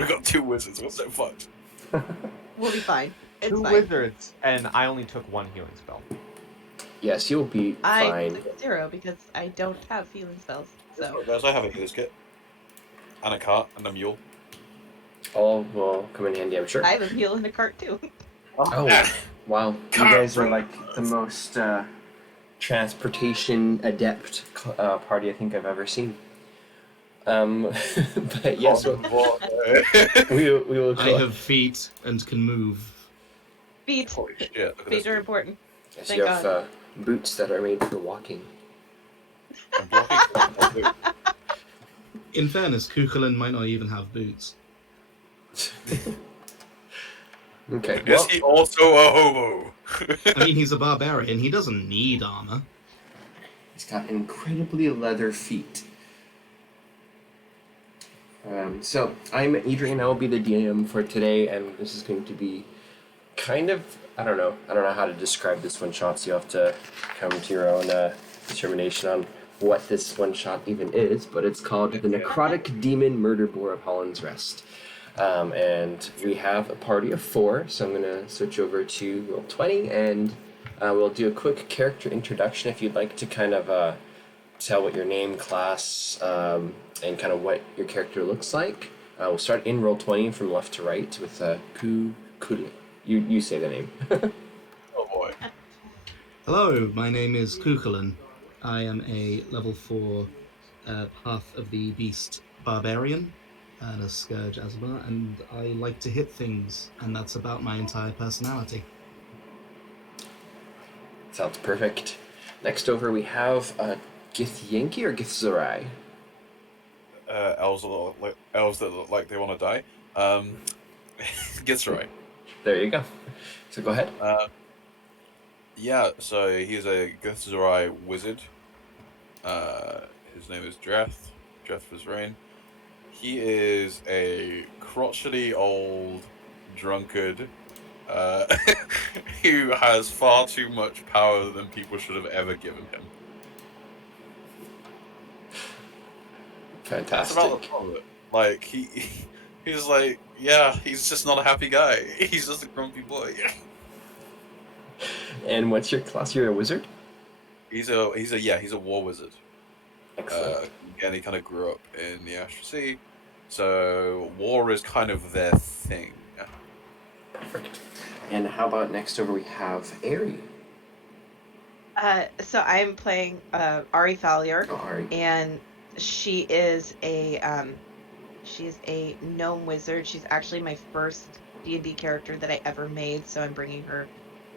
We've got 2 wizards. What's so fucked? We'll be fine. It's Two fine. wizards, and I only took 1 healing spell. Yes, you'll be I fine. took 0 because I don't have healing spells. So Guys, I have a healer's kit. And a cart and a mule. All will come in handy, I'm sure. I have a mule in a cart too. Oh, wow. You guys are like the most transportation adept party I think I've ever seen. But yes, we will I have feet and can move. Feet. Holy shit, look at Feet this are dude. important. yes, Thank you have God. boots that are made for walking. I'm blocking. In fairness, Kukulin might not even have boots. Okay, Is well, he also a hobo? I mean, he's a barbarian. He doesn't need armor. he's got incredibly leather feet. So, I'm Adrian, I will be the DM for today, and this is going to be kind of, I don't know how to describe this one shot, so you have to come to your own determination on what this one shot even is, but it's called the Necrotic Demon Murder Boar of Hollen's Rest. And we have a party of 4, so I'm going to switch over to roll 20, and we'll do a quick character introduction if you'd like to kind of tell what your name, class, and kind of what your character looks like. We'll start in roll 20 from left to right with Kudli. You say the name. Oh boy. Hello, my name is Kukulin. I am a level 4 Path of the Beast barbarian and a Scourge Asma, and I like to hit things, and that's about my entire personality. Sounds perfect. Next over we have Githyanki or Githzerai. Elves that look like they want to die. Gets right. There you go. So go ahead. Yeah, so he's a Githzerai wizard. His name is Dreth Vizrain. He is a crotchety old drunkard who has far too much power than people should have ever given him. Fantastic. That's about the problem. Like, he's like, yeah, he's just not a happy guy. He's just a grumpy boy. And what's your class? You're a wizard? He's a war wizard. Excellent. Again, he kind of grew up in the Astral Sea, so war is kind of their thing. Perfect. And how about next over we have Ari. So I'm playing Ari Thalia, Oh, Ari. and she is a she's a gnome wizard. She's actually my first D&D character that I ever made, so I'm bringing her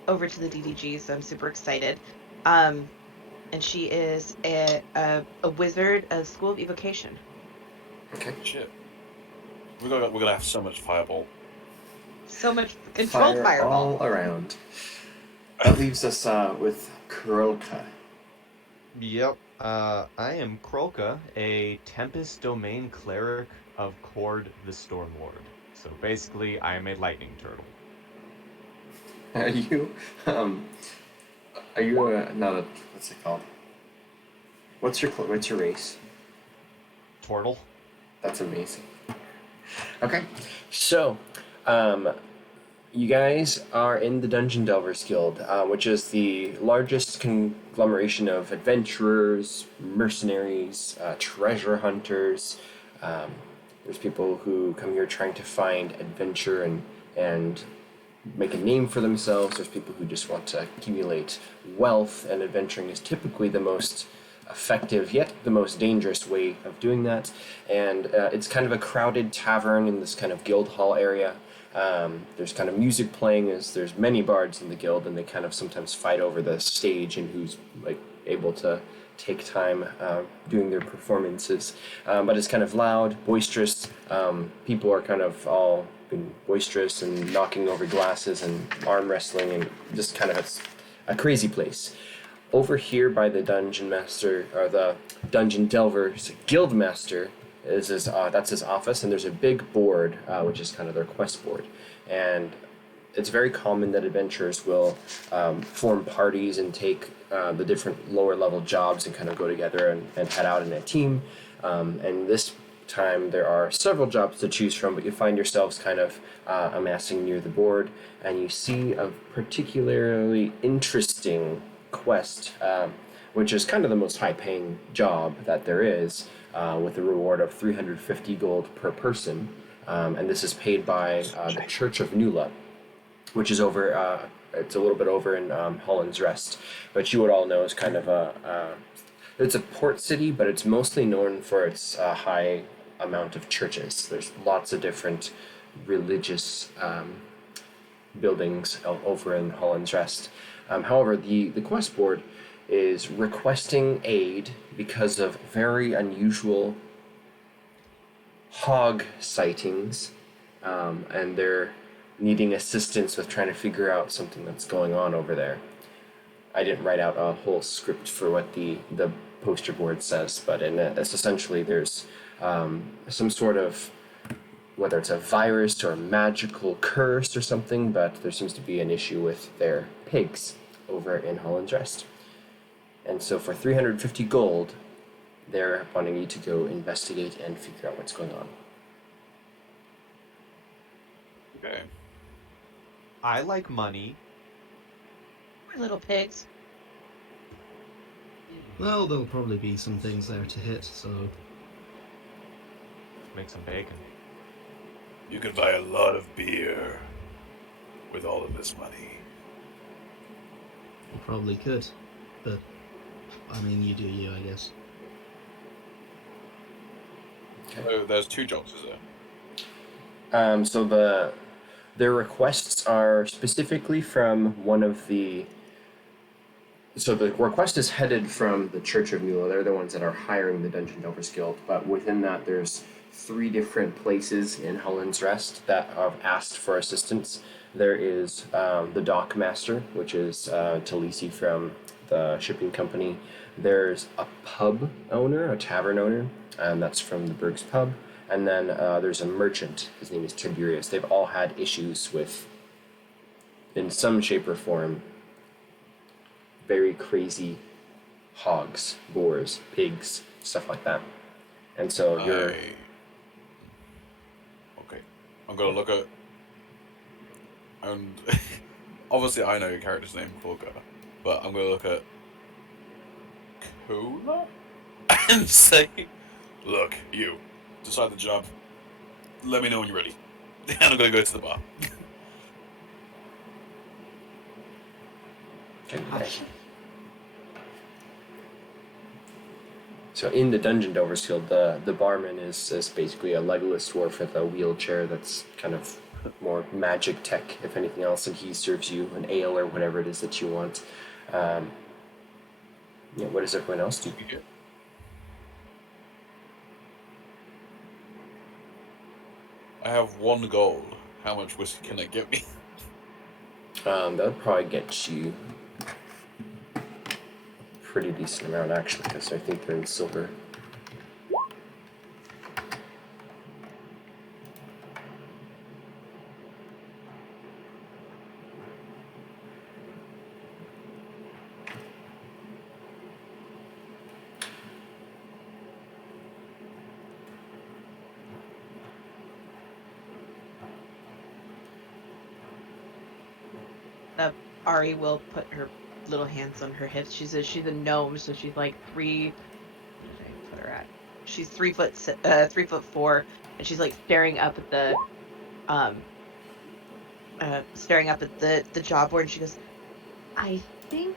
over to the DDG, so I'm super excited. And she is a wizard of School of Evocation. Okay. Shit, we're gonna have so much fireball. So much controlled fireball. all around. That leaves us with Kurolka. Yep. I am Krolka, a Tempest Domain Cleric of Cord the Stormlord. So basically, I am a lightning turtle. Are you not a, what's it called? What's your race? Turtle? That's amazing. Okay, so you guys are in the Dungeon Delvers Guild, which is the largest conglomeration of adventurers, mercenaries, treasure hunters. There's people who come here trying to find adventure and make a name for themselves. There's people who just want to accumulate wealth, and adventuring is typically the most effective yet the most dangerous way of doing that. And it's kind of a crowded tavern in this kind of guild hall area. There's kind of music playing, as there's many bards in the guild, and they kind of sometimes fight over the stage and who's like able to take time doing their performances. But it's kind of loud, boisterous. People are kind of all being boisterous and knocking over glasses and arm wrestling, and just kind of it's a crazy place. Over here by the dungeon master, or the dungeon delver's guild master, is that's his office, and there's a big board, which is kind of their quest board. And it's very common that adventurers will form parties and take the different lower level jobs and kind of go together and head out in a team. And this time, there are several jobs to choose from, but you find yourselves kind of amassing near the board, and you see a particularly interesting quest, which is kind of the most high-paying job that there is, with a reward of 350 gold per person, and this is paid by the Church of Nula, which is over. It's a little bit over in Holland's Rest, but you would all know is kind of it's a port city, but it's mostly known for its high amount of churches. There's lots of different religious buildings over in Holland's Rest. However, the quest board is requesting aid because of very unusual hog sightings, and they're needing assistance with trying to figure out something that's going on over there. I didn't write out a whole script for what the poster board says, but it's essentially there's some sort of, whether it's a virus or a magical curse or something, but there seems to be an issue with their pigs over in Holland's Rest. And so for 350 gold, they're wanting you to go investigate and figure out what's going on. Okay. I like money. Poor little pigs. Well, there'll probably be some things there to hit, so Make some bacon. You could buy a lot of beer with all of this money. you probably could. But, I mean, you do you, I guess. So there's two jobs, is there? So their requests are specifically from one of the. So the request is headed from the Church of Nula. They're the ones that are hiring the Dungeon Delvers Guild. But within that, there's 3 different places in Holland's Rest that have asked for assistance. There is the Dock Master, which is Talisi from the shipping company. There's a pub owner, a tavern owner, and that's from the Berg's Pub. And then there's a merchant. His name is Tiberius. They've all had issues with, in some shape or form, very crazy hogs, boars, pigs, stuff like that. And so you're... Okay. I'm gonna look at... And obviously I know your character's name, Corker, but I'm gonna look at Cola and say, look, you, decide the job. Let me know when you're ready. And I'm gonna go to the bar. So in the Dungeon Delvers Guild, the barman is basically a legless dwarf with a wheelchair that's kind of more magic tech, if anything else, and he serves you an ale or whatever it is that you want. What does everyone else do? I have 1 gold. How much whiskey can it get me? That would probably get you a pretty decent amount, actually, because I think they're in silver. Ari will put her little hands on her hips. She's a gnome, so she's like 3. What did I put her at? She's 3'4", and she's like staring up at the job board. And she goes, "I think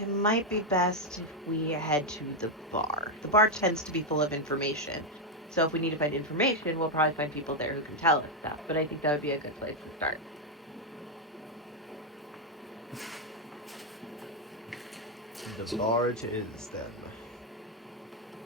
it might be best if we head to the bar. The bar tends to be full of information, so if we need to find information, we'll probably find people there who can tell us stuff. But I think that would be a good place to start." The bar it is, then.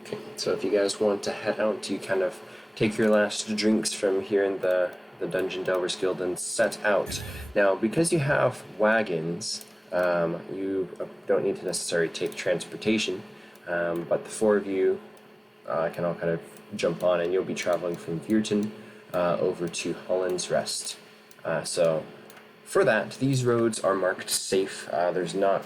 Okay, so if you guys want to head out, you kind of take your last drinks from here in the Dungeon Delvers Guild and set out. Now, because you have wagons, you don't need to necessarily take transportation, but the 4 of you can all kind of jump on, and you'll be traveling from Virton over to Holland's Rest. So for that, these roads are marked safe. There's no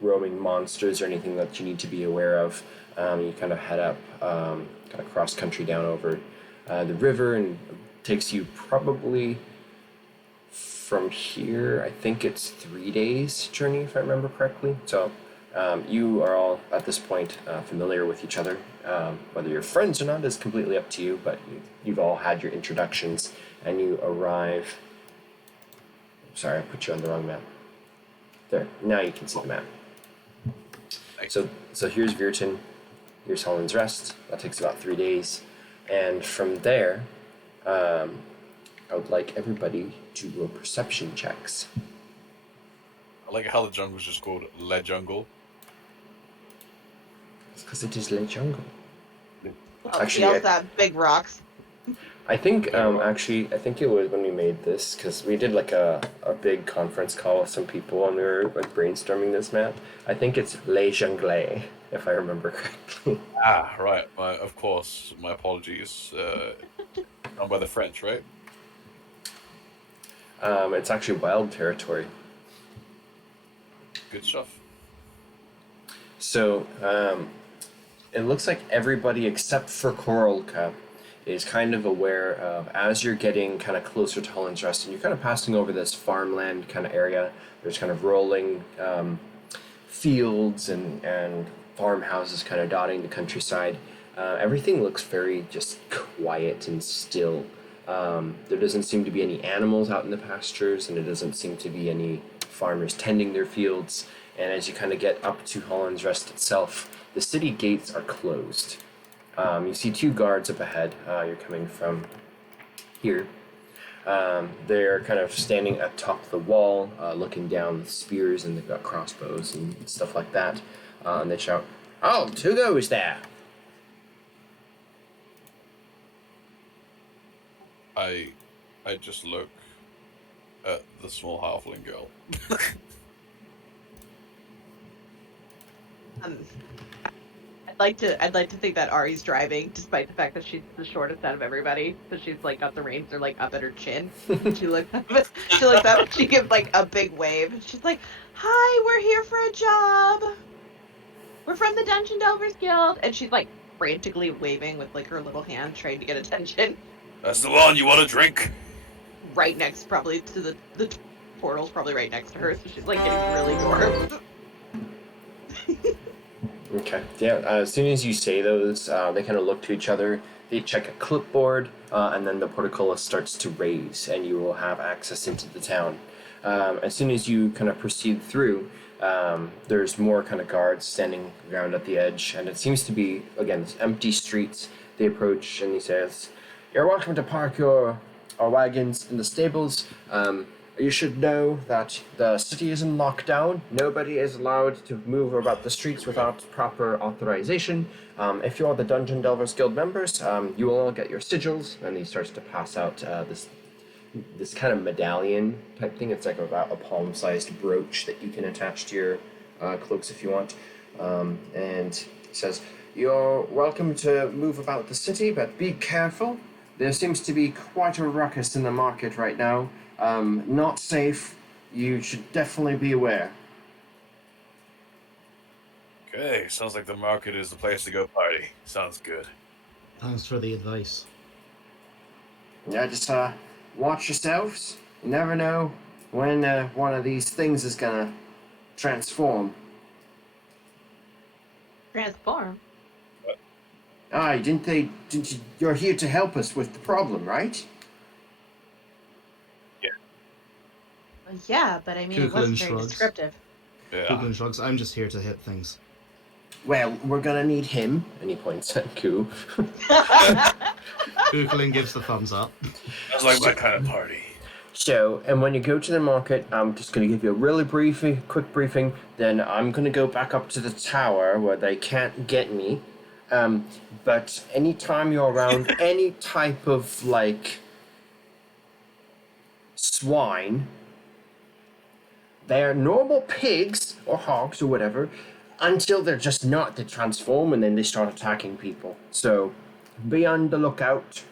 roaming monsters or anything that you need to be aware of. You kind of head up, kind of cross country down over the river, and it takes you probably from here. I think it's 3 days journey, if I remember correctly. So you are all at this point familiar with each other. Whether you're friends or not is completely up to you, but you've all had your introductions, and you arrive. Sorry, I put you on the wrong map. There, now you can see the map. So here's Virton, here's Holland's Rest. That takes about 3 days, and from there, I would like everybody to roll perception checks. I like how the jungle's just called Le Jungle. It's because it is Le Jungle. Well, Actually, we also have big rocks. I think I think it was when we made this, because we did like a big conference call with some people and we were like brainstorming this map. I think it's Le Jungle, if I remember correctly. Ah, right. Of course, my apologies. Done by the French, right? It's actually wild territory. Good stuff. So it looks like everybody except for Coralca is kind of aware of, as you're getting kind of closer to Holland's Rest, and you're kind of passing over this farmland kind of area. There's kind of rolling fields and farmhouses kind of dotting the countryside. Everything looks very just quiet and still. There doesn't seem to be any animals out in the pastures, and there doesn't seem to be any farmers tending their fields. And as you kind of get up to Holland's Rest itself, the city gates are closed. You see 2 guards up ahead. You're coming from here. They're kind of standing atop the wall, looking down with spears, and they've got crossbows and stuff like that. And they shout, "Oh, who goes there?" I just look at the small halfling girl. I'd like to think that Ari's driving, despite the fact that she's the shortest out of everybody. So she's like got the reins are like up at her chin. She looks up. She looks up. And she gives like a big wave. She's like, "Hi, we're here for a job. We're from the Dungeon Delvers Guild." And she's like frantically waving with like her little hand, trying to get attention. That's the one. You want a drink? Right next, probably to the portal's probably right next to her. So she's like getting really dwarfed. Okay. Yeah. As soon as you say those, they kind of look to each other. They check a clipboard, and then the portcullis starts to raise, and you will have access into the town. As soon as you kind of proceed through, there's more kind of guards standing around at the edge, and it seems to be, again, empty streets. They approach, and he says, "You're welcome to park your wagons in the stables. You should know that the city is in lockdown. Nobody is allowed to move about the streets without proper authorization. If you are the Dungeon Delvers Guild members, you will all get your sigils." And he starts to pass out this kind of medallion type thing. It's like about a palm-sized brooch that you can attach to your cloaks if you want. And he says, "You're welcome to move about the city, but be careful. There seems to be quite a ruckus in the market right now. Not safe. You should definitely be aware." Okay, sounds like the market is the place to go party. Sounds good. Thanks for the advice. Yeah, just watch yourselves. You never know when one of these things is gonna transform. Transform. You're here to help us with the problem, right? Yeah, but I mean, it Kukulin wasn't very shrugs. descriptive. Yeah. Kukulin shrugs. I'm just here to hit things. Well, we're gonna need him. And he points at Ku. Kukulin gives the thumbs up. Sounds like my kind of party. So, and when you go to the market, I'm just going to give you a really quick briefing. Then I'm going to go back up to the tower where they can't get me. But anytime you're around any type of, like, swine, they're normal pigs or hogs or whatever, until they're just not. They transform and then they start attacking people. So, be on the lookout.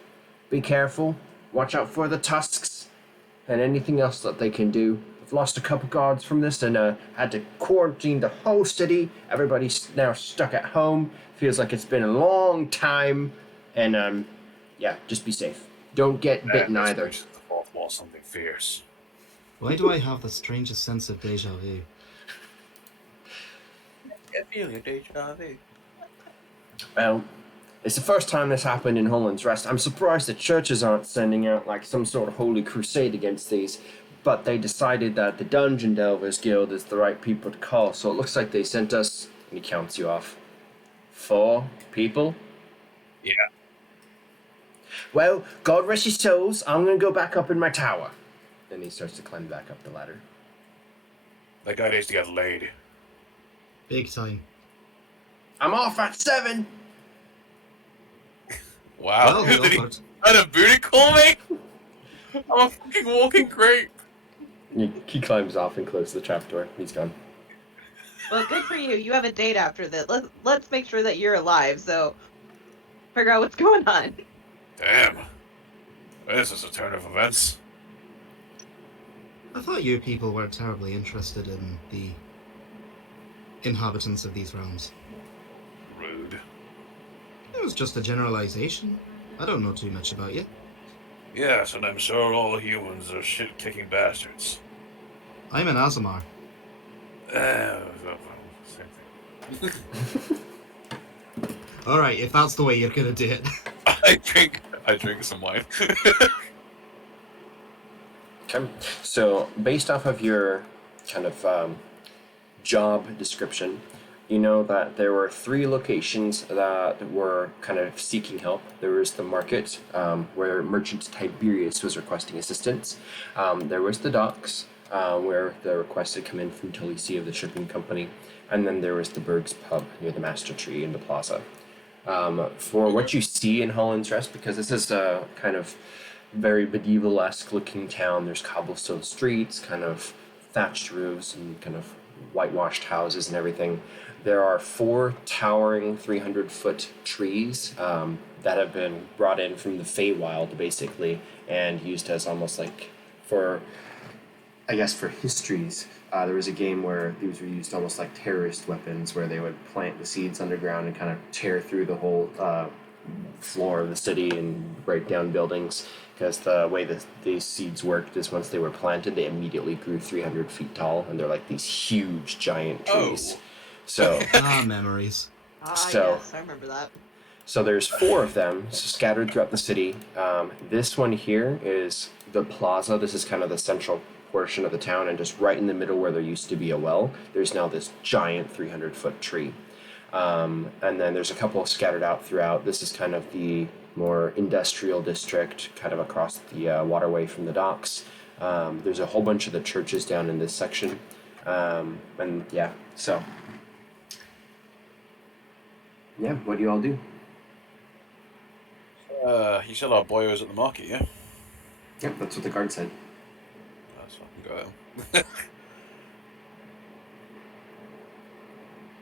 Be careful. Watch out for the tusks. And anything else that they can do. lost a couple guards from this and had to quarantine the whole city. Everybody's now stuck at home. Feels like it's been a long time. And yeah, just be safe. Don't get bitten This either. makes the fourth wall something fierce. Why do I have the strangest sense of deja vu? I feel a deja vu. Well, it's the first time this happened in Holland's Rest. I'm surprised the churches aren't sending out like some sort of holy crusade against these, but they decided that the Dungeon Delvers Guild is the right people to call, so it looks like they sent us, and he counts you off, 4 people. Yeah. Well, God rest your souls, I'm gonna go back up in my tower. Then he starts to climb back up the ladder. That guy needs to get laid. Big time. I'm off at 7! Wow. Well, he Did he offered. had a booty call me? I'm a fucking walking crate. He climbs off and closes the trapdoor. He's gone. Well, good for you. You have a date after this. Let's make sure that you're alive. So figure out what's going on. Damn. This is a turn of events. I thought you people weren't terribly interested in the inhabitants of these realms. Rude. It was just a generalization. I don't know too much about you. Yes, and I'm sure all humans are shit-kicking bastards. I'm an Azamar. Same thing. Alright, if that's the way you're gonna do it. I drink some wine. Okay. So, based off of your kind of job description, you know that there were 3 locations that were kind of seeking help. There was the market, where merchant Tiberius was requesting assistance. There was the docks, where the request had come in from Talisi of the shipping company. And then there was the Berg's pub near the Master Tree in the plaza. For what you see in Holland's Rest, because this is a kind of very medieval-esque looking town, there's cobblestone streets, kind of thatched roofs, and kind of whitewashed houses and everything. There are 4 towering 300-foot trees that have been brought in from the Feywild, basically, and used as almost like for, I guess, for histories. There was a game where these were used almost like terrorist weapons, where they would plant the seeds underground and kind of tear through the whole floor of the city and break down buildings. Because the way that these seeds worked is once they were planted, they immediately grew 300 feet tall, and they're like these huge, giant trees. Oh. So, Memories. So- Yes, I remember that. so there's 4 of them scattered throughout the city. This one here is the plaza. This is kind of the central portion of the town, and just right in the middle where there used to be a well, there's now this giant 300-foot tree. And then there's a couple scattered out throughout. This is kind of the more industrial district, kind of across the waterway from the docks. There's a whole bunch of the churches down in this section. And yeah, so. Yeah, what do you all do? You sell our boyos at the market, yeah? Yep, that's what the card said. That's fucking go out.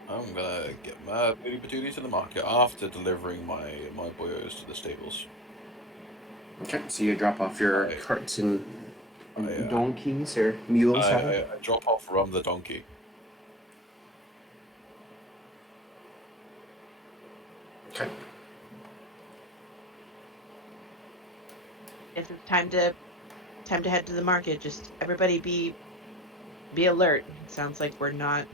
I'm gonna get my booty patootie to the market after delivering my boyos to the stables. Okay, so you drop off your carts and I, donkeys or mules. I drop off from the donkey. Okay. Guess it's time to head to the market. Just everybody be alert. It sounds like we're not.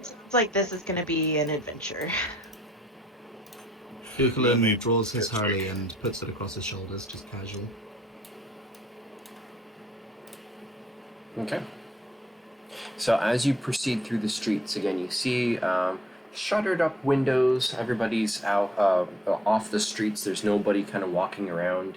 It's like this is gonna be an adventure. Kukulin draws his Good Harley trick. and puts it across his shoulders, just casual. Okay. So as you proceed through the streets, again, you see shuttered up windows. Everybody's out off the streets. There's nobody kind of walking around.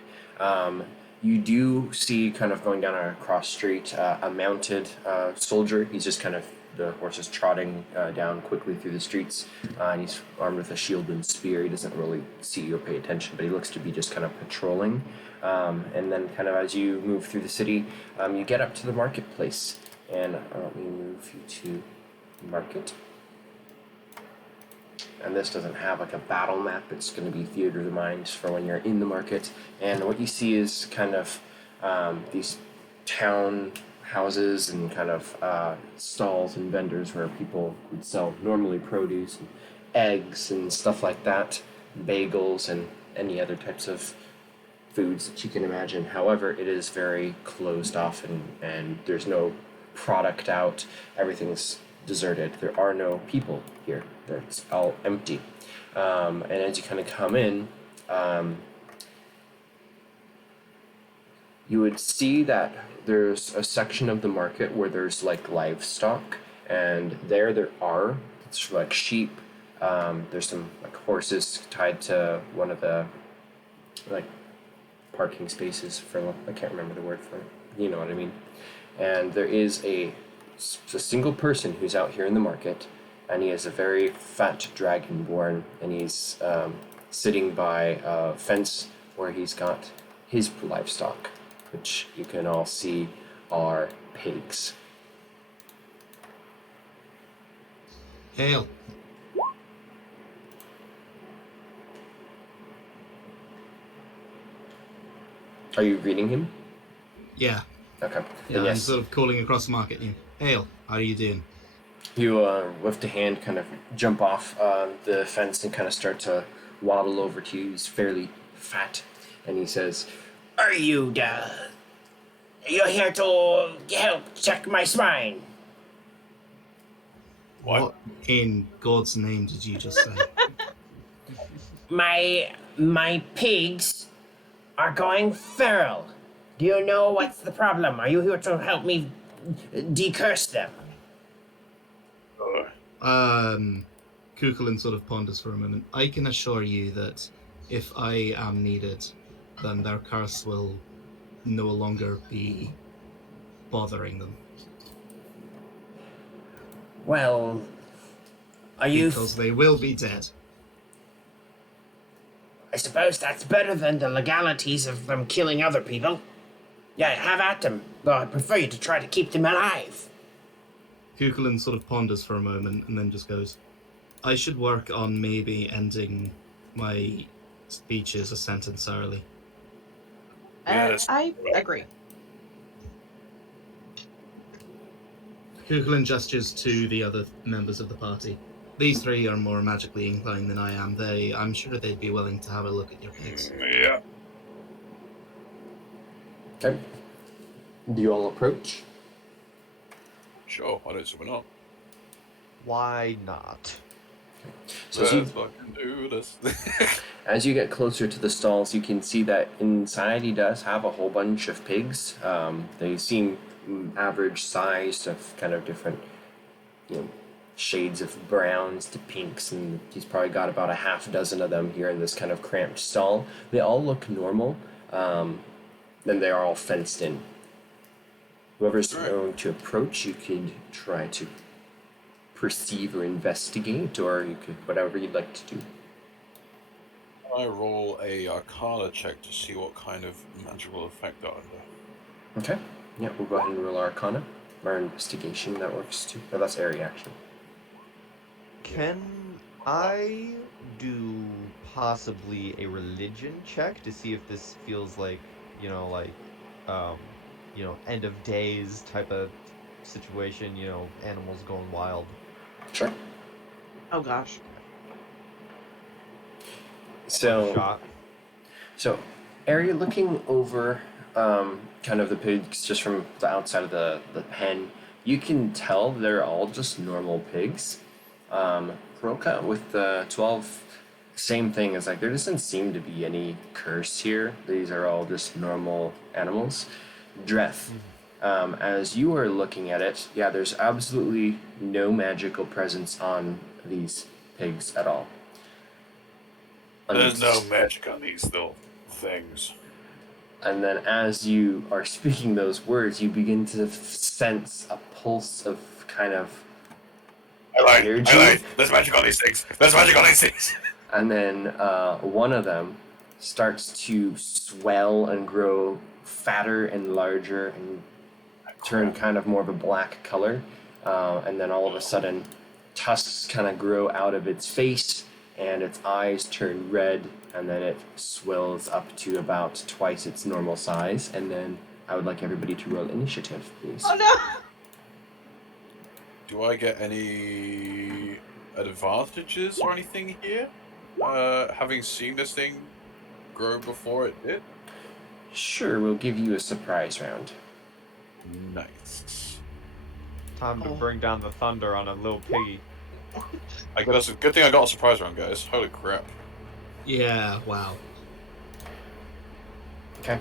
You do see, kind of going down a cross street, a mounted soldier. He's just kind of, the horse is trotting down quickly through the streets, and he's armed with a shield and spear. He doesn't really see or pay attention, but he looks to be just kind of patrolling. And then kind of as you move through the city, you get up to the marketplace. And let me move you to market. And this doesn't have like a battle map. It's going to be theater of the mind for when you're in the market. And what you see is kind of these town houses and kind of stalls and vendors where people would sell normally produce and eggs and stuff like that, bagels and any other types of foods that you can imagine. However, it is very closed off and there's no product out. Everything's deserted. There are no people here. It's all empty. And as you kind of come in, you would see that there's a section of the market where there's like livestock, and there are it's like sheep. There's some like horses tied to one of the like parking spaces for I can't remember the word for it. You know what I mean? And there is a single person who's out here in the market, and he is a very fat dragonborn, and he's sitting by a fence where he's got his livestock, which you can all see are pigs. Hail. Are you reading him? Yeah. Okay. Yeah, Then I'm yes. sort of calling across the market. Hail, how are you doing? You lift a hand, kind of jump off the fence, and kind of start to waddle over to you. He's fairly fat, and he says, Are you, you're here to help check my spine? What? In God's name did you just say? My pigs are going feral. Do you know what's the problem? Are you here to help me decurse them? Kukulin sort of ponders for a moment. I can assure you that if I am needed, then their curse will no longer be bothering them. Well, are you... Because they will be dead. I suppose that's better than the legalities of them killing other people. Yeah, have at them, though I prefer you to try to keep them alive. Kukulin sort of ponders for a moment and then just goes, I should work on maybe ending my speeches a sentence early. Yes. I agree. Kukulin gestures to the other members of the party. These three are more magically inclined than I am. I'm sure they'd be willing to have a look at your pigs. Yeah. okay. Do you all approach? Sure, I don't see why not. Why not? So as you, Let's fucking do this. as you get closer to the stalls, you can see that inside he does have a whole bunch of pigs. They seem average size of kind of different, shades of browns to pinks, and he's probably got about a half dozen of them here in this kind of cramped stall. They all look normal, then they are all fenced in. Whoever's going to approach, you could try to perceive or investigate, or you could whatever you'd like to do. I roll a Arcana check to see what kind of magical effect they're under. Okay. Yeah, we'll go ahead and roll Arcana. Or investigation, that works too. Oh, that's area action. Can I do possibly a religion check to see if this feels like, end of days type of situation, animals going wild? Sure. Oh gosh. Shot. So, area looking over kind of the pigs just from the outside of the pen, you can tell they're all just normal pigs. Roka with the 12, same thing. Is like there doesn't seem to be any curse here. These are all just normal animals. Dreth, as you are looking at it, yeah, there's absolutely no magical presence on these pigs at all. There's no magic on these little things. And then as you are speaking those words, you begin to sense a pulse of kind of energy. There's magic on these things. There's magic on these things. And then one of them starts to swell and grow fatter and larger and turn kind of more of a black color. And then all of a sudden, tusks kind of grow out of its face and its eyes turn red, and then it swells up to about twice its normal size, and then I would like everybody to roll initiative, please. Oh no! Do I get any advantages or anything here? Having seen this thing grow before it did? Sure, we'll give you a surprise round. Nice. Time to Oh. bring down the thunder on a little piggy. I got a good thing I got a surprise round, guys. Holy crap. Yeah, wow. Okay.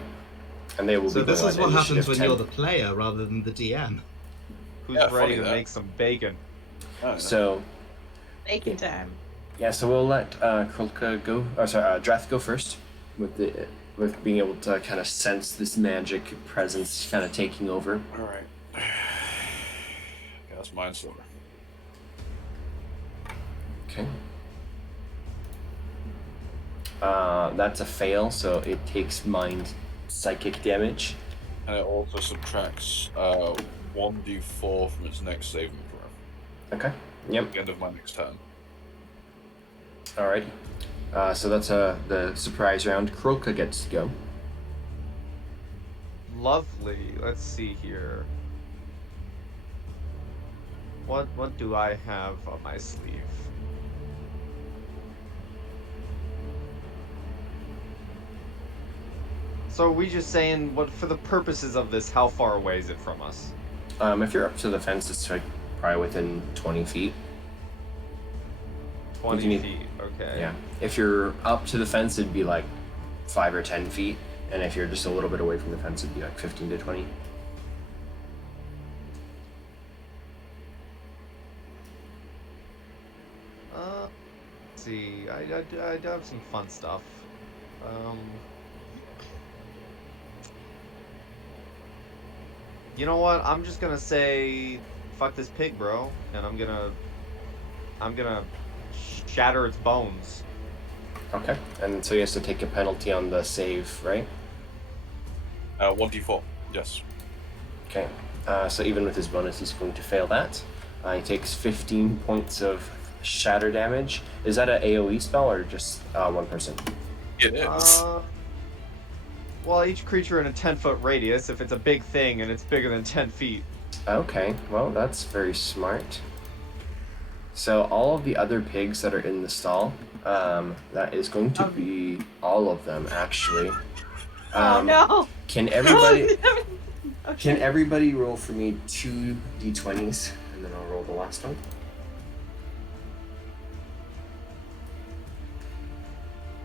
And they will So be this going is on what happens initiative when 10. you're the player rather than the DM. Who's Yeah, ready funny to that. make some bacon? Oh, So, Bacon time. yeah, so we'll let Krulka go, Drath go first with being able to kind of sense this magic presence kind of taking over. alright. Okay, that's mine silver. Okay. That's a fail, so it takes mind psychic damage. And it also subtracts 1d4 from its next saving throw. Okay. Yep. At the end of my next turn. Alrighty. So that's the surprise round. Krulka gets to go. Lovely. Let's see here. What do I have on my sleeve? So are we just saying, what for the purposes of this, how far away is it from us? If you're up to the fence, it's like probably within 20 feet. 20 need- feet, okay. Yeah. If you're up to the fence, it'd be like 5 or 10 feet. And if you're just a little bit away from the fence, it'd be like 15 to 20. Let's see, I have some fun stuff. You know what? I'm just gonna say, fuck this pig, bro, and I'm gonna shatter its bones. Okay. And so he has to take a penalty on the save, right? 1d4, yes. Okay. So even with his bonus, he's going to fail that. He takes 15 points of shatter damage. Is that an AoE spell or just one person? It is. Well, each creature in a 10-foot radius, if it's a big thing and it's bigger than 10 feet. Okay, well, that's very smart. So all of the other pigs that are in the stall, that is going to be all of them, actually. Oh no! Can everybody Okay. can everybody roll for me 2 d20s, and then I'll roll the last one.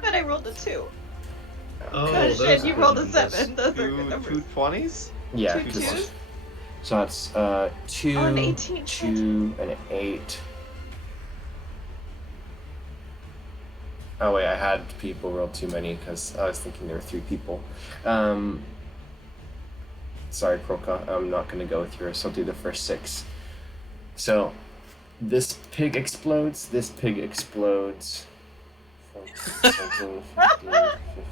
Good, I rolled a 2. Oh, Oh those shit, are you good rolled a numbers. 7. Those are good numbers. Two 20s? Yeah, Two 'cause- twos? so that's 2, Oh, an 18. 2, and an 8. Oh wait, I had people roll too many because I was thinking there were 3 people. Sorry, Kroka, I'm not going to go with yours. I'll do the first 6. So, this pig explodes. This pig explodes. 14, 17,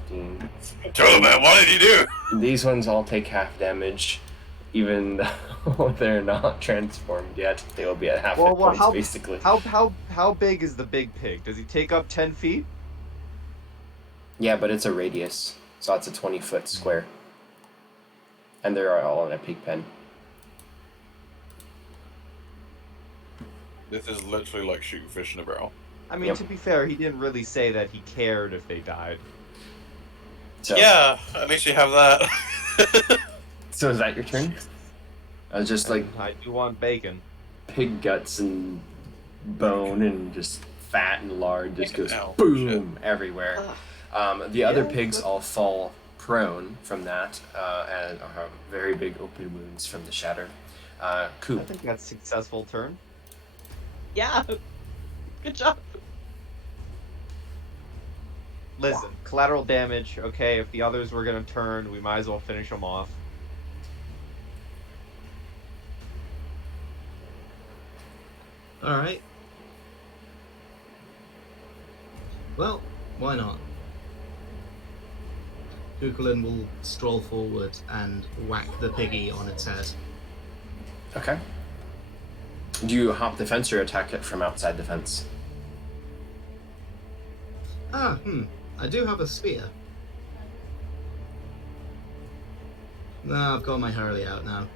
15. Gentlemen, what did you do? These ones all take half damage, even though they're not transformed yet. They will be at half hit points, basically. How big is the big pig? Does he take up 10 feet? Yeah, but it's a radius, so that's a 20-foot square. And they're all in a pig pen. This is literally like shooting fish in a barrel. I mean, Yep. to be fair, he didn't really say that he cared if they died. So, Yeah, at least you have that. So is that your turn? I was just like I do want bacon. pig guts and bone and just fat and lard just goes Ow, boom everywhere. The other Yeah, pigs but- all fall prone from that and have very big open wounds from the shatter. I Coop. think that's a successful turn. Yeah. Good job. Listen, collateral damage. Okay, if the others were gonna turn, we might as well finish them off. All right. Well, why not? Kukulin will stroll forward and whack the piggy on its head. Okay. Do you hop the fence or attack it from outside the fence? I do have a spear. No, I've got my Hurley out now.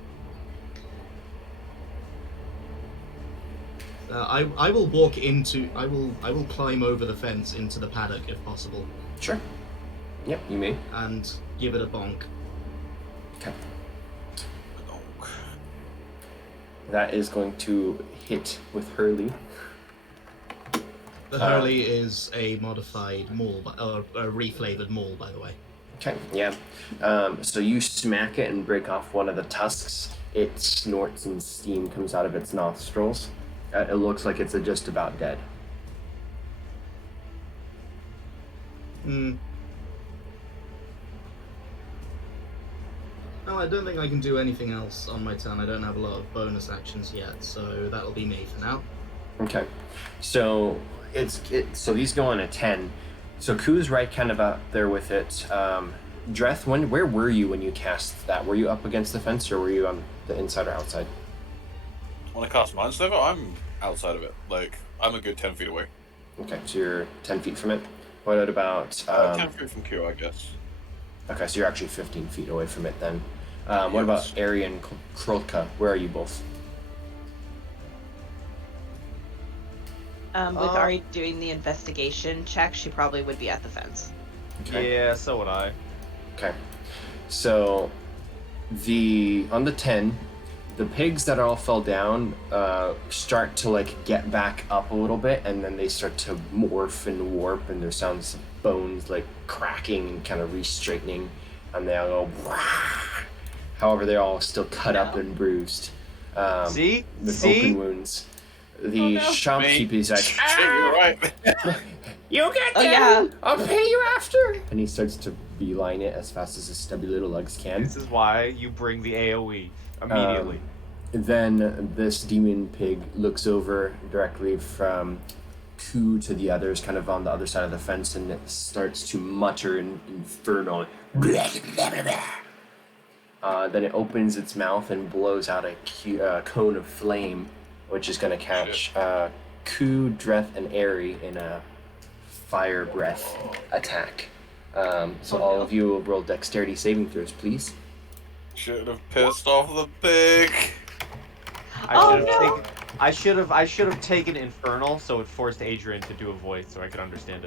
I will walk into. I will climb over the fence into the paddock if possible, Sure. Yep, you may. and give it a bonk. Okay. Oh. That is going to hit with Hurley. The Hurley is a modified maul, or a reflavored maul, by the way. Okay, yeah. So you smack it and break off one of the tusks. It snorts and steam comes out of its nostrils. It looks like it's just about dead. Hmm. No, I don't think I can do anything else on my turn. I don't have a lot of bonus actions yet, so that'll be me for now. Okay, so so these go on a 10. So Ku's right kind of out there with it. Dreth, where were you when you cast that? Were you up against the fence or were you on the inside or outside? When I cast Mind Sliver, I'm outside of it. Like, I'm a good 10 feet away. Okay, so you're 10 feet from it. What about... 10 feet from Q, I guess. Okay, so you're actually 15 feet away from it then. What about Ari and Krolka? Where are you both? With Ari doing the investigation check, she probably would be at the fence. Okay. Yeah, so would I. Okay. So, on the 10, the pigs that all fell down start to like get back up a little bit, and then they start to morph and warp, and there sounds of bones like cracking and kind of re-straightening, and they all go. Wah! However, they're all still cut up and bruised. See? With open wounds. The shopkeeper is like, You're right. You get Oh, them! yeah. I'll pay you after! and he starts to beeline it as fast as his stubby little legs can. This is why you bring the AoE immediately. Then this demon pig looks over directly from Ku to the others, kind of on the other side of the fence, and it starts to mutter in infernal. Then it opens its mouth and blows out a cone of flame, which is going to catch Ku, Dreth, and Airy in a fire breath attack. So all of you will roll dexterity saving throws, please. Should have pissed off the pig. I should have taken Infernal, so it forced Adrian to do a voice so I could understand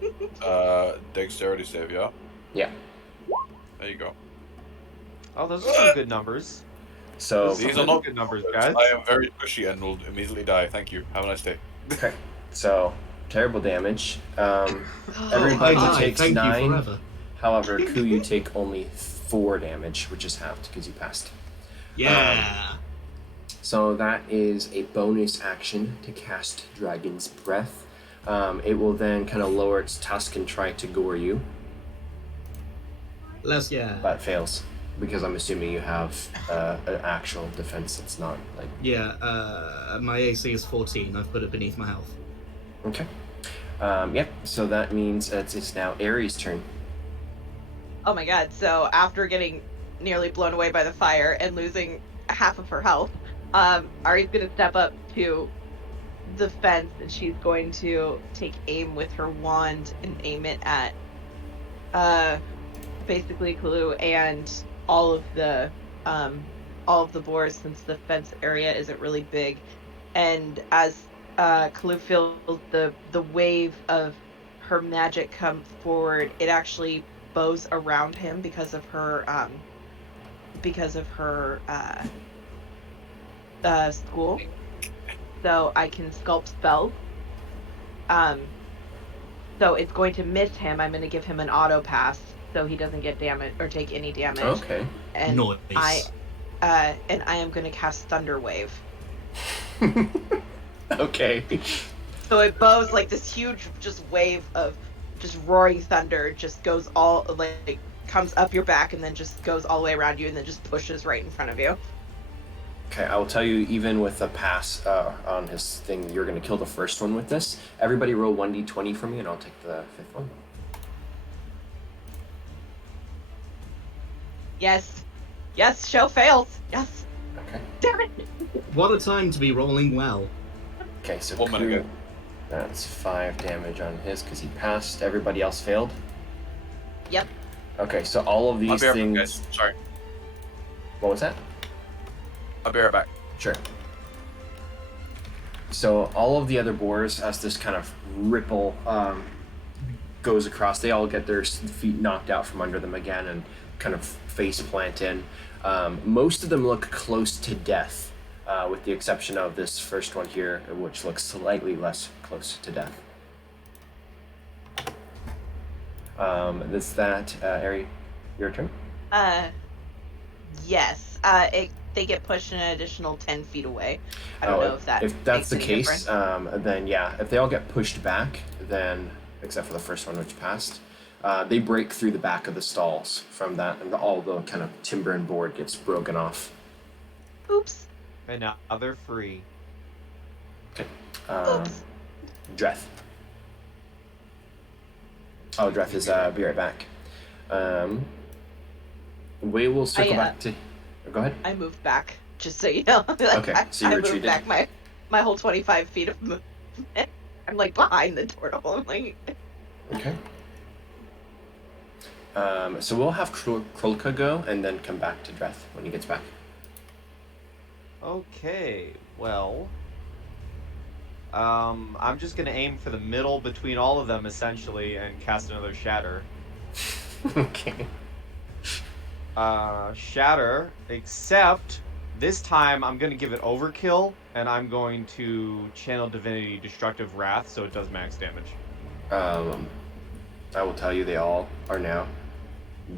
it. Dexterity save, yeah? Yeah. There you go. Oh, those are some good numbers. So These are not good numbers, guys. I am very pushy and will immediately die. Thank you. Have a nice day. okay. So terrible damage. I Everybody die. takes Thank 9. you forever. However, Ku, you take only 4 damage, which is halved because you passed. Yeah. So that is a bonus action to cast Dragon's Breath. It will then kind of lower its tusk and try to gore you, Yeah. but fails because I'm assuming you have an actual defense that's not like. Yeah. My AC is 14. I've put it beneath my health. Okay. Yep. So that means it's now Ares' turn. Oh my god, so after getting nearly blown away by the fire and losing half of her health, Ari's gonna step up to the fence and she's going to take aim with her wand and aim it at basically Kalu and all of the boars, since the fence area isn't really big. And as Kalu feels the wave of her magic come forward, it actually bows around him because of her school. So I can sculpt spells. So it's going to miss him. I'm going to give him an auto pass so he doesn't get damage or take any damage. Okay. And Nice. I am going to cast Thunder Wave. Okay. So it bows like this huge just wave of just roaring thunder, just goes all like comes up your back and then just goes all the way around you and then just pushes right in front of you. Okay, I will tell you, even with a pass on his thing, you're going to kill the first one with this. Everybody roll 1d20 for me, and I'll take the 5th one. Yes. Yes, show fails. Yes. Okay. Damn it. What a time to be rolling well. Okay, so 1 minute ago. that's 5 damage on his because he passed. Everybody else failed. Yep. Okay, so all of I'll these be right back, things. guys. Sorry. What was that? I'll be right back. Sure. So all of the other boars, as this kind of ripple goes across, they all get their feet knocked out from under them again and kind of face plant in. Most of them look close to death, with the exception of this first one here, which looks slightly less close to death. Is that Ari, your turn? Yes. They get pushed an additional 10 feet away. I don't Oh, know if that if that's makes the any case, difference. then yeah, if they all get pushed back, then except for the first one which passed, they break through the back of the stalls from that, and all the kind of timber and board gets broken off. Oops. And now they're free. Okay. Oops. Dreth. Oh, Dreth is be right back. We will circle back to. Go ahead. I moved back, just so you know. Okay, so you I moved retreated. back my whole 25 feet of movement. I'm like behind the turtle. I'm like. Okay. So we'll have Krolka go and then come back to Dreth when he gets back. Okay, well, I'm just gonna aim for the middle between all of them essentially and cast another shatter. Okay. Shatter, except this time I'm gonna give it overkill and I'm going to channel Divinity Destructive Wrath so it does max damage. I will tell you they all are now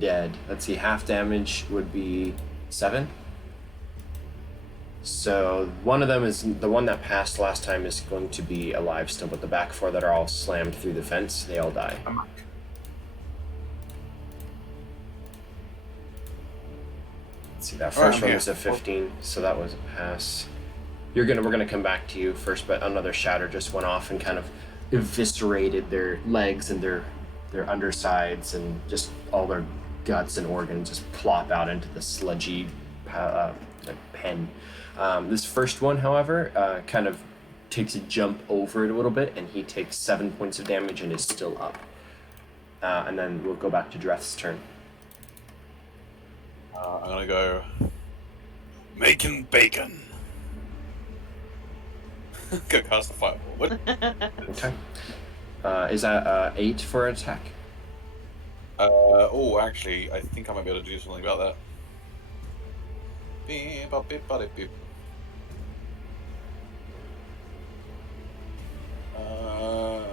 dead. Let's see, half damage would be 7. So one of them is the one that passed last time is going to be alive still, but the back 4 that are all slammed through the fence, they all die. Let's see, that first one was a 15, so that was a pass. We're gonna come back to you first, but another shatter just went off and kind of eviscerated their legs and their undersides, and just all their guts and organs just plop out into the sludgy pen. This first one, however, kind of takes a jump over it a little bit, and he takes 7 points of damage and is still up. And then we'll go back to Dreth's turn. I'm gonna go making bacon. Go cast the fireball. What? Okay. Is that 8 for an attack? Oh, actually, I think I might be able to do something about that. Beep, bop, beep, bop, beep. No,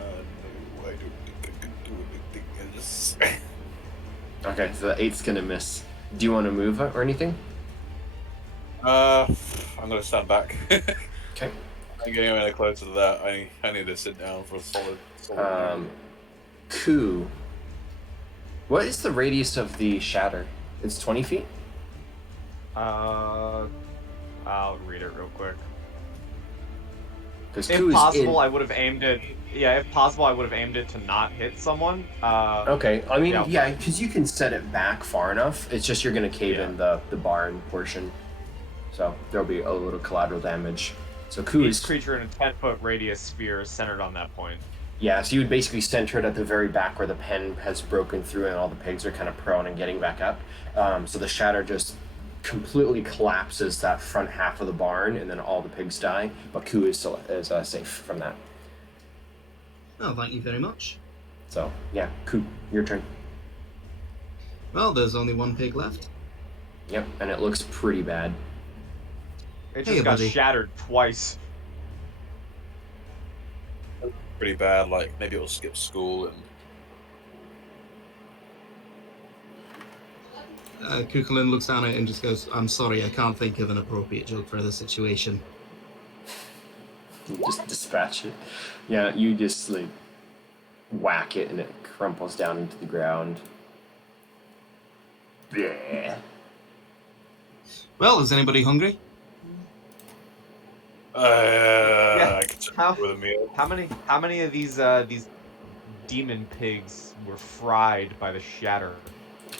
I don't think I can do anything else. Okay, so the 8's gonna miss. Do you want to move or anything? I'm gonna stand back. Okay. I'm getting any closer to that. I need to sit down for a solid minute. Ku. What is the radius of the shatter? It's 20 feet? I'll read it real quick. Because If possible, I would have aimed it. Yeah, if possible, I would have aimed it to not hit someone. Okay, I mean, Yeah. because you can set it back far enough. It's just you're going to cave in the barn portion. So there'll be a little collateral damage. So Ku Each is... creature in a 10-foot radius sphere is centered on that point. Yeah, so you would basically center it at the very back where the pen has broken through and all the pigs are kind of prone and getting back up. So the shatter just completely collapses that front half of the barn, and then all the pigs die. But Ku is still safe from that. Oh, thank you very much. So yeah, Ku, your turn. Well, there's only one pig left. Yep, and it looks pretty bad. It Hey, just got buddy. shattered twice. Pretty bad. Like maybe it'll skip school and. Kukulin looks down at it and just goes, I'm sorry, I can't think of an appropriate joke for the situation. Just dispatch it. Yeah, you just like whack it and it crumples down into the ground. Yeah. Well, is anybody hungry? I could sit How- with a meal. How many of these demon pigs were fried by the shatter?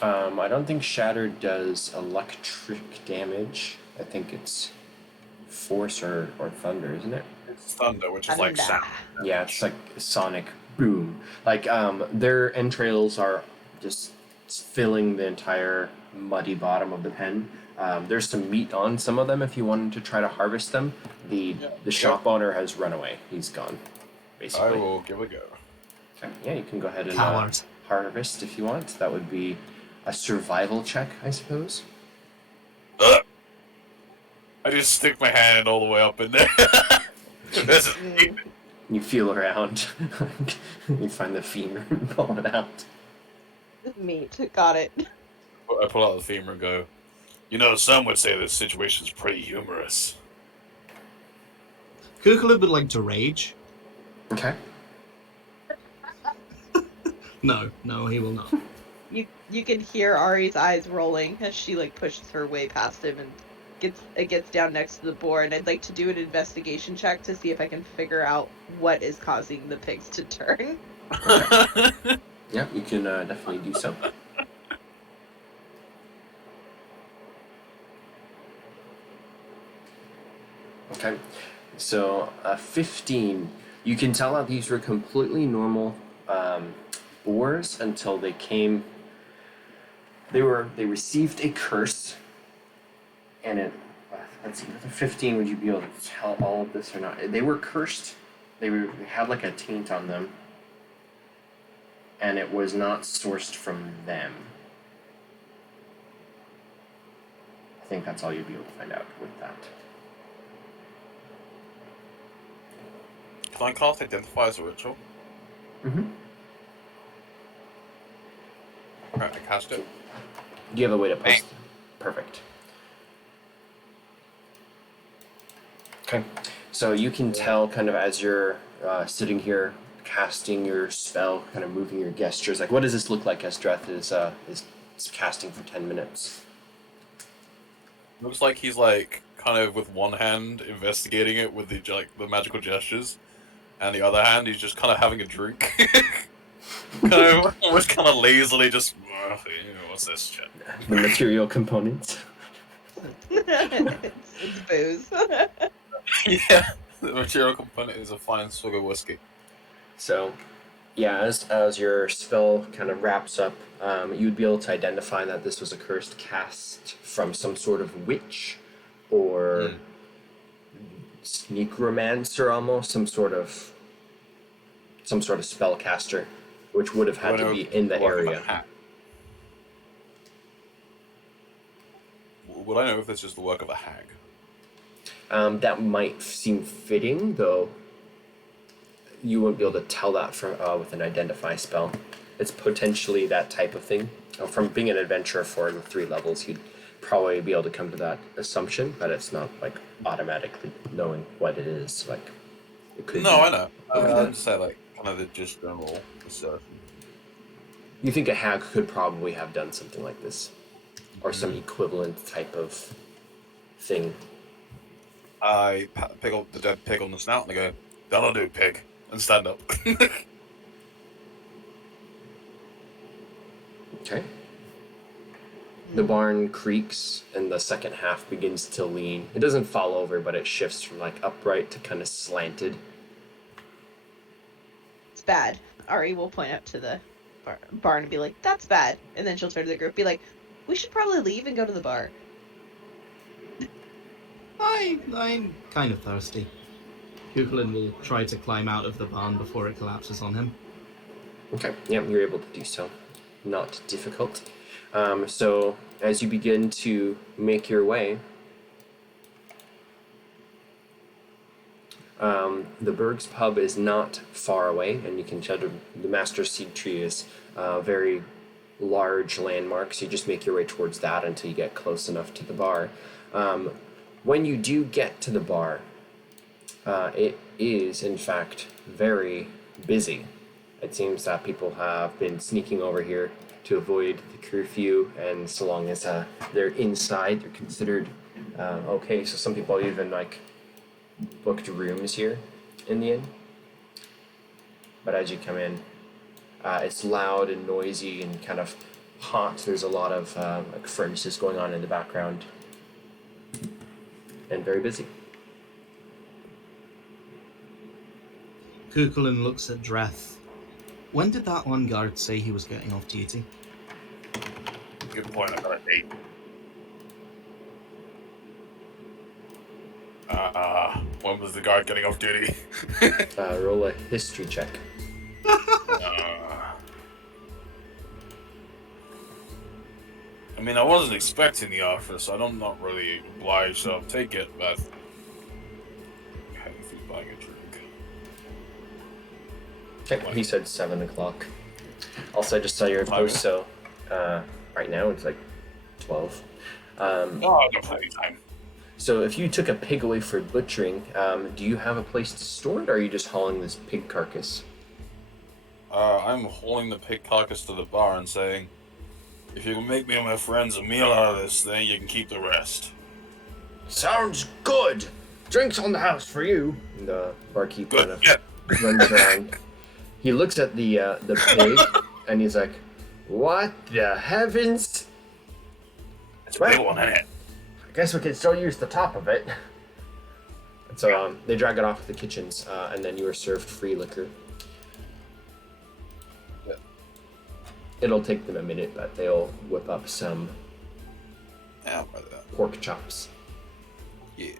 I don't think Shatter does electric damage. I think it's force or thunder, isn't it? It's thunder, which is like sound. Yeah, it's like sonic boom. Like their entrails are just It's filling the entire muddy bottom of the pen. There's some meat on some of them if you wanted to try to harvest them. The Yeah. shop owner has run away. He's gone, basically. I will give it a go. Okay, yeah, you can go ahead and Coward. harvest if you want. That would be a survival check, I suppose. Ugh. I just stick my hand all the way up in there. This is You feel around. You find the femur and pull it out. Meat. Got it. I pull out the femur and go, you know, some would say this situation's pretty humorous. Kukula would like to rage. Okay. No, he will not. You can hear Ari's eyes rolling as she like pushes her way past him and gets down next to the boar. And I'd like to do an investigation check to see if I can figure out what is causing the pigs to turn. Yeah, you can definitely do so. Okay, so 15. You can tell that these were completely normal boars until they came. They received a curse, and it. Let's see, with a 15, would you be able to tell all of this or not? They were cursed. They had like a taint on them, and it was not sourced from them. I think that's all you'd be able to find out with that. Can I cast Identify as a ritual? Mm-hmm. Alright, I cast it. Do you have a way to post? Perfect. Okay, so you can tell kind of as you're sitting here casting your spell, kind of moving your gestures. Like, what does this look like as Dreth is casting for 10 minutes? Looks like he's like kind of with one hand investigating it with the magical gestures, and the other hand he's just kind of having a drink. Almost kind of lazily just what's this shit? The material components. It's booze. Yeah, the material component is a fine swig of whiskey. So, yeah, as your spell kind of wraps up, you'd be able to identify that this was a cursed cast from some sort of witch or necromancer, almost some sort of spellcaster, which would have had to be in the area. Would I know if this is the work of a hag? That might seem fitting, though you wouldn't be able to tell that from with an identify spell. It's potentially that type of thing. From being an adventurer for the 3 levels, you'd probably be able to come to that assumption, but it's not like automatically knowing what it is. Like, it could. No, I know. I'm just saying, like, kind of the just general assertion. You think a hag could probably have done something like this, or some equivalent type of thing. I pick up the dead pig on the snout and I go, "That'll do, pig," and stand up. Okay. The barn creaks and the second half begins to lean. It doesn't fall over, but it shifts from like upright to kind of slanted. It's bad. Ari will point up to the barn and be like, "That's bad." And then she'll turn to the group and be like, "We should probably leave and go to the bar." I'm kind of thirsty. Kukulin will try to climb out of the barn before it collapses on him. Okay, yeah, you're able to do so. Not difficult. So as you begin to make your way, the Berg's pub is not far away, and you can tell the Master Seed Tree is a very large landmark, so you just make your way towards that until you get close enough to the bar. When you do get to the bar, it is, in fact, very busy. It seems that people have been sneaking over here to avoid the curfew, and so long as they're inside, they're considered okay. So some people even like booked rooms here in the inn. But as you come in, it's loud and noisy and kind of hot. There's a lot of like furnaces going on in the background, and very busy. Kukulin looks at Dreth. When did that one guard say he was getting off duty? Good point. I got an 8. When was the guard getting off duty? Roll a history check. I mean, I wasn't expecting the offer, so I'm not really obliged, so I'll take it, but... Heading through buying a drink. Okay, he said 7 o'clock. Also, I just saw your post, so right now it's like 12. I've got plenty of time. So if you took a pig away for butchering, do you have a place to store it, or are you just hauling this pig carcass? I'm hauling the pig carcass to the bar and saying, if you can make me and my friends a meal out of this thing, you can keep the rest. Sounds good. Drinks on the house for you. And the barkeep Good, kind of yeah. runs around. He looks at the pig, and he's like, "What the heavens?" It's a big one, isn't it? I guess we can still use the top of it. And so they drag it off to the kitchens, and then you are served free liquor. Yeah. It'll take them a minute, but they'll whip up some Yeah, I'll buy that. pork chops. Yeah.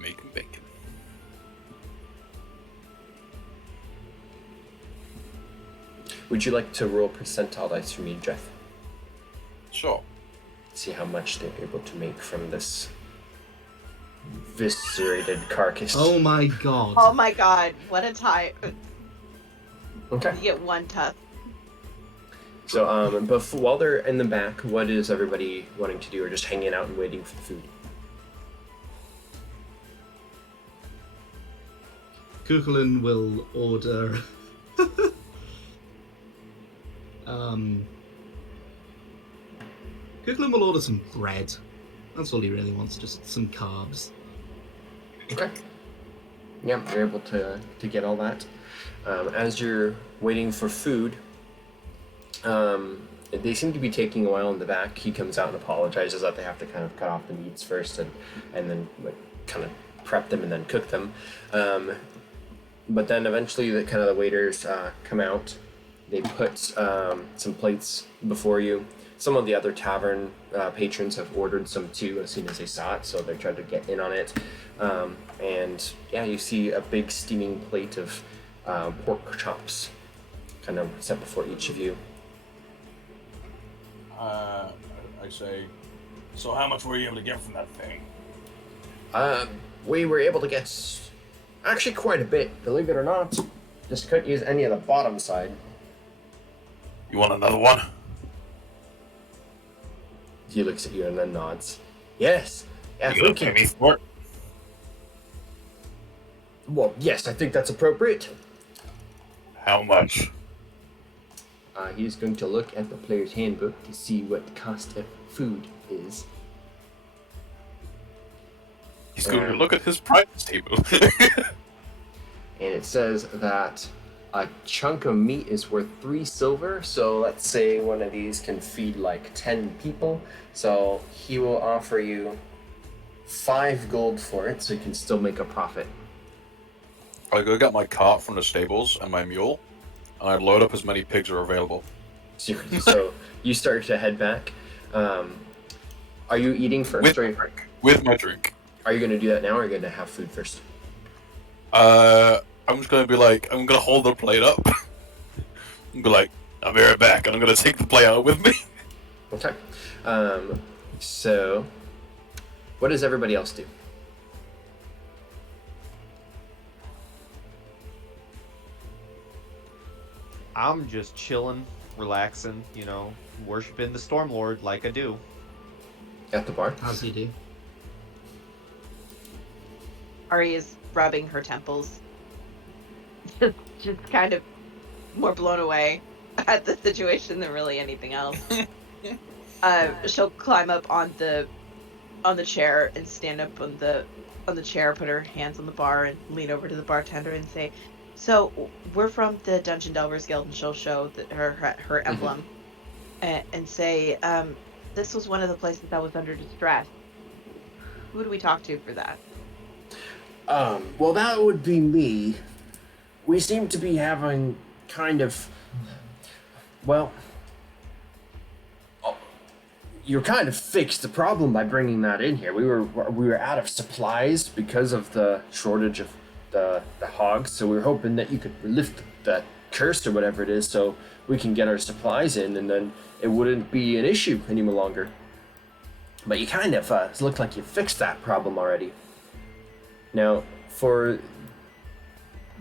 Making bacon. Would you like to roll percentile dice for me, Jeff? Sure. See how much they're able to make from this viscerated carcass. Oh my god. Oh my god, what a time. Okay. You get 1 tusk. So, while they're in the back, what is everybody wanting to do, or just hanging out and waiting for food? Kukulin will order. Kukulin will order some bread. That's all he really wants, just some carbs. Okay. Yeah, you're able to get all that. As you're waiting for food, they seem to be taking a while in the back. He comes out and apologizes that they have to kind of cut off the meats first and then like kind of prep them and then cook them. But then eventually the waiters come out. They put some plates before you. Some of the other tavern patrons have ordered some too as soon as they saw it, so they tried to get in on it. And yeah, you see a big steaming plate of pork chops kind of set before each of you. I say, so how much were you able to get from that thing? We were able to get actually quite a bit, believe it or not. Just couldn't use any of the bottom side. You want another one? He looks at you and then nods. Yes. Yeah, You gonna pay me for it? Well, yes, I think that's appropriate. How much? He's going to look at the player's handbook to see what the cost of food is. He's going to look at his price table. And it says that a chunk of meat is worth 3 silver, so let's say one of these can feed like 10 people. So he will offer you 5 gold for it, so you can still make a profit. I go get my cart from the stables and my mule, and I load up as many pigs as are available. So you start to head back. Are you eating first? With Or my drink. With my drink. are you going to do that now, or are you going to have food first? I'm just gonna be like, I'm gonna hold the plate up. And be like, I'll be right back, and I'm gonna take the plate out with me. Okay. So what does everybody else do? I'm just chilling, relaxing, worshiping the Stormlord like I do. At the bar? As you do. Ari is rubbing her temples. Just kind of more blown away at the situation than really anything else. She'll climb up on the chair and stand up on the chair, put her hands on the bar, and lean over to the bartender and say, "So we're from the Dungeon Delvers Guild," and she'll show her emblem, and say, "This was one of the places that was under distress. Who do we talk to for that?" Well, that would be me. We seem to be having kind of, well, you kind of fixed the problem by bringing that in here. We were out of supplies because of the shortage of the hogs, so we were hoping that you could lift that curse or whatever it is, so we can get our supplies in, and then it wouldn't be an issue any longer. But you kind of looked like you fixed that problem already. Now, for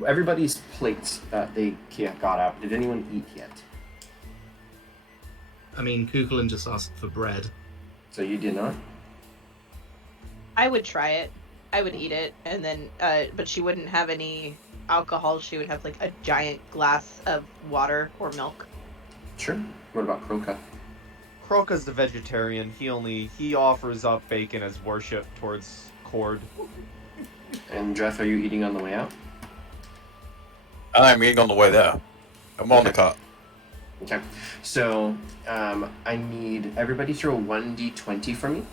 everybody's plates that they got out, did anyone eat yet? I mean, Kukulin just asked for bread. So you did not? I would try it. I would eat it, and then, but she wouldn't have any alcohol. She would have like a giant glass of water or milk. Sure. What about Kroka? Kroka's the vegetarian. He offers up bacon as worship towards Cord. And Dreth, are you eating on the way out? I'm eating on the way there. I'm on the cart. Okay. So, I need everybody to roll 1d20 for me.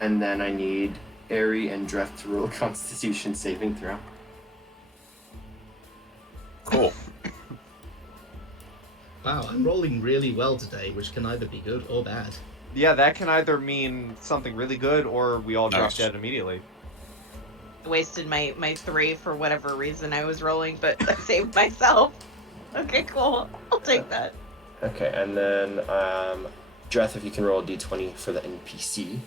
And then I need Ari and Dreth to roll a Constitution saving throw. Cool. Wow, I'm rolling really well today, which can either be good or bad. Yeah, that can either mean something really good or we all drop Nice. dead immediately. I wasted my 3 for whatever reason I was rolling, but I saved myself. Okay, cool. I'll take that. Okay, and then Dreth, if you can roll a d20 for the NPC.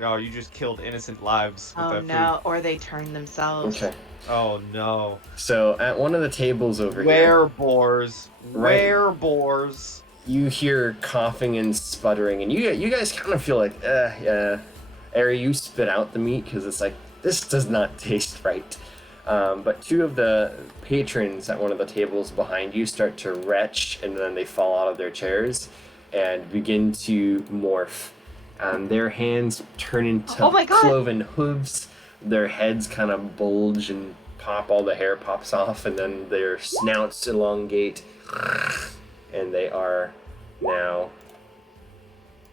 No, you just killed innocent lives with Oh that no, or they turn themselves. Okay. food. Oh no. So at one of the tables over here, Were-boars. Right. Were-boars. you hear coughing and sputtering, and you guys kind of feel like, yeah. Ari, you spit out the meat because it's like, this does not taste right. But two of the patrons at one of the tables behind you start to retch, and then they fall out of their chairs and begin to morph. Their hands turn into Oh my God. cloven hooves. Their heads kind of bulge and pop. All the hair pops off, and then their snouts elongate. And they are now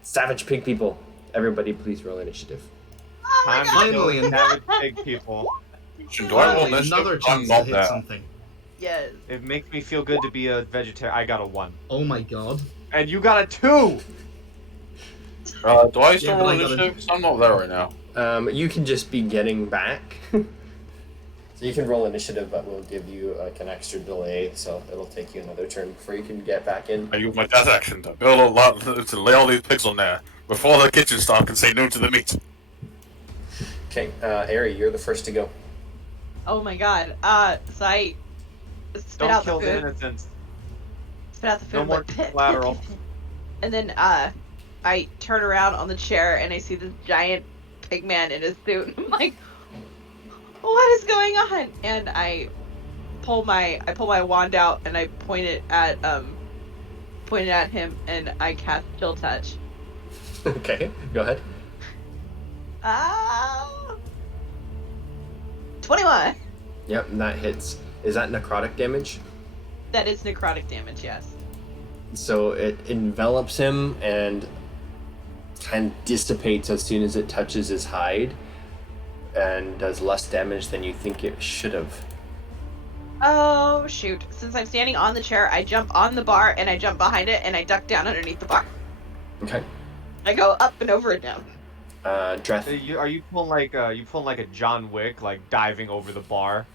savage pig people. Everybody, please roll initiative. Time to Finally, kill savage pig people. Do I roll Finally, initiative? another I'm chance to not hit there. something. Yes. It makes me feel good to be a vegetarian. I got a 1. Oh my god. And you got a 2! Do I still Yeah, but roll I gotta- initiative? 'Cause I'm not there right now. You can just be getting back. So you can roll initiative, but we'll give you like an extra delay, so it'll take you another turn before you can get back in. I use my death action to build a lot to lay all these pigs on there before the kitchen staff can say no to the meat. Okay, Ari, you're the first to go. Oh my god. So I spit Don't out kill the the food. innocents. Spit out the food. No I'm more like, "Pit, pit, collateral." pit, pit." And then I turn around on the chair and I see this giant pig man in his suit. I'm like, what is going on? And I pull my wand out and I point it at him and I cast Chill Touch. Okay, go ahead. 21. Yep, that hits. Is that necrotic damage? That is necrotic damage, yes. So it envelops him and kind of dissipates as soon as it touches his hide, and does less damage than you think it should have. Oh shoot. Since I'm standing on the chair, I jump on the bar and I jump behind it and I duck down underneath the bar. Okay. I go up and over and down. Dreth. Are you pulling like a John Wick, like diving over the bar?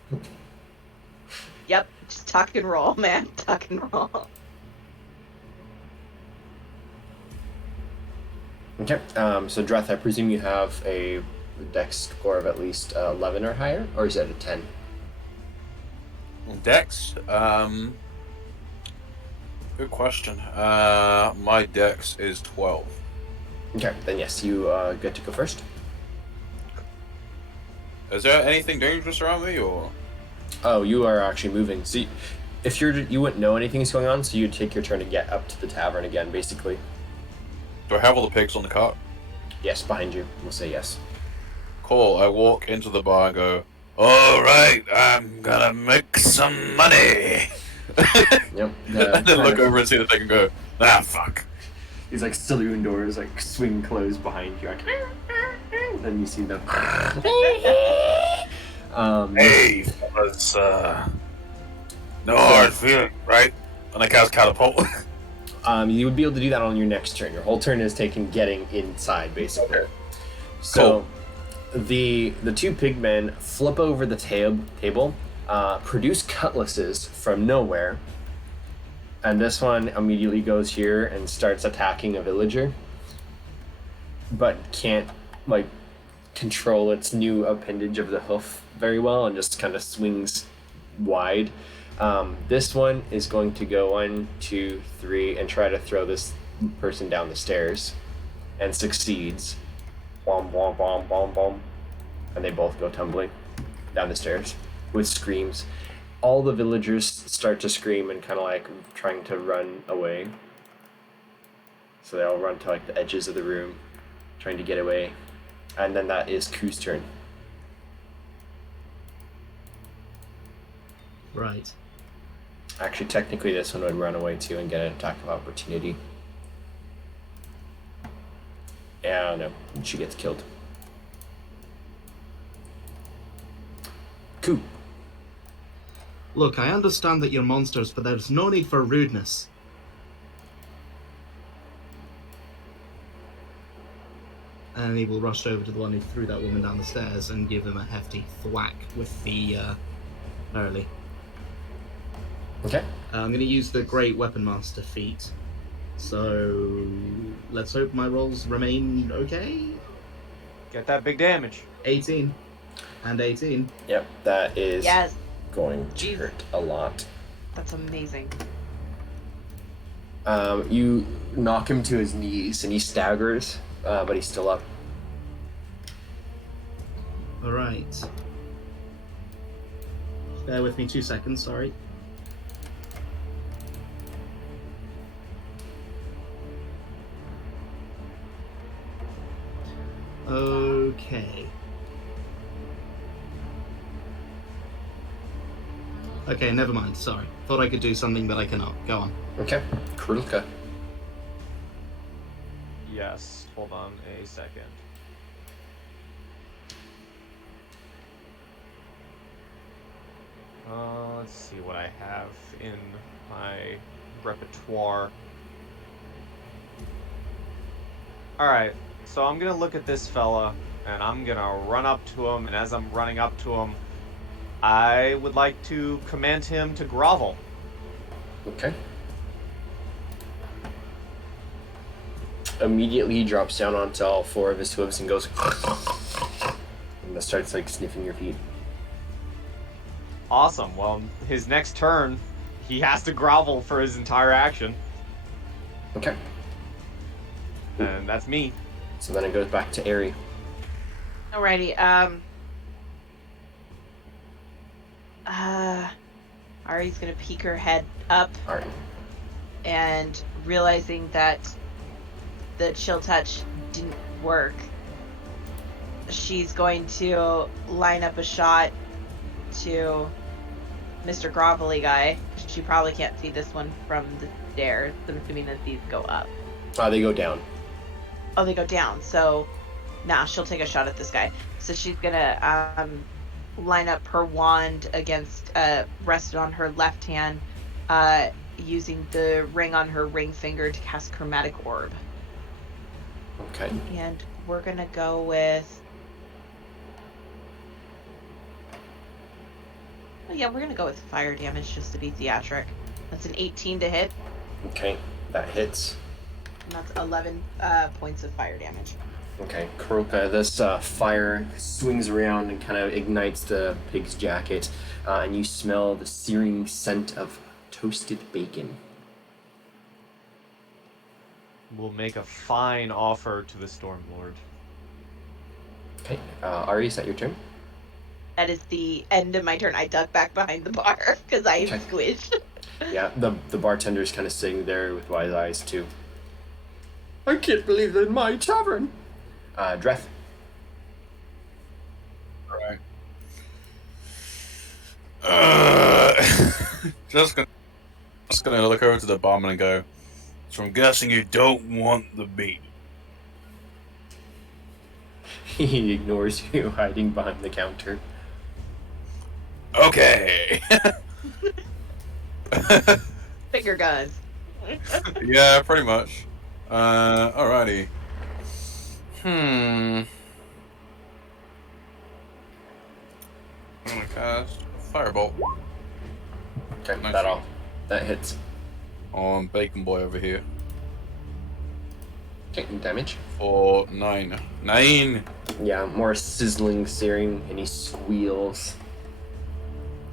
Yep, just tuck and roll, man. Tuck and roll. Okay. So Dreth, I presume you have a dex score of at least 11 or higher, or is that a 10? Dex? Good question. My dex is 12. Okay, then yes, you get to go first. Is there anything dangerous around me, or? Oh, you are actually moving. See, if you wouldn't know anything's going on, so you'd take your turn to get up to the tavern again, basically. Do I have all the pigs on the cart? Yes, behind you. We'll say yes. Cool. I walk into the bar and go, alright, I'm gonna make some money. Yep. And then look over and see the thing and go, ah, fuck. These like saloon doors like swing closed behind you. Like, then you see them. Hey, fellas, no hard feeling, right? And I cast catapult. You would be able to do that on your next turn. Your whole turn is taken getting inside, basically. Okay. So, the two pigmen flip over the table, produce cutlasses from nowhere, and this one immediately goes here and starts attacking a villager, but can't like control its new appendage of the hoof very well, and just kind of swings wide. This one is going to go 1, 2, 3, and try to throw this person down the stairs, and succeeds. Bom, bom, bom, bom, bom. And they both go tumbling down the stairs with screams. All the villagers start to scream and kind of like trying to run away. So they all run to like the edges of the room, trying to get away. And then that is Ku's turn. Right. Actually, technically, this one would run away too and get an attack of opportunity. Yeah, no, she gets killed. Ku. Look, I understand that you're monsters, but there's no need for rudeness. And he will rush over to the one who threw that woman down the stairs and give him a hefty thwack with the early. Okay. I'm going to use the Great Weapon Master feat. So let's hope my rolls remain okay. Get that big damage. 18 and 18. Yep, that is Yes, going to Jeez. hurt a lot. that's amazing. You knock him to his knees and he staggers, but he's still up. All right. Bear with me 2 seconds, sorry. Okay. Okay, never mind, sorry. Thought I could do something, but I cannot. Go on. Okay. Krulka. Yes, hold on a second. Let's see what I have in my repertoire. Alright, so I'm gonna look at this fella, and I'm gonna run up to him, and as I'm running up to him, I would like to command him to grovel. Okay. Immediately he drops down onto all 4 of his hooves and goes and starts like sniffing your feet. Awesome, well, his next turn, he has to grovel for his entire action, Okay. and that's me. So then it goes back to Aerie. Alrighty, Ari's gonna peek her head up Alright. and realizing that the chill touch didn't work, she's going to line up a shot to Mr. Grovelly guy. She probably can't see this one from the stairs. I'm assuming that these go up. They go down. Oh, they go down. So, nah, she'll take a shot at this guy. So she's gonna line up her wand against, rested on her left hand, using the ring on her ring finger to cast Chromatic Orb. Okay. And we're gonna go with... Oh yeah, we're gonna go with fire damage just to be theatric. That's an 18 to hit, Okay. That hits. and that's 11 points of fire damage. Okay. Kroka, this fire swings around and kind of ignites the pig's jacket, and you smell the searing scent of toasted bacon. We'll make a fine offer to the Stormlord. Okay. Ari, is that your turn? That is the end of my turn. I duck back behind the bar because I Okay. squished. Yeah, the bartender's kind of sitting there with wide eyes too. I can't believe they're in my tavern. Dreth. Right. Just gonna look over to the barman and go, so I'm guessing you don't want the beat. He ignores you, hiding behind the counter. Okay. Finger guns. Yeah, pretty much. Alrighty. I'm gonna cast Firebolt Okay, Nice. that hits. on Bacon Boy over here Taking damage. for 9. 9! Yeah, more sizzling, searing, and he squeals.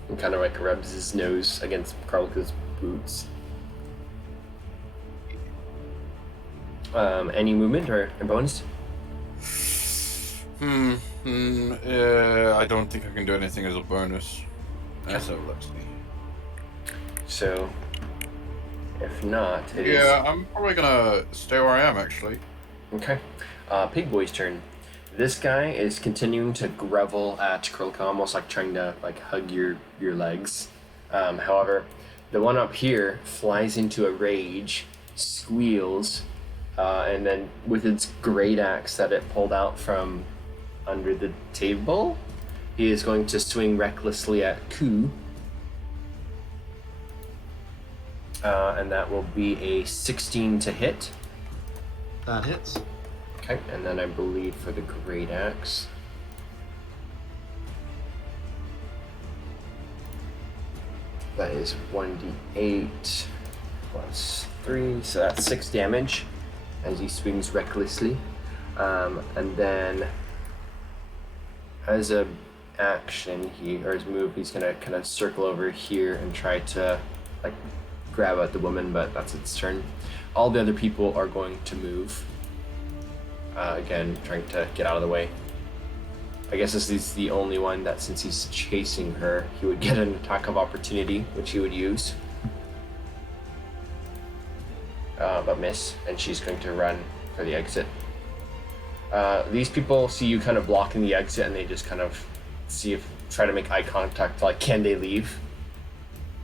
And kind of like rubs his nose against Karlka's boots. Any movement or a bonus? I don't think I can do anything as a bonus. So let's see. So, if not, it is... Yeah, I'm probably gonna stay where I am, actually. Okay. Pig Boy's turn. This guy is continuing to grovel at Krillka, almost like trying to like hug your legs. However, the one up here flies into a rage, squeals, and then with its great axe that it pulled out from under the table, he is going to swing recklessly at Ku. And that will be a 16 to hit. That hits. Okay, and then I believe for the great axe. That is 1d8 plus 3, so that's 6 damage as he swings recklessly. And then as a action, or his move, he's gonna kind of circle over here and try to like grab at the woman, but that's its turn. All the other people are going to move. Again, trying to get out of the way. I guess this is the only one that, since he's chasing her, he would get an attack of opportunity, which he would use. But miss, and she's going to run for the exit. These people see you kind of blocking the exit, and they just kind of try to make eye contact. Like, can they leave?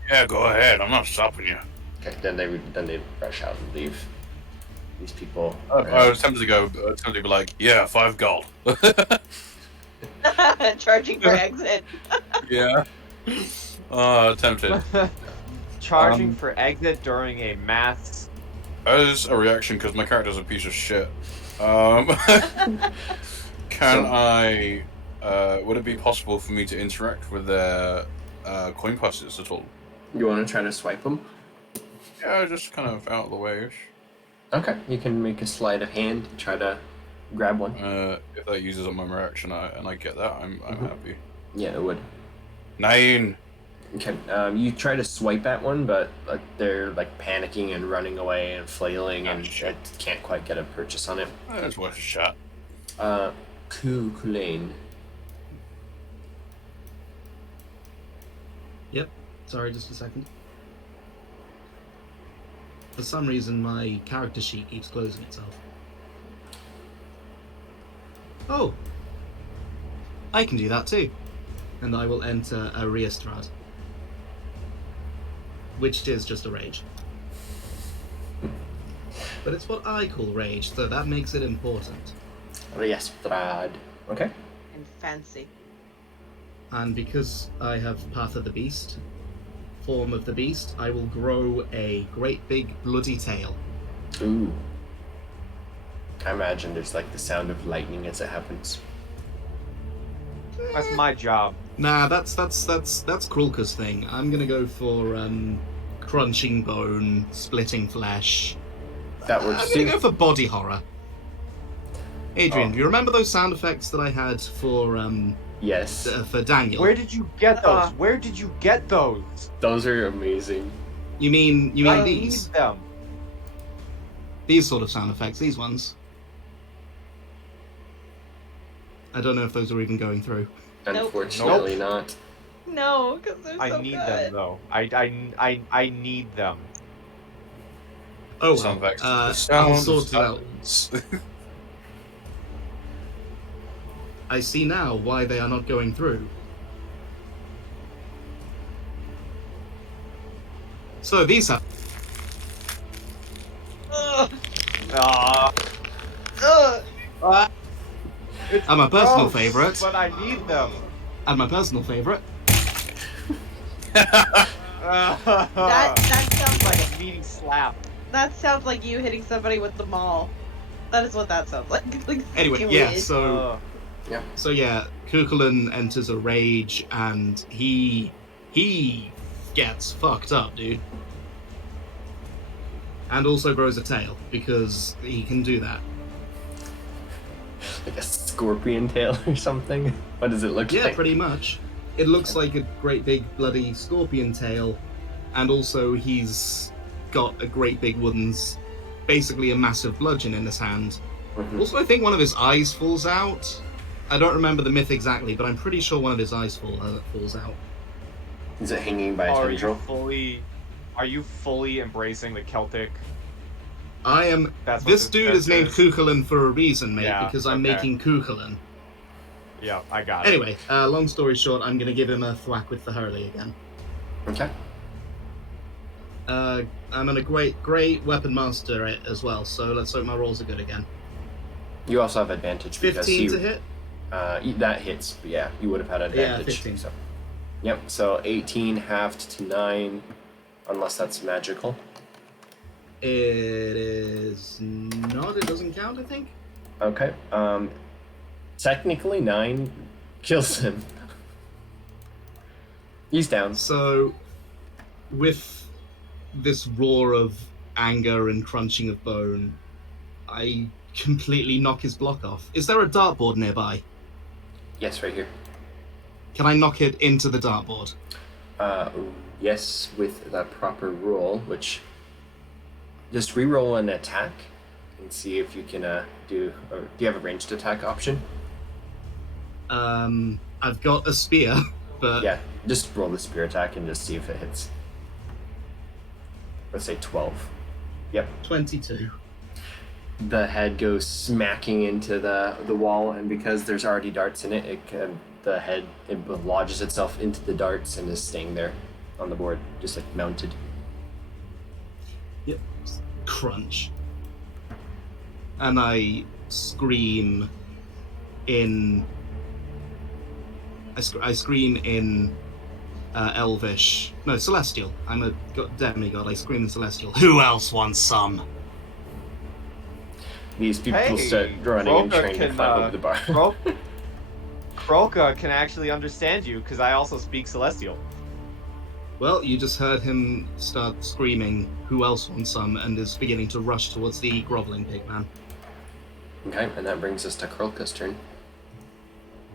Yeah, go ahead. I'm not stopping you. Okay, then they rush out and leave. These people. I was tempted to be like, yeah, 5 gold. Charging for exit. Yeah. Tempted. Charging for exit during a mass. As a reaction, because my character's a piece of shit. Can I? Would it be possible for me to interact with their coin passes at all? You want to try to swipe them? Yeah, just kind of out of the way-ish. Okay, you can make a sleight of hand and try to grab one. If that uses up my reaction and I get that, I'm happy. Yeah, it would. 9. Okay, you try to swipe at one, but they're like panicking and running away and flailing, and shit. can't quite get a purchase on it. That's worth a shot. Kulane. Yep. Sorry, just a second. For some reason, my character sheet keeps closing itself. Oh! I can do that too. And I will enter a Riestrad. Which is just a rage. But it's what I call rage, so that makes it important. Riestrad. Okay. And fancy. And because I have Path of the Beast, form of the beast, I will grow a great big bloody tail. Ooh. I imagine there's like the sound of lightning as it happens. That's my job. Nah, that's Krulka's thing. I'm gonna go for crunching bone, splitting flesh. That works I'm gonna too. go for body horror. Adrian, do you remember those sound effects that I had for Yes. for Daniel? Where did you get those? Where did you get those? Those are amazing. You mean I these? need them. These sort of sound effects, these ones. I don't know if those are even going through. Unfortunately not. No, because they're so I need good. them though. I need them. Oh Sound well, effects. I'll sort it out. I see now why they are not going through. So these are... Ugh. Ugh. Ugh. It's And my personal gross, favourite. But I need them. And my personal favourite. That sounds like a meaty slap. That sounds like you hitting somebody with the maul. That is what that sounds like. Like Anyway, fucking yeah, weird. so Kukulin enters a rage and he gets fucked up, dude. And also grows a tail because he can do that. Like a scorpion tail or something? What does it look like? Yeah, pretty much. It looks like a great big bloody scorpion tail, and also he's got a great big basically a massive bludgeon in his hand. Mhm. Also, I think one of his eyes falls out. I don't remember the myth exactly, but I'm pretty sure one of his eyes falls out. Is it hanging by a Are tendril? you fully embracing the Celtic? I am. That's what This dude is named is. Kukulin for a reason, mate, Yeah, because I'm okay. making Kukulin. Yeah, I got it. Anyway, long story short, I'm going to give him a thwack with the Hurley again. Okay. I'm a great weapon master as well, so let's hope my rolls are good again. You also have advantage because 15 to hit? That hits, but yeah, you would have had advantage. Yeah, 15. So. Yep, so 18 halved to 9, unless that's magical. It is not. It doesn't count, I think. Okay. Technically 9 kills him. He's down. So, with this roar of anger and crunching of bone, I completely knock his block off. Is there a dartboard nearby? Yes, right here. Can I knock it into the dartboard? Yes, with the proper roll, which just re-roll an attack and see if you can do you have a ranged attack option? I've got a spear, but Yeah, just roll the spear attack and just see if it hits. Let's say 12. Yep. 22. The head goes smacking into the wall, and because there's already darts in it, the head lodges itself into the darts and is staying there on the board, just like mounted. Yep. Crunch. And I scream in. I scream in Elvish. No, Celestial. I'm a demigod. I scream in Celestial. Who else wants some? These people Hey, start running and Kroka trying to can, climb over the bar. Kroka can actually understand you because I also speak Celestial. Well, you just heard him start screaming, who else wants some, and is beginning to rush towards the groveling pig man. Okay, and that brings us to Krolka's turn.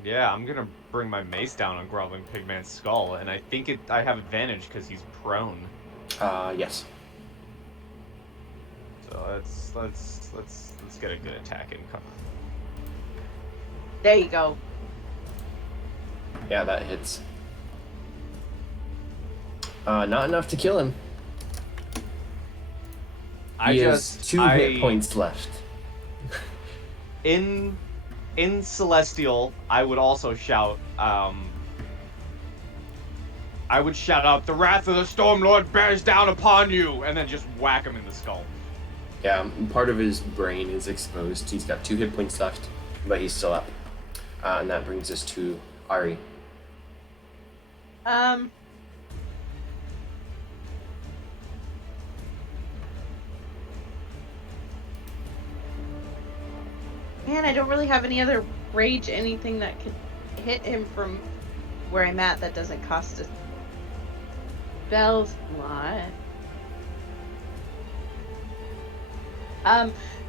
Yeah, I'm gonna bring my mace down on Groveling Pigman's skull, and I think I have advantage because he's prone. Yes. So let's get a good attack in. Come on. There you go. Yeah, that hits. Not enough to kill him. He has 2 hit points left. In Celestial, I would also shout. I would shout out, "The wrath of the Stormlord bears down upon you," and then just whack him in the skull. Yeah, part of his brain is exposed. He's got 2 hit points left, but he's still up. And that brings us to Ari. Man, I don't really have any other rage, anything that could hit him from where I'm at that doesn't cost a spell slot.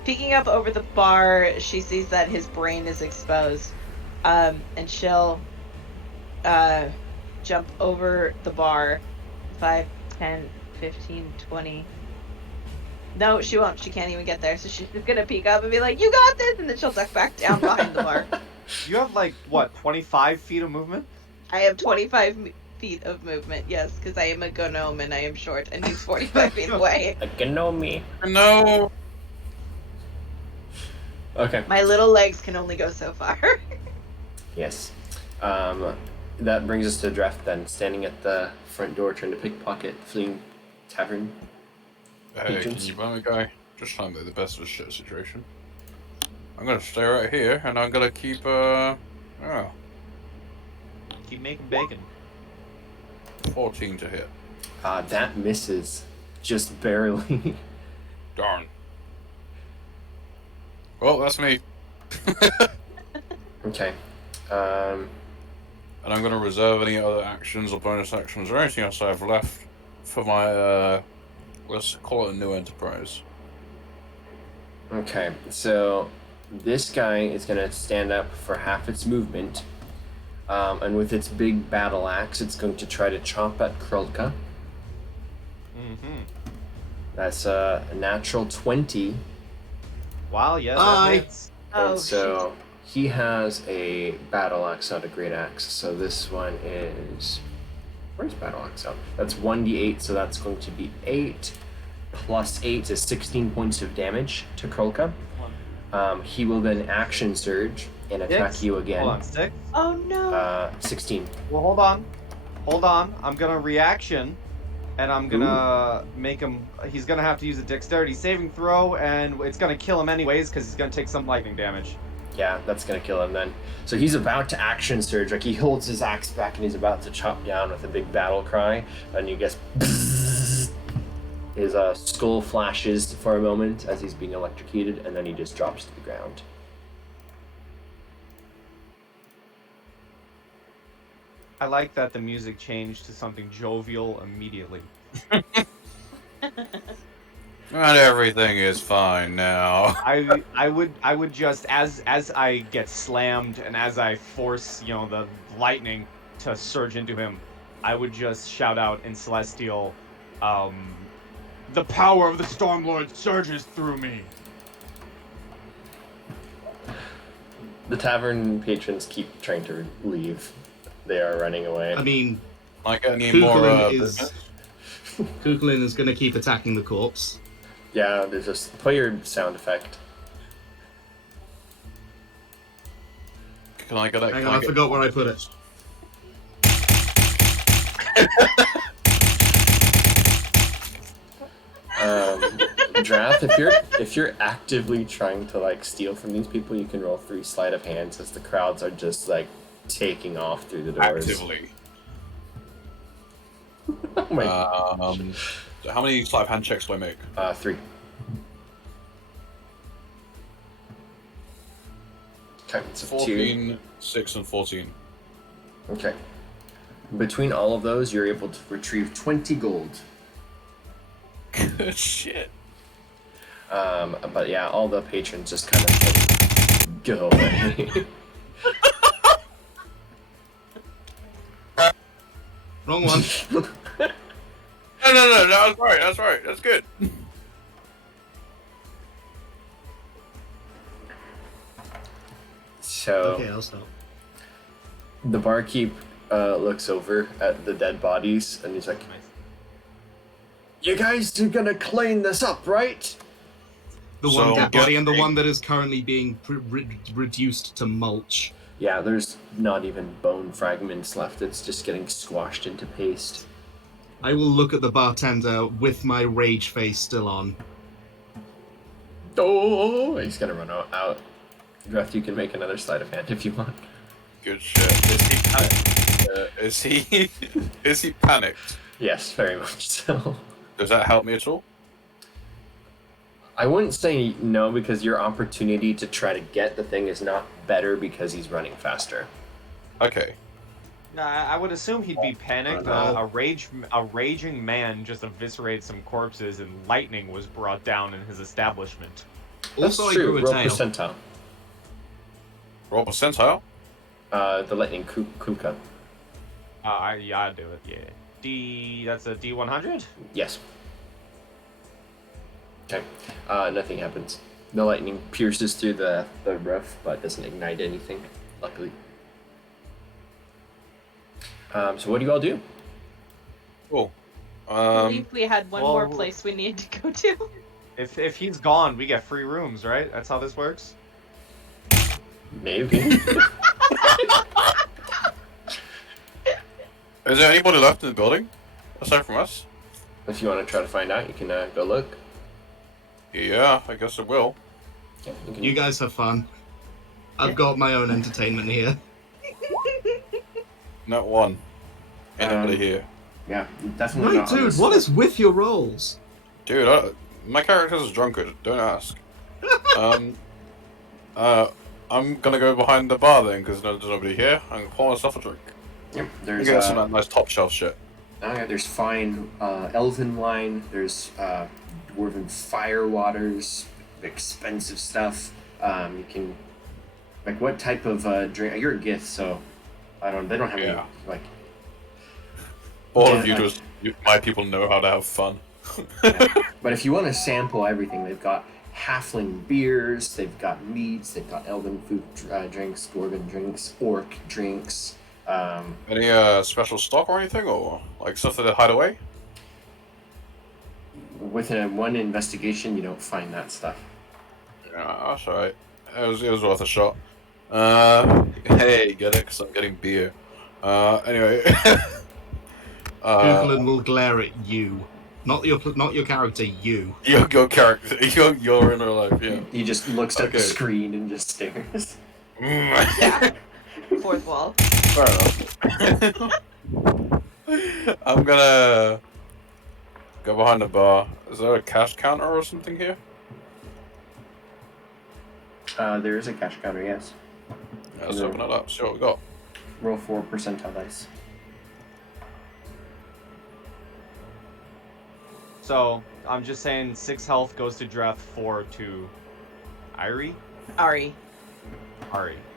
Peeking up over the bar, she sees that his brain is exposed. And she'll jump over the bar. 5, 10, 15, 20. No, she won't. She can't even get there. So she's just gonna peek up and be like, "You got this!" And then she'll duck back down behind the bar. You have like what, 25 feet of movement? I have 25 feet of movement, yes, because I am a gnome and I am short and he's 45 feet away. A gnome. No. Okay. My little legs can only go so far. Yes. That brings us to Draft then, standing at the front door trying to pickpocket the fleeing tavern. Hey, can Patrons. you buy me, guy? Just trying to make the best of a shit situation. I'm gonna stay right here, and I'm gonna keep, Keep making bacon. 14 to hit. That misses. Just barely. Darn. Well, that's me. Okay. And I'm going to reserve any other actions or bonus actions or anything else I have left for my, let's call it a new enterprise. Okay, so this guy is going to stand up for half its movement, and with its big battle axe, it's going to try to chomp at Krulka. Mm-hmm. That's a natural 20. Wow, yeah, Bye. that hits. Oh, And so he has a battle axe, not a great axe. So this one is. Where's battle axe out? That's 1d8, so that's going to be 8 plus 8 is 16 points of damage to Krulka. He will then action surge and attack Six? you again. Hold on, 6? Oh no. 16. Well, hold on. Hold on. I'm gonna reaction, and I'm gonna make him. He's gonna have to use a dexterity saving throw, and it's gonna kill him anyways because he's gonna take some lightning damage. Yeah, that's gonna kill him then. So he's about to action surge, like he holds his axe back and he's about to chop down with a big battle cry, and you guess his skull flashes for a moment as he's being electrocuted, and then he just drops to the ground. I like that the music changed to something jovial immediately. And everything is fine now. I would just as I get slammed and as I force the lightning to surge into him, I would just shout out in Celestial, the power of the Stormlord surges through me. The tavern patrons keep trying to leave. They are running away. I mean, Like any more business? Kukulin is going to keep attacking the corpse. Yeah, there's just play your sound effect. Can I get that? Hang on, I forgot where I put it. Drath, if you're actively trying to like steal from these people, you can roll 3 sleight of hands as the crowds are just like taking off through the doors. Actively. Oh my How many sleight of hand checks do I make? 3. Okay, so 14, 6, and 14. 2. Okay. Between all of those, you're able to retrieve 20 gold. Good shit. But yeah, all the patrons just kind of like, go away. Wrong one. No, that's right, that's good. So Okay, I'll stop. the barkeep looks over at the dead bodies and he's like, "You guys are gonna clean this up, right?" The So, one dead body and the guessing- one that is currently being reduced to mulch. Yeah, there's not even bone fragments left. It's just getting squashed into paste. I will look at the bartender with my rage face still on. Oh, he's gonna run out. Dreth, you can make another sleight of hand if you want. Good shit. Is he panicked? Is he panicked? Yes, very much so. Does that help me at all? I wouldn't say no, because your opportunity to try to get the thing is not better because he's running faster. Okay. I would assume he'd be panicked. Oh, no. A raging man just eviscerated some corpses, and lightning was brought down in his establishment. Also, I That's true. grew a Roll tail. percentile. Roll percentile? The lightning kuka. Yeah, I'd do it. Yeah. That's a D100. Yes. Okay. Nothing happens. The lightning pierces through the roof, but doesn't ignite anything, luckily. So what do you all do? Cool. I believe we had one more well- place we needed to go to. If he's gone, we get free rooms, right? That's how this works. Maybe. Is there anybody left in the building? Aside from us? If you want to try to find out, you can go look. Yeah, I guess I will. Yeah, can... You guys have fun. I've got my own entertainment here. Not one. Anybody here? Yeah, definitely No, not. on dude, this what floor. is with your rolls? Dude, My character's a drunkard. Don't ask. I'm gonna go behind the bar then, because there's nobody here. I'm gonna pour myself a drink. Yep. I'm There's gonna get some of that nice top shelf shit. there's fine elven wine. There's dwarven fire waters, expensive stuff. You can what type of drink? You're a gift, so I don't. They don't have any like. All of my people know how to have fun. Yeah. But if you want to sample everything, they've got halfling beers, they've got meads, they've got elven food drinks, dwarven drinks, orc drinks. Any special stock or anything, or like stuff that they hide away? With one investigation, you don't find that stuff. Yeah, that's alright. It was worth a shot. Hey, get it? Because I'm getting beer. Anyway. Kukulin will glare at you. Not your character, you. Your character, your inner life, yeah. He just looks at the screen and just stares. Yeah. Fourth wall. Fair enough. I'm gonna go behind the bar. Is there a cash counter or something here? There is a cash counter, yes. Yeah, let's open it up. See what we got. Roll 4 percentile dice. So I'm just saying 6 health goes to Dreth, 4 to Ari. Ari.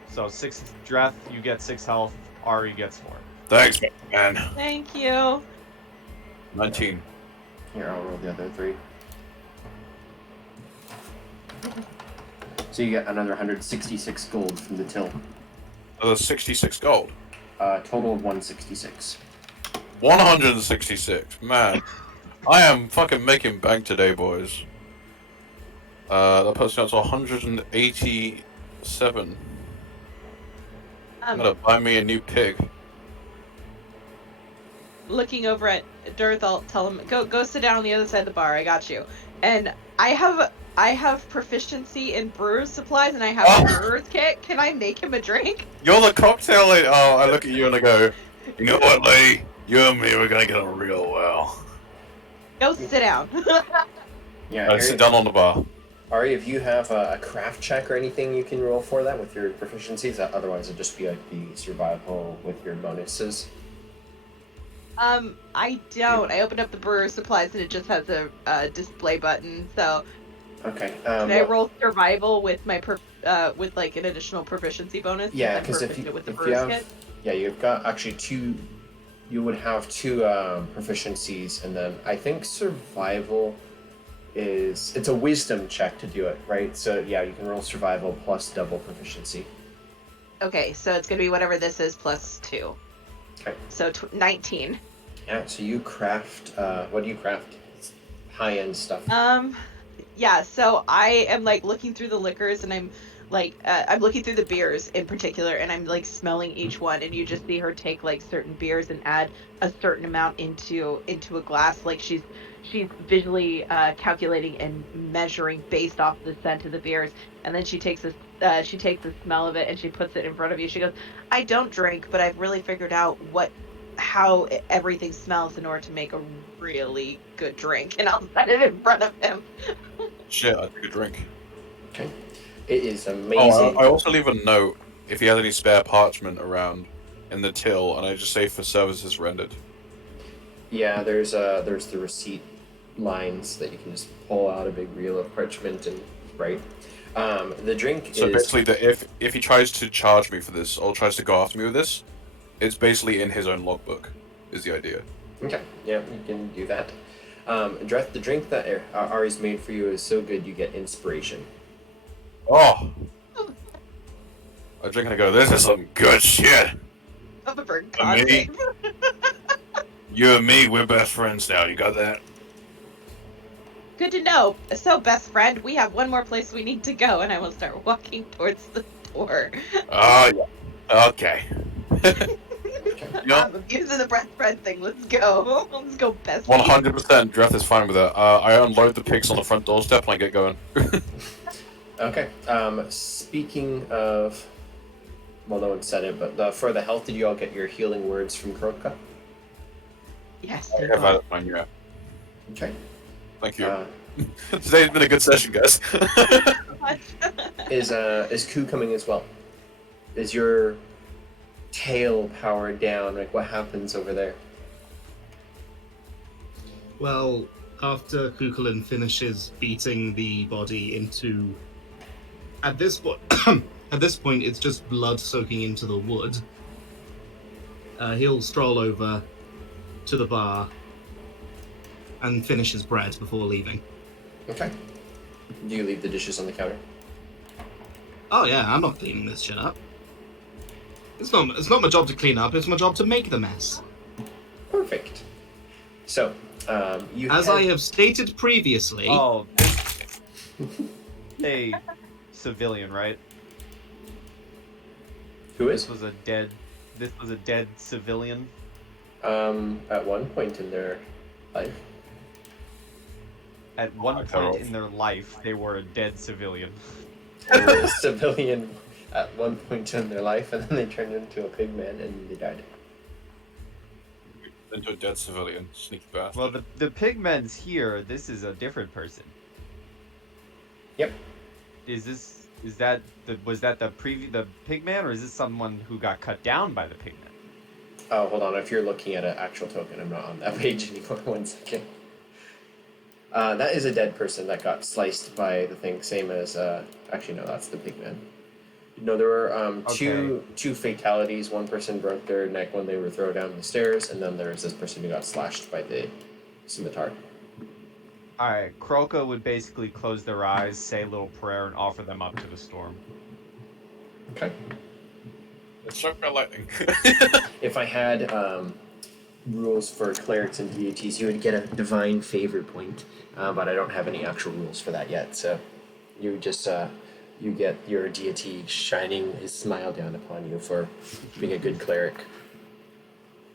So 6 Dreth, you get 6 health. Ari gets 4. Thanks, man. Thank you. 19. Here, I'll roll the other 3. So you get another 166 gold from the till. Another 66 gold. Total of 166. 166. Man. I am fucking making bank today, boys. That puts me up to 187. I'm gonna buy me a new pig. Looking over at Dirth, I'll tell him, go sit down on the other side of the bar. I got you. And I have proficiency in brewer's supplies, and I have a brewer's kit. Can I make him a drink? You're the cocktail lady. Oh, I look at you and I go, you know what, Lee? You and me, we're gonna get on real well. Go sit down. Yeah, I sit down on the bar. Ari, if you have a craft check or anything, you can roll for that with your proficiencies. Otherwise, it'd just be like the survival with your bonuses. I don't. I opened up the brewer's supplies and it just has a display button. So, Okay. can I roll survival with my with like an additional proficiency bonus? Yeah, because because I'm proficient with the if you brewer's have, kit. yeah, you've got actually 2. You would have 2 proficiencies, and then I think survival it's a wisdom check to do it, right? So yeah, you can roll survival plus double proficiency. Okay, so it's gonna be whatever this is plus 2. Okay. So 19. Yeah. So you craft. What do you craft? High-end stuff. Yeah. So I am like looking through the liquors, and I'm looking through the beers in particular, and I'm like smelling each one, and you just see her take like certain beers and add a certain amount into a glass, like she's visually calculating and measuring based off the scent of the beers, and then she takes the smell of it and she puts it in front of you. She goes, I don't drink, but I've really figured out how everything smells in order to make a really good drink, and I'll set it in front of him. Shit, I took a drink. Okay. It is amazing. Oh, I also leave a note if he has any spare parchment around in the till, and I just say for services rendered. Yeah, there's the receipt lines that you can just pull out a big reel of parchment and write. The drink So is basically, if he tries to charge me for this or tries to go after me with this, it's basically in his own logbook. Is the idea? okay. Yeah, you can do that. Dreth, the drink that Ari's made for you is so good you get inspiration. Oh, I drink and I go, this is some good shit. Oh, for Me? God's sake. You and me, we're best friends now. You got that? Good to know. So, best friend, we have one more place we need to go, and I will start walking towards the door. Oh, yeah. Okay. I'm abusing the best friend thing. Let's go. Let's go, best friend. 100% Dreth is fine with that. I unload the pigs on the front doorstep and I get going. Okay. Speaking of, well, no one said it, but for the health, did you all get your healing words from Krotka? Yes. I have that at mine, yeah. Okay. Thank you. Today's been a good session, guys. Is Ku coming as well? Is your tail powered down? Like, what happens over there? Well, after Kukulin finishes beating the body into, at this point, at this point, it's just blood soaking into the wood. He'll stroll over to the bar and finish his bread before leaving. Okay. Do you leave the dishes on the counter? Oh yeah, I'm not cleaning this shit up. It's not my job to clean up. It's my job to make the mess. Perfect. So, you As head- I have stated previously. Oh, a civilian, right? Who is? This was a dead civilian. At one point in their life. At one cut point off. in their life, they were a dead civilian. They were a civilian at one point in their life, and then they turned into a pig man and they died. Into a dead civilian, sneaky bastard. Well, the pigmen's here. This is a different person. Yep. Was that the pigman, or is this someone who got cut down by the pigman? Oh, hold on. If you're looking at an actual token, I'm not on that page anymore. 1 second. That is a dead person that got sliced by the thing. Same as actually no, that's the pig man. No, there were two fatalities. One person broke their neck when they were thrown down the stairs, and then there was this person who got slashed by the scimitar. Alright, Kroka would basically close their eyes, say a little prayer, and offer them up to the storm. Okay. It's struck by lightning. If I had rules for clerics and deities, you would get a divine favor point, but I don't have any actual rules for that yet. So you just you get your deity shining his smile down upon you for being a good cleric.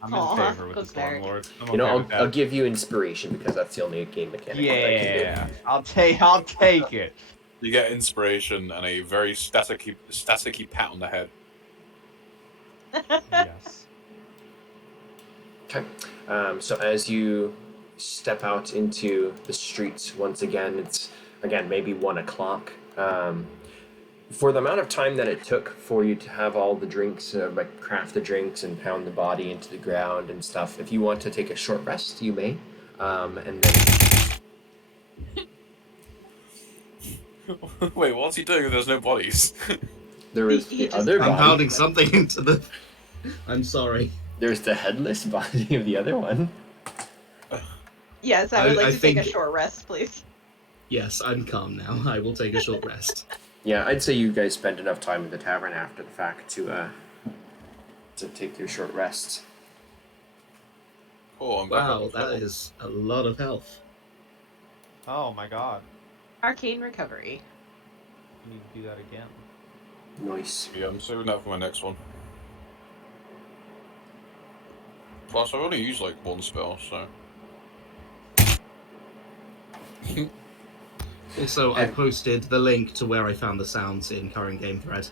I'm Aw, in favor with go the Storm cleric. Lord. I'm You know, okay with I'll that. give you inspiration because that's the only game mechanic that I can Yeah, I'll take it. You get inspiration and a very staticky pat on the head. Yes. do. Okay. So as you step out into the streets once again, it's again maybe 1 o'clock. For the amount of time that it took for you to have all the drinks, like craft the drinks and pound the body into the ground and stuff, if you want to take a short rest, you may. And then Wait, what's he doing if there's no bodies? there is He the just- other I'm body. pounding something into the. I'm sorry. There's the headless body of the other one. Yes, I would I like to take a think- short rest, please. Yes, I'm calm now. I will take a short rest. Yeah, I'd say you guys spent enough time in the tavern after the fact to take your short rest. Oh, I'm back Wow, up. that is a lot of health. Oh my god. Arcane recovery. I need to do that again. Nice. Yeah, I'm saving that for my next one. Plus, I've only used like 1 spell, so. Also, I posted the link to where I found the sounds in current game thread.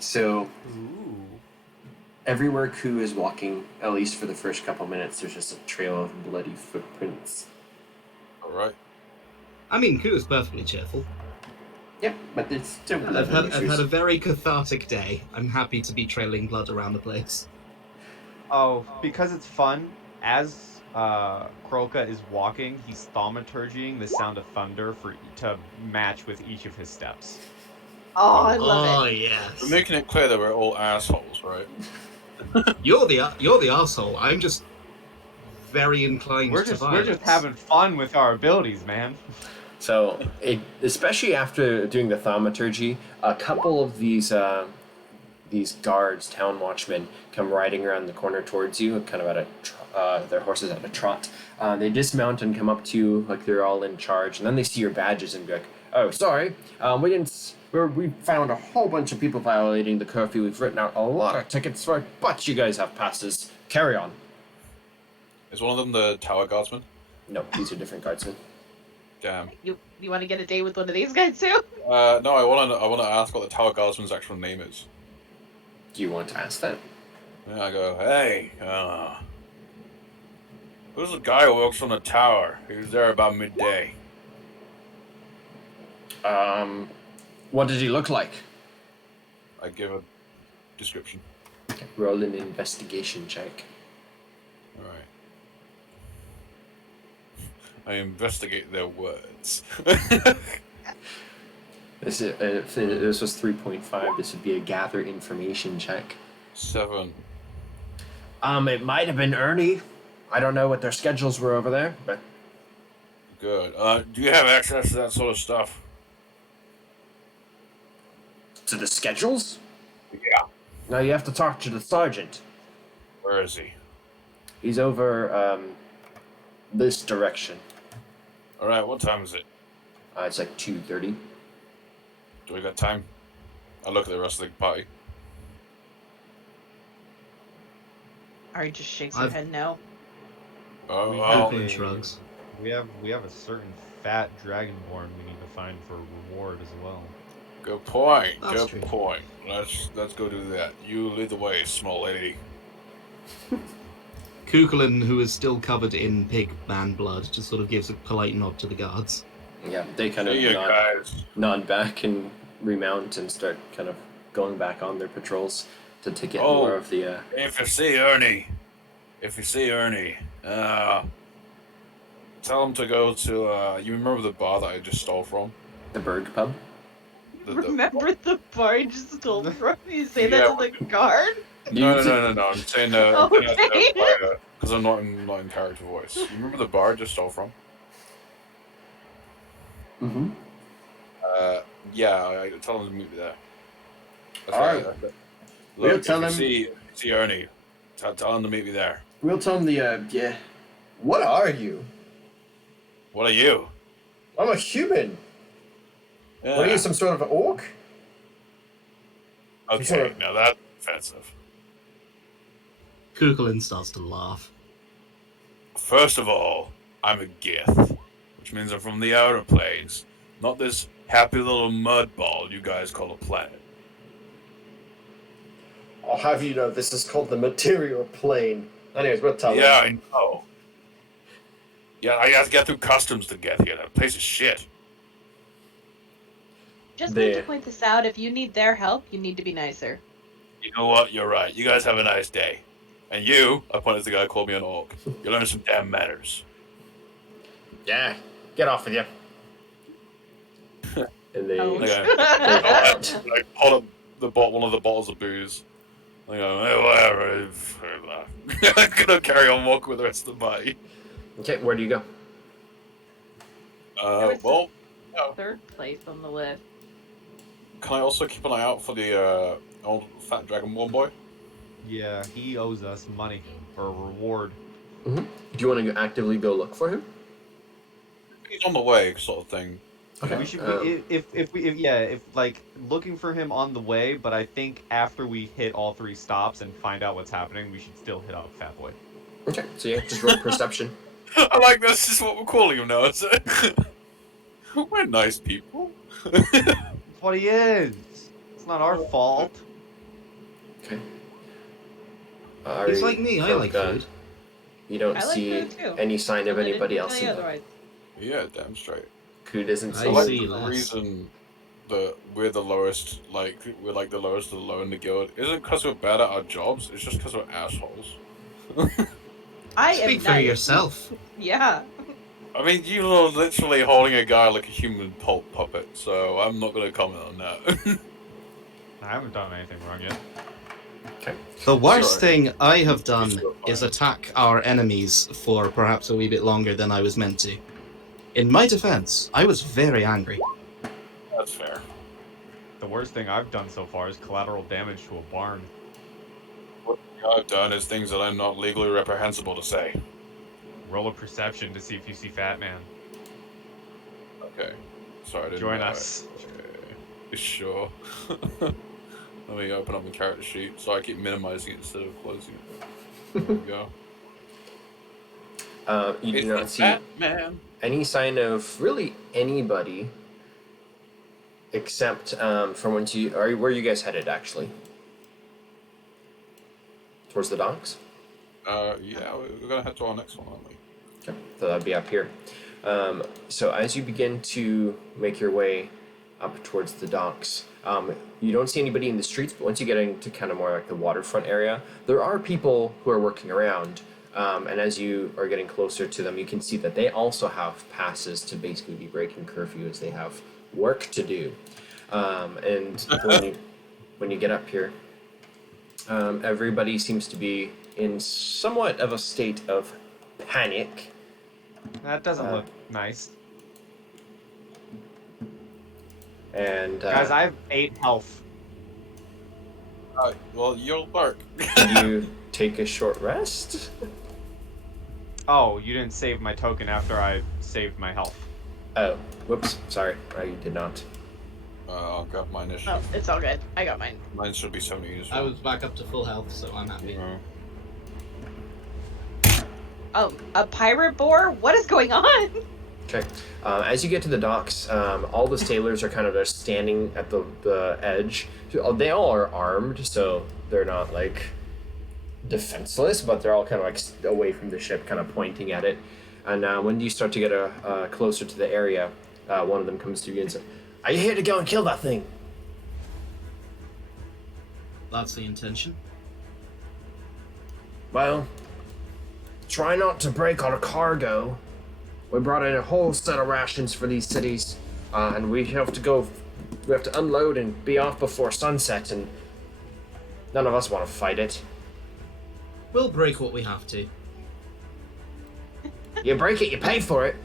So Ooh. everywhere Ku is walking, at least for the first couple minutes, there's just a trail of bloody footprints. Alright. I mean, Ku is perfectly cheerful. Yep, but it's still blood I've had issues. a very cathartic day. I'm happy to be trailing blood around the place. Oh, because it's fun, as Kroka is walking, he's thaumaturgying the sound of thunder to match with each of his steps. Oh, I love Oh it. yes. We're making it clear that we're all assholes, right? You're the asshole. I'm just very inclined We're to just violence. having fun with our abilities, man. So, especially after doing the thaumaturgy, a couple of these guards, town watchmen, come riding around the corner towards you, kind of at their horses at a trot. They dismount and come up to you like they're all in charge, and then they see your badges and be like, "Oh, sorry, we found a whole bunch of people violating the curfew. We've written out a lot of tickets for it, but you guys have passes. Carry on." Is one of them the tower guardsman? No, these are different guardsmen. Damn. You want to get a date with one of these guys too? No, I wanna ask what the tower guardsman's actual name is. Do you want to ask that? Yeah, I go, hey, There's a guy who works on the tower. He was there about midday. What did he look like? I give a description. Roll an investigation check. Alright. I investigate their words. This is if this was 3.5. This would be a gather information check. 7. It might have been Ernie. I don't know what their schedules were over there, but Good. Do you have access to that sort of stuff? to the schedules? Yeah. No, you have to talk to the sergeant. Where is he? He's over this direction. Alright, what time is it? It's like 2:30. Do we got time? I look at the rest of the party. Ari just shakes her I've- head no. Oh, We well, have Coughlin a- shrugs. We have a certain fat dragonborn we need to find for reward as well. good point. That's Good true. point. Let's go do that. You lead the way, small lady. Kukulin, who is still covered in pig man blood, just sort of gives a polite nod to the guards. Yeah, they kind See of ya, guys. nod back and remount and start kind of going back on their patrols to get Oh. more of the. If you see Ernie, tell him to go to. You remember the bar that I just stole from? The Berg pub. Remember the bar you just stole from? You say Yeah, that to the guard? No. I'm saying Okay. because I'm not in character voice. You remember the bar I just stole from? Mm-hmm. Yeah. I tell him to meet me there. That's Alright. right. Look, We'll tell if him- you see Ernie, tell him to meet me there. We'll tell him the. Yeah. What are you? What are you? I'm a human. Yeah. What are you, some sort of orc? Okay, now that's offensive. Kukulin starts to laugh. First of all, I'm a Gith, which means I'm from the outer planes, not this happy little mud ball you guys call a planet. I'll have you know this is called the material plane. Anyways, we'll tell Yeah, him. I know. Yeah, I have to get through customs to get here. That place is shit. Just need to There. point this out. If you need their help, you need to be nicer. You know what? You're right. You guys have a nice day. And you, I pointed at the guy who called me an orc. You learn some damn manners. Yeah, get off with you. And they. Oh. Okay. I hold up one of the bottles of booze. I go, hey, whatever. I'm gonna carry on walking with the rest of the party. Okay, where do you go? Well, Third place on the list. can I also keep an eye out for the old fat dragonborn boy? Yeah, he owes us money for a reward. Do you want to actively go look for him? He's on the way, sort of thing. Okay. We should if like looking for him on the way, but I think after we hit all 3 stops and find out what's happening, we should still hit up Fat Boy. Okay, so yeah, just roll perception. I like this is what we're calling him now, is it? We're nice people. That's what he is. It's not our fault. Okay. He's like me, I like food. You don't I like see food too. any sign of I didn't anybody tell else you in there. otherwise. Yeah, damn straight. Who doesn't I see I like see the less. reason that we're the lowest, we're like the lowest of the low in the guild isn't because we're bad at our jobs, it's just because we're assholes. I Speak am for nice. yourself. Yeah. I mean, you are literally holding a guy like a human pulp puppet, so I'm not going to comment on that. I haven't done anything wrong yet. Okay. The worst Sorry. thing I have done Still fine. is attack our enemies for perhaps a wee bit longer than I was meant to. In my defense, I was very angry. That's fair. The worst thing I've done so far is collateral damage to a barn. What I've done is things that I'm not legally reprehensible to say. Roll a perception to see if you see Fat Man. Okay. Sorry, I didn't Join know us. it. Sure. Let me open up my character sheet so I keep minimizing it instead of closing it. There we go. You do It's not the see fat man. any sign of really anybody except from where you guys headed actually? Towards the docks? Yeah, we're gonna head to our next one, aren't we? Okay, so that'd be up here. So as you begin to make your way up towards the docks, you don't see anybody in the streets, but once you get into kind of more like the waterfront area, there are people who are working around. And as you are getting closer to them, you can see that they also have passes to basically be breaking curfew as they have work to do. And when you get up here, everybody seems to be in somewhat of a state of panic. That doesn't look nice. And Guys, I have 8 health. Well, you'll bark. you take a short rest. Oh, you didn't save my token after I saved my health. Oh, whoops! Sorry, you did not. I'll grab my Oh, initiative. it's all good. I got mine. Mine should be 17 as I well. was back up to full health, so I'm happy. Oh, a pirate boar? What is going on? Okay. As you get to the docks, all the sailors are kind of just standing at the edge. They all are armed, so they're not like defenseless, but they're all kind of like away from the ship, kind of pointing at it. And when you start to get closer to the area, one of them comes to you and says, "Are you here to go and kill that thing?" That's the intention. Well, try not to break our cargo. We brought in a whole set of rations for these cities, and we have to unload and be off before sunset, and none of us want to fight it. We'll break what we have to. You break it, you pay for it.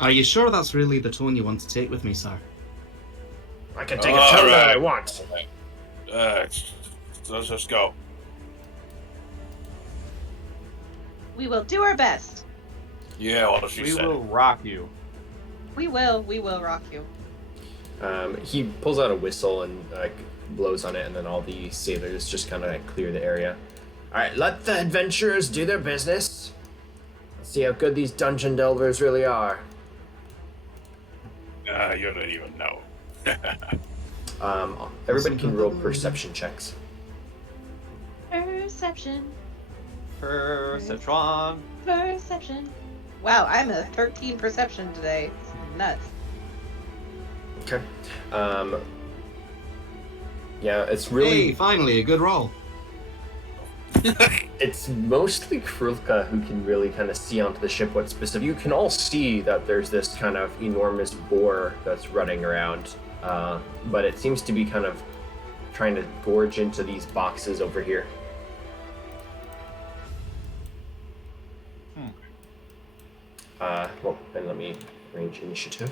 Are you sure that's really the tone you want to take with me, sir? I can take a tone that I want. Let's just go. We will do our best. Yeah, what she We said. will rock you. We will rock you. He pulls out a whistle and blows on it, and then all the sailors just kind of clear the area. All right, let the adventurers do their business. Let's see how good these dungeon delvers really are. You don't even know. Everybody can roll perception checks. Perception. Perception. Wow, I'm a 13 perception today. It's nuts. Okay. Yeah, it's really... Hey, finally, a good roll. It's mostly Krulka who can really kind of see onto the ship what's specific. You can all see that there's this kind of enormous boar that's running around, but it seems to be kind of trying to gorge into these boxes over here. Well, then let me arrange initiative.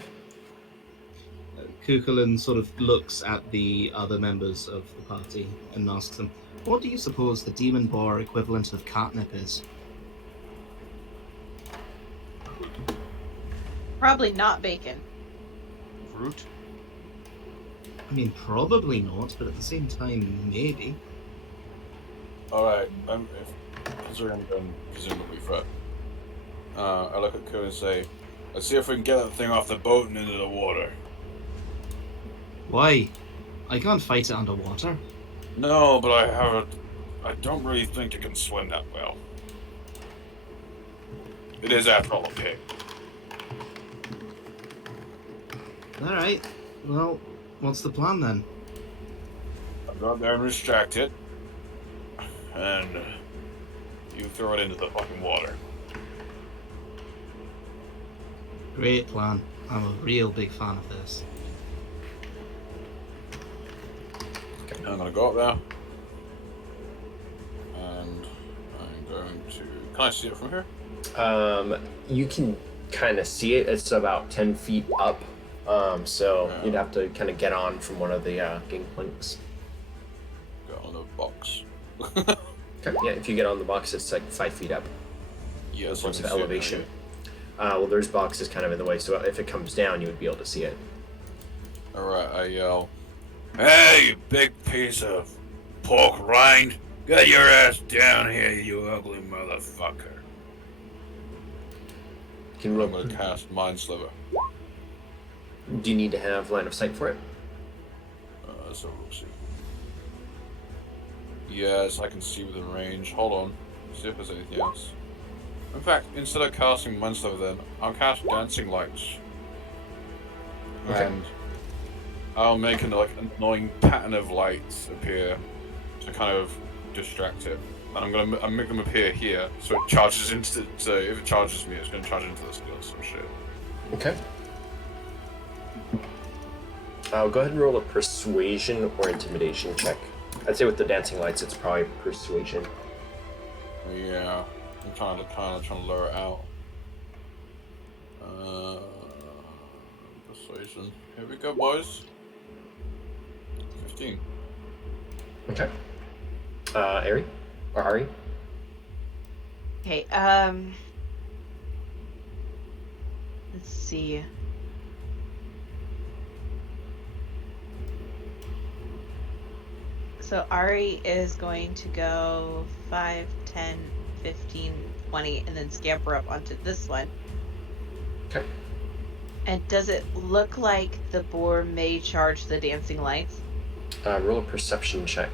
Kukulin sort of looks at the other members of the party and asks them, "What do you suppose the demon boar equivalent of catnip is?" Probably not bacon. Fruit. I mean, probably not, but at the same time, maybe. Alright, considering I'm going presumably for I look at Ku and say, let's see if we can get that thing off the boat and into the water. Why? I can't fight it underwater. No, but I don't really think it can swim that well. It is after all a pig. Alright, well, what's the plan then? I'll go out there and distract it. And you throw it into the fucking water. Great plan. I'm a real big fan of this. I'm gonna go up there. And I'm going to... Can I see it from here? You can kind of see it. It's about 10 feet up. So you'd have to kind of get on from one of the gangplanks. Go on the box. Okay, yeah, if you get on the box, it's like 5 feet up. Yeah, In so I terms can of see it now, elevation. Well, there's boxes kind of in the way, so if it comes down, you would be able to see it. yeah. Alright, I yell, "Hey, you big piece of pork rind! Get your ass down here, you ugly motherfucker!" Can I'm roll. gonna cast Mind Sliver. Do you need to have line of sight for it? So we'll see. Yes, I can see within range. Hold on. See if there's anything else. In fact, instead of casting Mind Sliver, then I'll cast Dancing Lights, Okay. and I'll make an annoying pattern of lights appear to kind of distract it. And I'll make them appear here, so it charges into. So if it charges me, it's gonna charge into the skill or some shit. Okay. I'll go ahead and roll a persuasion or intimidation check. I'd say with the dancing lights, it's probably persuasion. Yeah, I'm trying to lure it out. Persuasion. Here we go, boys. 15. Okay. Ari? Or Ari? Okay, let's see. So Ari is going to go 5, 10, 15, 20, and then scamper up onto this one. Okay. And does it look like the boar may charge the dancing lights? Roll a perception check.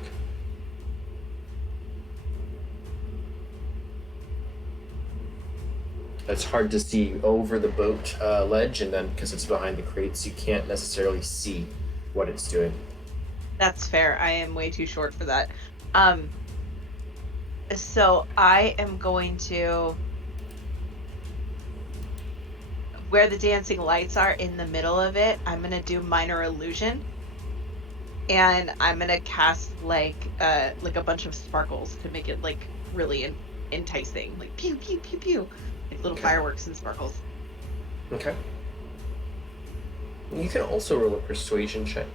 It's hard to see over the boat ledge, and then because it's behind the crates, you can't necessarily see what it's doing. That's fair. I am way too short for that. So I am going to, where the dancing lights are in the middle of it, I'm gonna do minor illusion, and I'm gonna cast like a bunch of sparkles to make it like really enticing, like pew pew pew pew, like little fireworks and sparkles. Okay. You can also roll a persuasion check.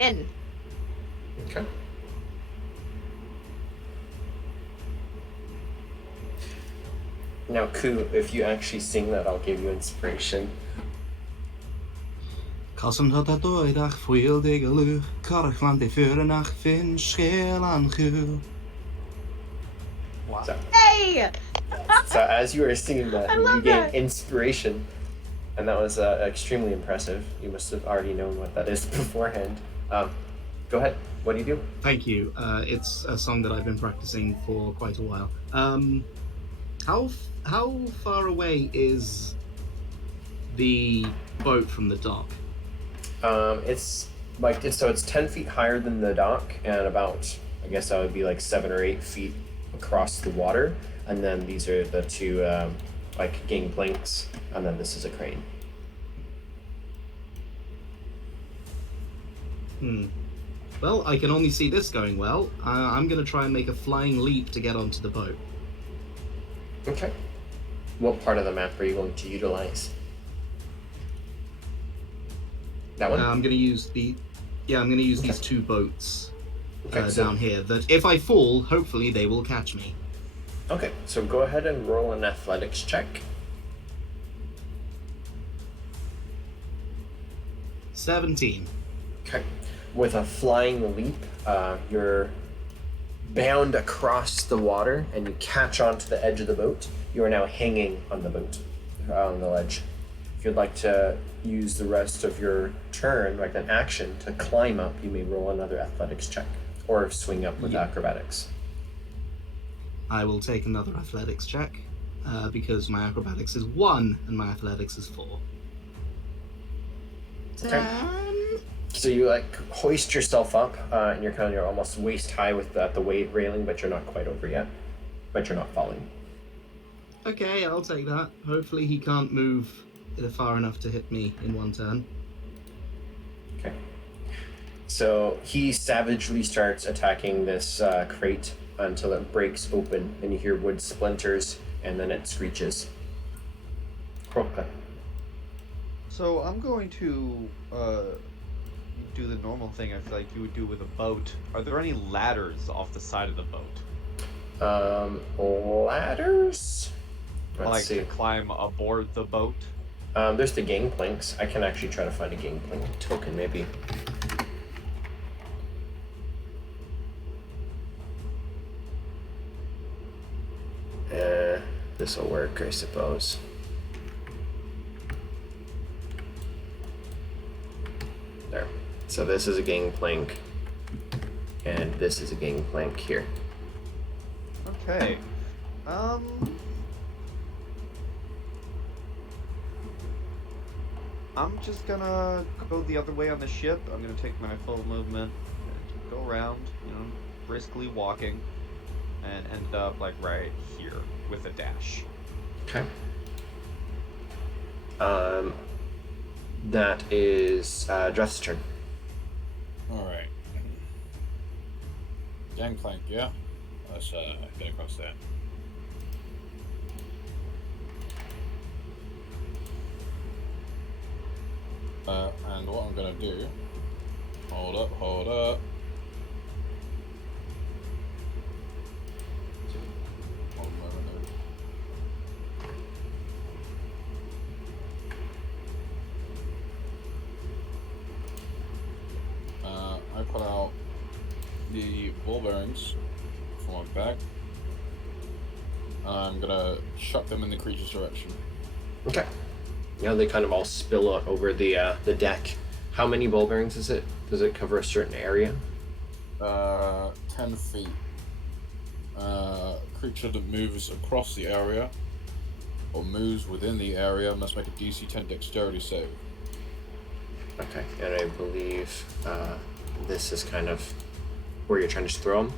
In. Okay. Now, Ku, if you actually sing that, I'll give you inspiration. Kassen had dat doidag fuil de galu, karchland de förenach fin schel an chu. Wow. So, Hey! so as you were singing that, I you love gained that. inspiration, and that was extremely impressive. You must have already known what that is beforehand. Go ahead. What do you do? Thank you. It's a song that I've been practicing for quite a while. How far away is the boat from the dock? It's 10 feet higher than the dock, and about, I guess that would be like 7 or 8 feet across the water. And then these are the two gangplanks, and then this is a crane. Well, I can only see this going well. I'm going to try and make a flying leap to get onto the boat. Okay. What part of the map are you going to utilize? That one? I'm going to use these two boats Okay, so- down here. That if I fall, hopefully they will catch me. Okay, so go ahead and roll an athletics check. 17. Okay. With a flying leap, you're bound across the water and you catch onto the edge of the boat. You are now hanging on the boat, on the ledge. If you'd like to use the rest of your turn, like an action, to climb up, you may roll another athletics check or swing up with acrobatics. I will take another athletics check because my acrobatics is 1 and my athletics is 4. Okay. So you hoist yourself up, and you're almost waist high with the weight railing, but you're not quite over yet. But you're not falling. Okay, I'll take that. Hopefully he can't move far enough to hit me in one turn. Okay. So he savagely starts attacking this crate until it breaks open, and you hear wood splinters, and then it screeches. Kroka. So I'm going to do the normal thing I feel like you would do with a boat. Are there any ladders off the side of the boat? Ladders? Let's see. To climb aboard the boat? There's the gangplanks. I can actually try to find a gangplank token, maybe. This'll work, I suppose. There. So this is a gangplank. and this is a gangplank here. Okay. I'm just gonna go the other way on the ship. I'm gonna take my full movement and go around, briskly walking, and end up like right here with a dash. Okay. That is Dreth's turn. Alright. Gangplank, yeah? Let's get across there. And what I'm gonna do... Hold up. One moment there. I put out the ball bearings from my bag. I'm gonna chuck them in the creature's direction. Okay. Yeah, they kind of all spill out over the deck. How many ball bearings is it? Does it cover a certain area? 10 feet. Creature that moves across the area or moves within the area must make a DC 10 dexterity save. Okay, and I believe this is kind of where you're trying to throw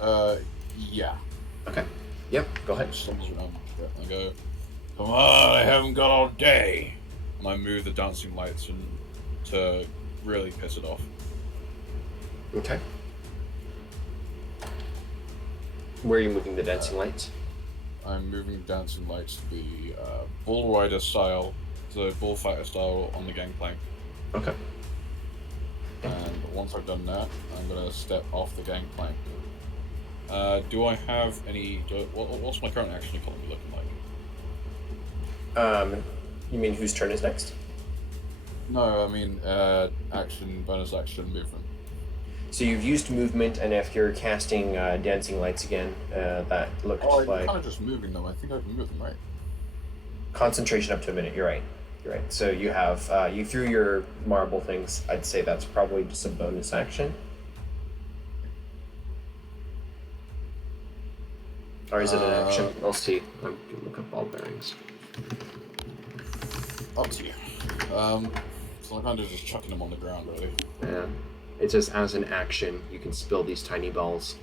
them? Yeah. Okay. Yep, go ahead. I go, come on, I haven't got all day. And I move the dancing lights to really piss it off. Okay. Where are you moving the dancing lights? I'm moving dancing lights to be bull rider style, the bullfighter style on the gangplank. Okay. And once I've done that, I'm gonna step off the gangplank. Do I have any? What's my current action economy looking like? You mean whose turn is next? No, I mean action, bonus action, movement. So you've used movement, and if you're casting dancing lights again, that looked I'm like kind of just moving them. I think I can move them, right? concentration up to a minute. You're right. So you have you threw your marble things. I'd say that's probably just a bonus action. Or is it an action? I'll see. I'm gonna look up ball bearings. Up to you. So I'm kind of just chucking them on the ground, really. Yeah. It says as an action, you can spill these tiny balls.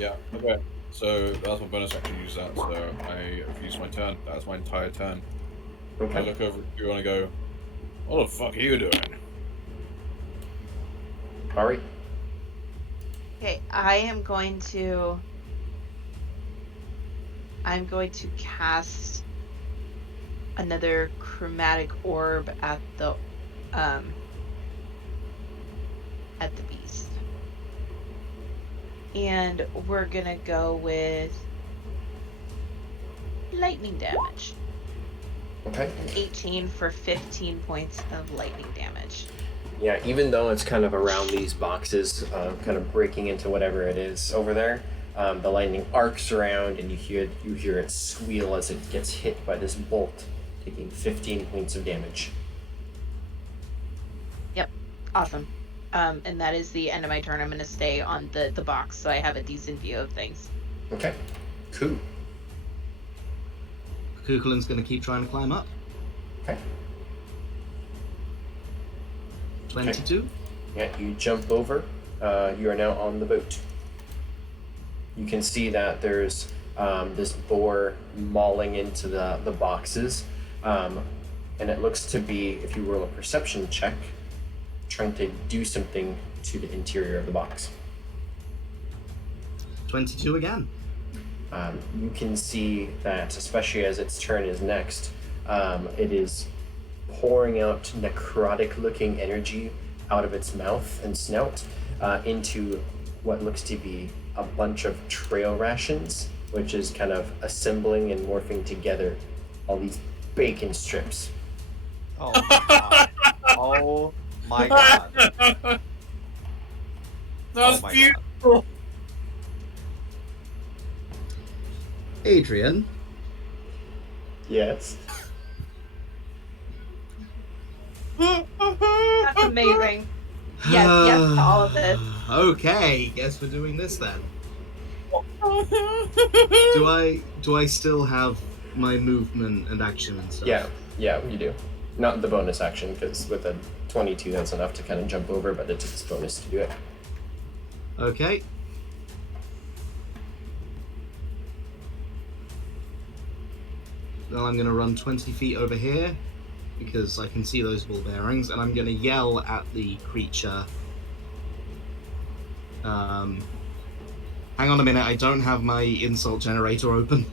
Yeah. Okay. So that's my bonus action. Use that. So I've used my turn. That's my entire turn. Okay. I look over at you and I go, "What the fuck are you doing?" Ari. Okay, I'm going to cast another chromatic orb at the beast. And we're gonna go with lightning damage. Okay. An 18 for 15 points of lightning damage. Yeah, even though it's kind of around these boxes, kind of breaking into whatever it is over there, the lightning arcs around, and you hear it squeal as it gets hit by this bolt, taking 15 points of damage. Yep, awesome. And that is the end of my turn. I'm going to stay on the box so I have a decent view of things. Okay, cool. Kukulin's going to keep trying to climb up. Okay. 22. Yeah, you jump over. You are now on the boat. You can see that there's this boar mauling into the boxes, and it looks to be, if you roll a perception check, trying to do something to the interior of the box. 22 again. You can see that, especially as its turn is next, it is pouring out necrotic-looking energy out of its mouth and snout into what looks to be a bunch of trail rations, which is kind of assembling and morphing together all these bacon strips. Oh my god. Oh my god. That was Oh my beautiful. Adrian, Yes. That's amazing. Yes to all of this. Okay, guess we're doing this then. Do I still have my movement and action and stuff? Yeah, you do. Not the bonus action, because with a 22, that's enough to kind of jump over, but it takes bonus to do it. Okay. Well, I'm going to run 20 feet over here, because I can see those ball bearings, and I'm going to yell at the creature. Hang on a minute, I don't have my insult generator open.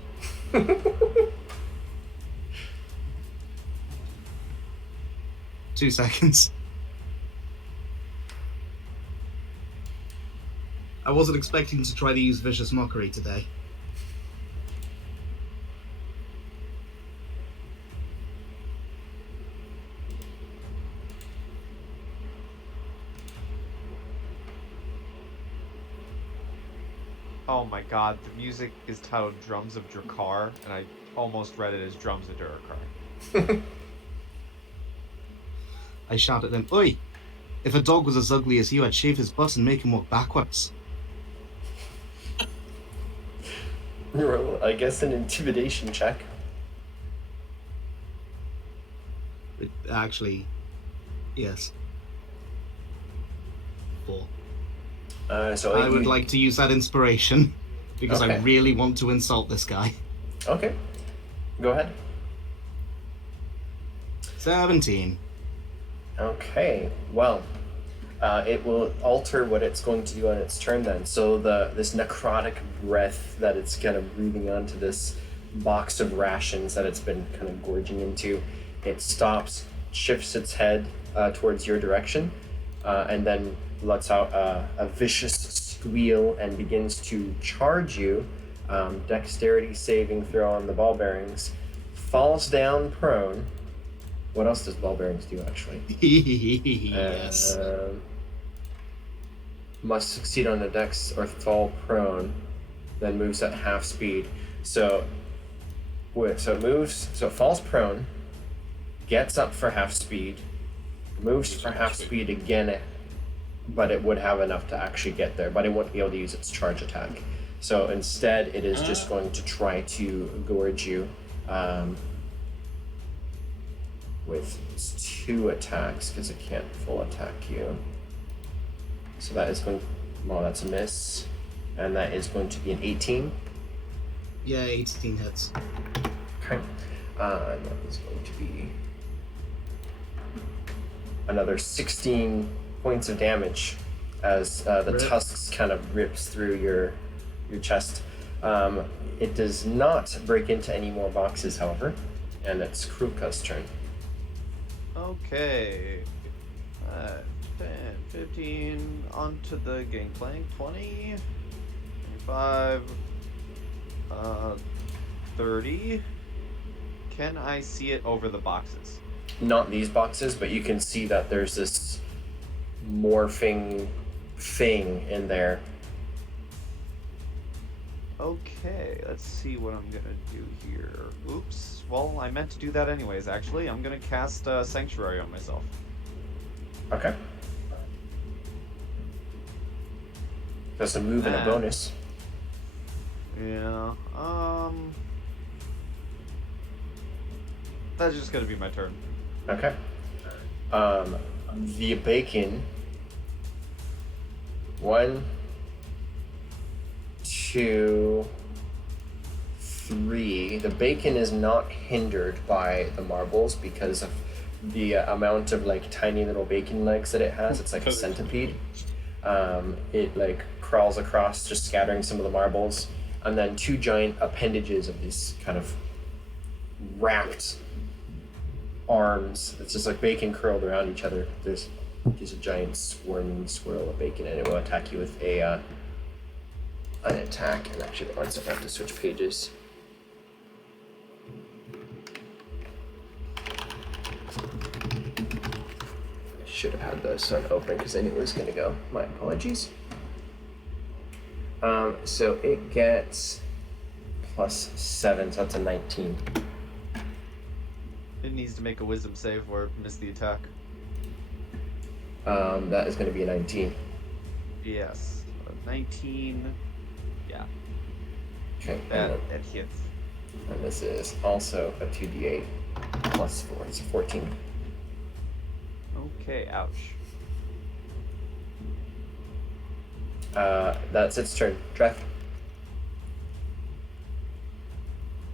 2 seconds. I wasn't expecting to try to use Vicious Mockery today. Oh my god, the music is titled Drums of Drakkar, and I almost read it as Drums of Durakar. I shout at them, "Oi! If a dog was as ugly as you, I'd shave his butt and make him walk backwards." Roll, I guess, an intimidation check. Actually, yes. 4. So I would like to use that inspiration, because I Okay. really want to insult this guy. Okay. Go ahead. 17. Okay, well, it will alter what it's going to do on its turn then. So this necrotic breath that it's kind of breathing onto this box of rations that it's been kind of gorging into, it stops, shifts its head towards your direction, and then lets out a vicious squeal and begins to charge you. Dexterity saving throw on the ball bearings. Falls down prone. What else does ball bearings do, actually? Yes. Must succeed on a dex or fall prone, then moves at half speed. So it falls prone, gets up for half speed, moves for half speed again, but it would have enough to actually get there, but it won't be able to use its charge attack. So instead, it is just going to try to gorge you. With 2 attacks, because it can't full attack you. So that is going, well, that's a miss. And that is going to be an 18. Yeah, 18 hits. Okay. And that is going to be another 16 points of damage as the tusks kind of rips through your chest. It does not break into any more boxes, however, and it's Kruka's turn. Okay. 10, 15, onto the gangplank. 20, 25, 30. Can I see it over the boxes? Not these boxes, but you can see that there's this morphing thing in there. Okay, let's see what I'm gonna do here. Oops. Well, I meant to do that anyways, actually. I'm gonna cast Sanctuary on myself. Okay. That's a move and a bonus. Yeah, that's just gonna be my turn. Okay. The bacon. 1, 2, 3. The bacon is not hindered by the marbles because of the amount of like tiny little bacon legs that it has. It's like a centipede. It like crawls across, just scattering some of the marbles, and then 2 giant appendages of these kind of wrapped arms. It's just like bacon curled around each other. There's a giant swarming swirl of bacon, and it will attack you with an attack. And actually, one second, I have to switch pages. I should have had the sun open because I knew it was going to go. My apologies. So it gets +7, so that's a 19. It needs to make a wisdom save or miss the attack. That is going to be a 19. Yes. 19. Yeah, Okay, that hits. and this is also a 2d8 plus 4. It's a 14. Okay, ouch. That's its turn. Trev.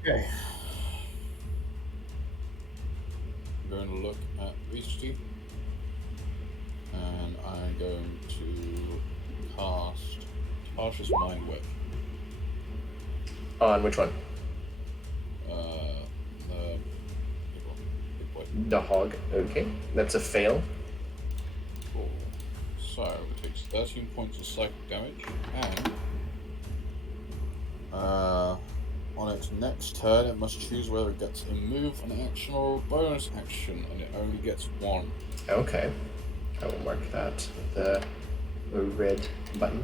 Okay. I'm going to look at Beastie. And I'm going to cast Tasha's Mind Whip. On which one? The big boy. The hog. Okay, that's a fail. Cool. So it takes 13 points of psychic damage, and on its next turn, it must choose whether it gets a move, an action, or a bonus action, and it only gets one. Okay, I will mark that with the red button.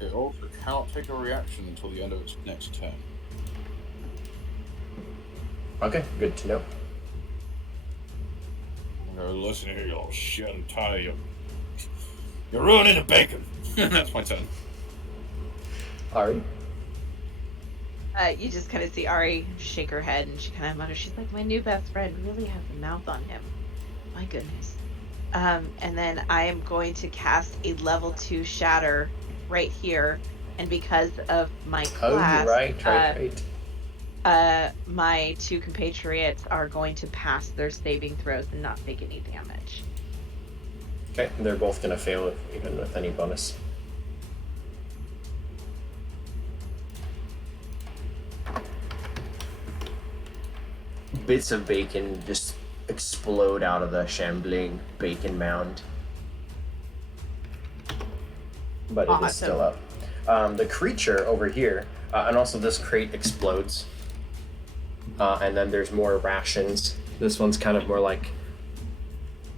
It also cannot take a reaction until the end of its next turn. Okay, good to know. I'm going to listen here, you little shit. I'm tired of you. You're ruining the bacon. That's my turn. Ari. You just kind of see Ari shake her head, and she kind of mutters. She's like, "My new best friend really has a mouth on him. My goodness." And then I am going to cast a level 2 shatter right here, and because of my class, right. my 2 compatriots are going to pass their saving throws and not take any damage. Okay, they're both gonna fail even with any bonus. Bits of bacon just explode out of the shambling bacon mound. But it is still up. The creature over here, and also this crate explodes. And then there's more rations. This one's kind of more like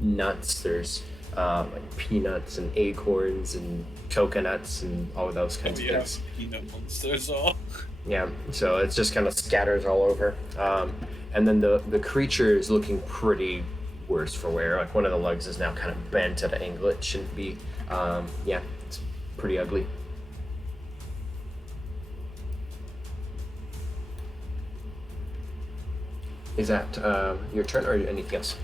nuts. There's like peanuts and acorns and coconuts and all of those kinds of things. Peanut monsters are. Yeah, so it's just kind of scatters all over. And then the creature is looking pretty worse for wear. Like one of the legs is now kind of bent at an angle it shouldn't be. Yeah, it's pretty ugly. Is that your turn or anything else?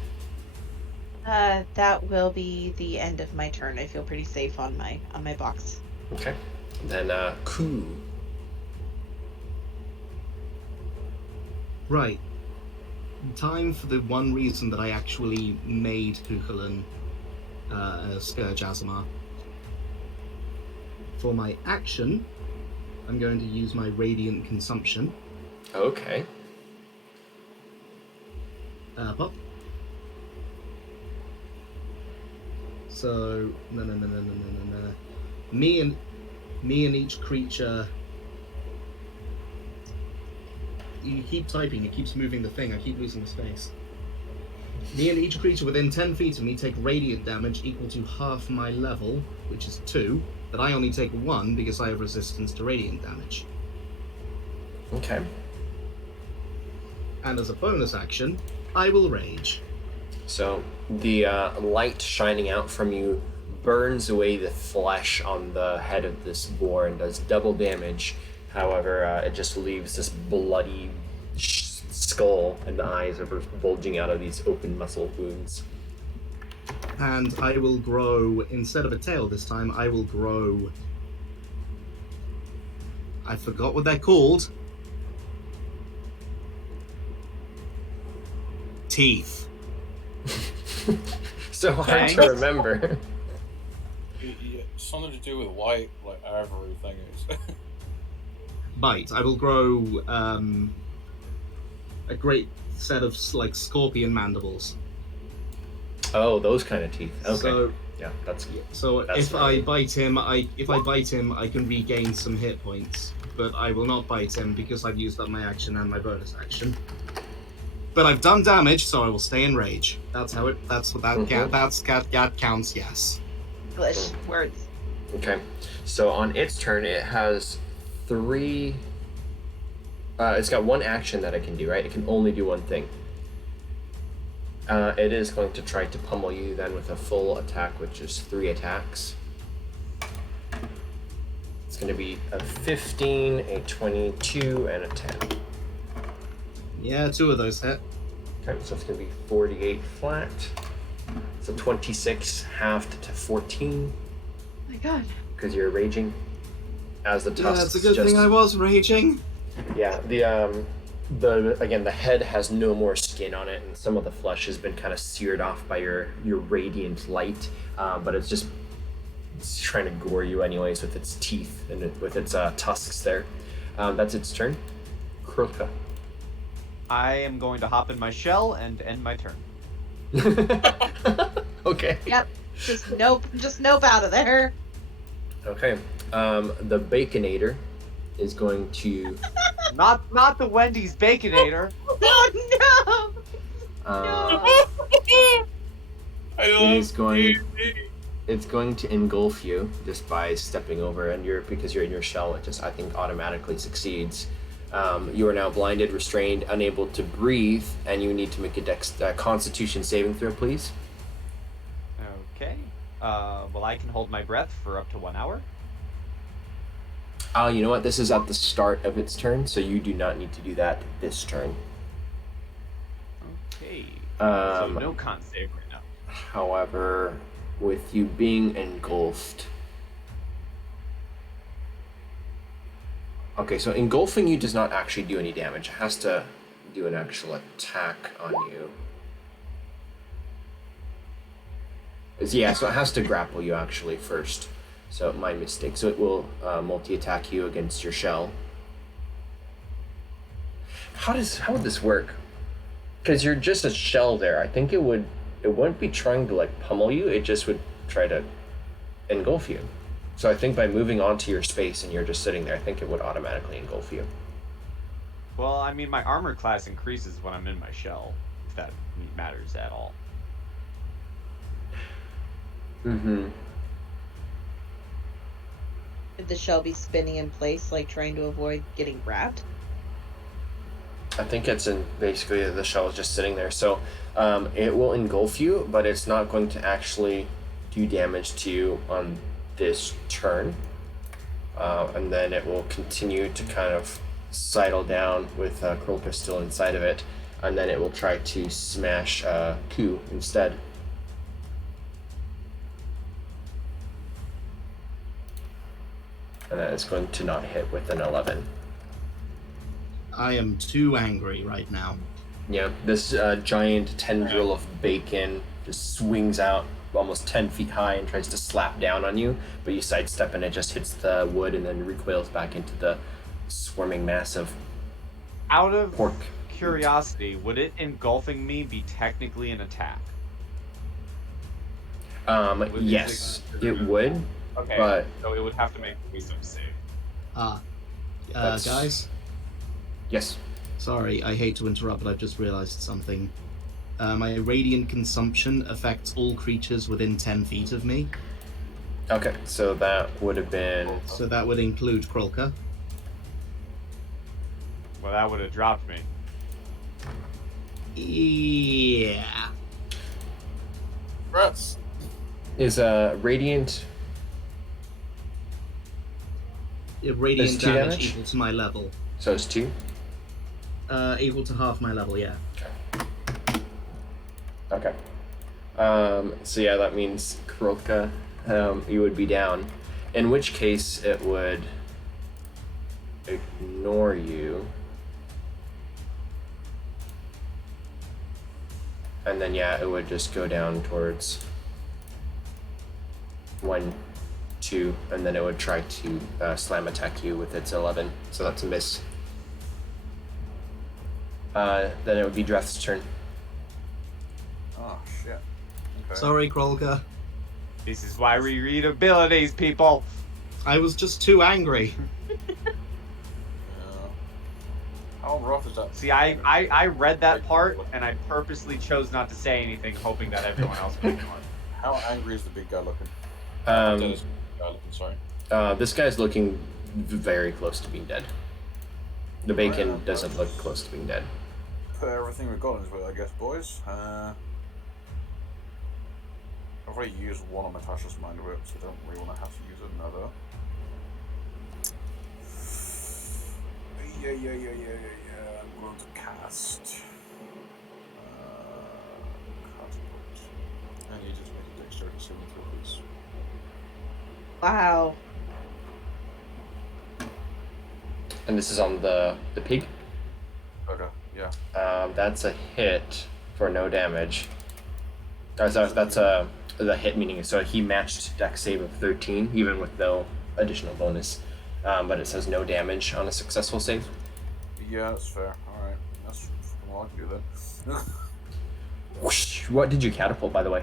That will be the end of my turn. I feel pretty safe on my box. Okay. Then Ku. Right. Time for the one reason that I actually made Kukulin a Scourge Azamar. For my action, I'm going to use my Radiant Consumption. Okay. Pop. So no. Me and each creature. You keep typing, it keeps moving the thing, I keep losing the space. Me and each creature within 10 feet of me take radiant damage equal to half my level, which is 2, but I only take 1 because I have resistance to radiant damage. Okay. And as a bonus action, I will rage. So the light shining out from you burns away the flesh on the head of this boar and does double damage. However, it just leaves this bloody skull, and the eyes are bulging out of these open muscle wounds. And I will grow, instead of a tail this time, I will grow... I forgot what they're called. Teeth. So hard Thanks. to remember. Something to do with white, like everything is. Bite. I will grow a great set of like scorpion mandibles. Oh, those kind of teeth. Okay. So, yeah, that's so That's if right. I bite him, I can regain some hit points. But I will not bite him because I've used up my action and my bonus action. But I've done damage, so I will stay in rage. That's how it. That's what that. Mhm. That counts. Yes. English words. Okay. So on its turn, it has 3. It's got 1 action that it can do, right? It can only do one thing. It is going to try to pummel you then with a full attack, which is 3 attacks. It's going to be a 15, a 22, and a 10. Yeah, 2 of those hit. Okay, so it's going to be 48 flat. So 26 halved to 14. Oh my god. Because you're raging. As the tusks. Yeah, it's a good thing I was raging. Yeah, the head has no more skin on it, and some of the flesh has been kind of seared off by your radiant light. But it's trying to gore you anyways with its teeth and with its tusks there. That's its turn. Krulka. I am going to hop in my shell and end my turn. Okay. Yep. Just nope out of there. Okay. The Baconator is going to. Not the Wendy's Baconator. Oh no! I love Is going. D&D. It's going to engulf you just by stepping over, and because you're in your shell, it just I think automatically succeeds. You are now blinded, restrained, unable to breathe, and you need to make a Constitution saving throw, please. Okay. Well, I can hold my breath for up to 1 hour. You know what? This is at the start of its turn, so you do not need to do that this turn. Okay. So Um, no con save right now. However, with you being engulfed. Okay, so engulfing you does not actually do any damage. It has to do an actual attack on you. Yeah, so it has to grapple you actually first. So my mistake. So it will multi-attack you against your shell. How would this work? Because you're just a shell there. I think it wouldn't be trying to like pummel you. It just would try to engulf you. So I think by moving onto your space and you're just sitting there, I think it would automatically engulf you. Well, I mean, my armor class increases when I'm in my shell, if that matters at all. Mm-hmm. Would the shell be spinning in place, like trying to avoid getting grabbed? I think it's in basically the shell is just sitting there. So it will engulf you, but it's not going to actually do damage to you on this turn. And then it will continue to kind of sidle down with Krulka still inside of it. And then it will try to smash Ku instead. And that is going to not hit with an 11. I am too angry right now. Yeah, this giant tendril of bacon just swings out almost 10 feet high and tries to slap down on you, but you sidestep and it just hits the wood and then recoils back into the swarming mass of Out of pork. curiosity, would it engulfing me be technically an attack? Would Yes, it would, Okay, but so it would have to make a wisdom save. Guys, yes. sorry, I hate to interrupt, but I've just realized something. My radiant consumption affects all creatures within 10 feet of me, Okay, so that would have been so that would include Krulka. Well, that would have dropped me. Yeah. Rats. is radiant. Radiant That's 2 damage damage? equal to my level. So it's 2. Equal to half my level, yeah. Okay. So yeah, that means Krulka, you would be down. In which case, it would ignore you. And then yeah, it would just go down towards 1, 2, and then it would try to slam attack you with its 11. So that's a miss. Then it would be Dreth's turn. Oh shit. Okay. Sorry, Krulka. This is why we read abilities, people. I was just too angry. Yeah. How rough is that? See, I read that part, and I purposely chose not to say anything, hoping that everyone else would ignore it. How angry is the big guy looking? Um, Sorry. This guy's looking very close to being dead. The bacon Right. doesn't look close to being dead. Put everything we've got into it, I guess, boys. I've already used one on Natasha's mind whip, so I don't really want to have to use another. Yeah. I'm going to cast. Catapult. I need to make a dexterity saving throw, please. Wow. And this is on the pig. Okay, yeah. That's a hit for no damage. That's the hit, meaning so he matched dex save of 13, even with no additional bonus. But it says no damage on a successful save. Yeah, that's fair. Alright. That's all I can do then. Whoosh. What did you catapult, by the way?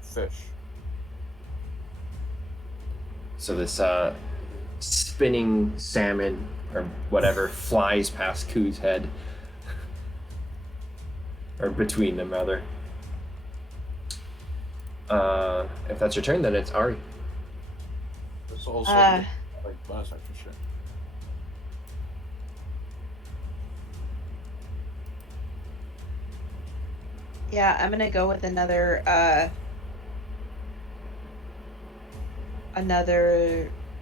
Fish. So this spinning salmon or whatever flies past Ku's head. Or between them, rather. If that's your turn, then it's Ari. It's also like bonus action shit. Yeah, I'm gonna go with another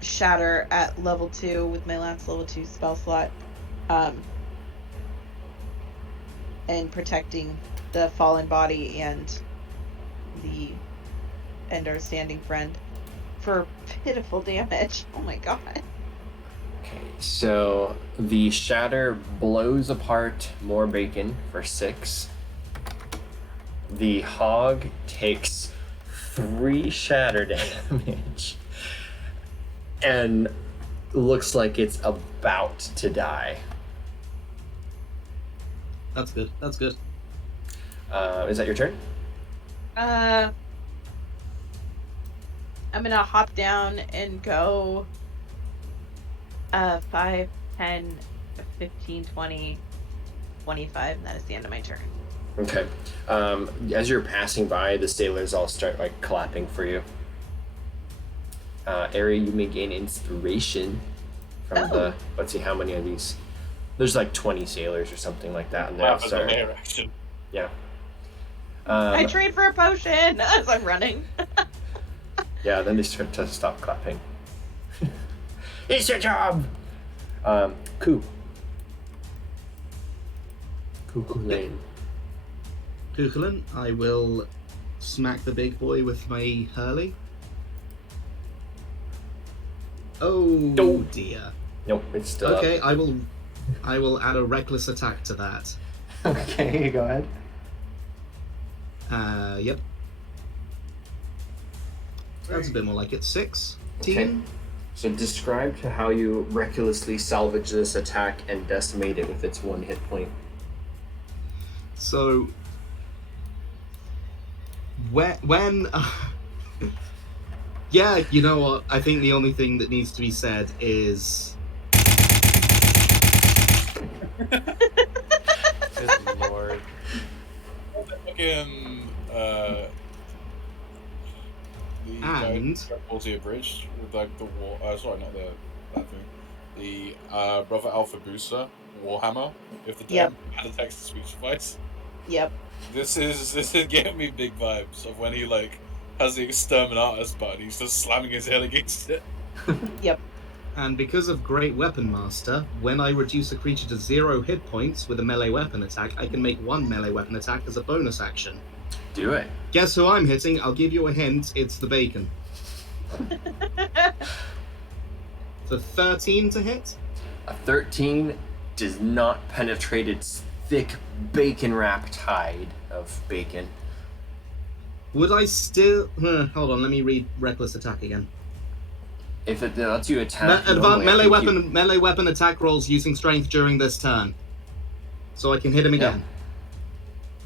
shatter at level 2 with my last level 2 spell slot. And protecting the fallen body and our standing friend for pitiful damage. Oh my god. Okay, so the shatter blows apart more bacon for 6. The hog takes 3 shatter damage and looks like it's about to die. That's good. That's good. Is that your turn? I'm gonna hop down and go 5, 10, 15, 20, 25, and that is the end of my turn. Okay. As you're passing by, the sailors all start like clapping for you. Ari, you may gain inspiration from the. Let's see how many of these. There's like 20 sailors or something like that, and they all start. Action. Yeah. I trade for a potion as I'm running. Yeah. Then they start to stop clapping. It's your job. Ku. Lane. Kukulin, I will smack the big boy with my hurley. Oh dear. Nope, it's still Okay, up. I will add a reckless attack to that. Okay, go ahead. Yep. That's a bit more like it. 16. Okay. So describe to how you recklessly salvage this attack and decimate it with its 1 hit point. So when yeah, you know what? I think the only thing that needs to be said is Good lord. Fucking the And- Palsy abridged with like the war. Sorry, not that thing. The Brother Alpha Booster Warhammer. If the Yep. DM had a text to speech device. Yep. This is getting me big vibes of when he like has the Exterminatus button. He's just slamming his head against it. Yep. and because of Great Weapon Master, when I reduce a creature to 0 hit points with a melee weapon attack, I can make 1 melee weapon attack as a bonus action. Do it. Guess who I'm hitting? I'll give you a hint. It's the bacon. For 13 to hit? A 13 does not penetrate its thick bacon-wrapped hide of bacon. Would I still... hold on, let me read Reckless Attack again. If it lets you attack, normally, Melee weapon attack rolls using strength during this turn. So I can hit him again.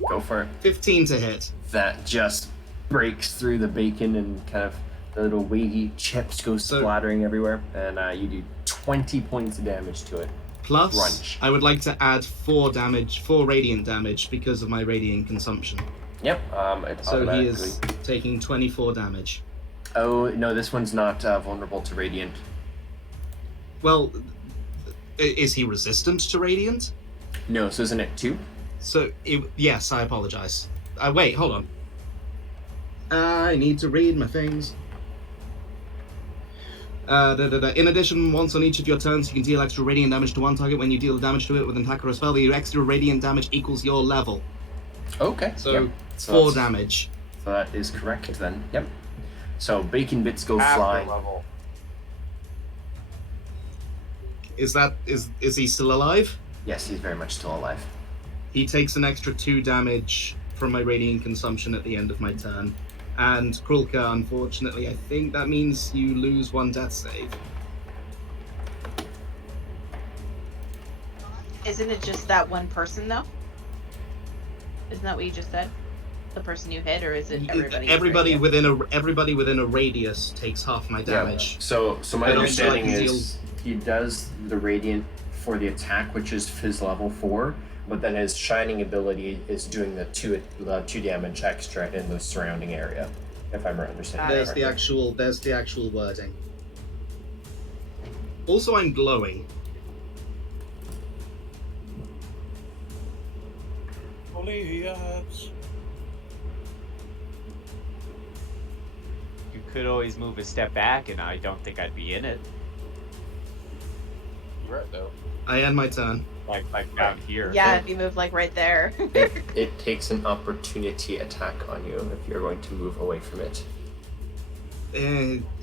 Go for it. 15 to hit. That just breaks through the bacon and kind of the little wavy chips go splattering everywhere, and you do 20 points of damage to it. Plus, Crunch. I would like to add 4 radiant damage because of my radiant consumption. Yep. It So he automatically. is taking 24 damage. Oh no, this one's not vulnerable to radiant. Well, is he resistant to radiant? No, so isn't it 2? Yes, I apologize. Wait, hold on. I need to read my things. In addition, once on each of your turns, you can deal extra radiant damage to one target. When you deal damage to it with an attack or a spell, the extra radiant damage equals your level. Okay. So, yep. 4 that's- damage. So that is correct then. Yep. So bacon bits go Half flying. the level. Is he still alive? Yes, he's very much still alive. He takes an extra 2 damage from my radiant consumption at the end of my turn. And Krulka, unfortunately, I think that means you lose 1 death save. Isn't it just that one person though? Isn't that what you just said? The person you hit, or is it everybody? Everybody within a radius takes half my damage. So my I don't understanding like is he does the radiant for the attack, which is his level 4, but then his shining ability is doing the 2 damage extra in the surrounding area. If I'm understanding. There's the actual wording. Also, I'm glowing. Yes. You could always move a step back, and I don't think I'd be in it. You're right though. I end my turn. Like down here. Yeah, if you move like right there. It takes an opportunity attack on you if you're going to move away from it.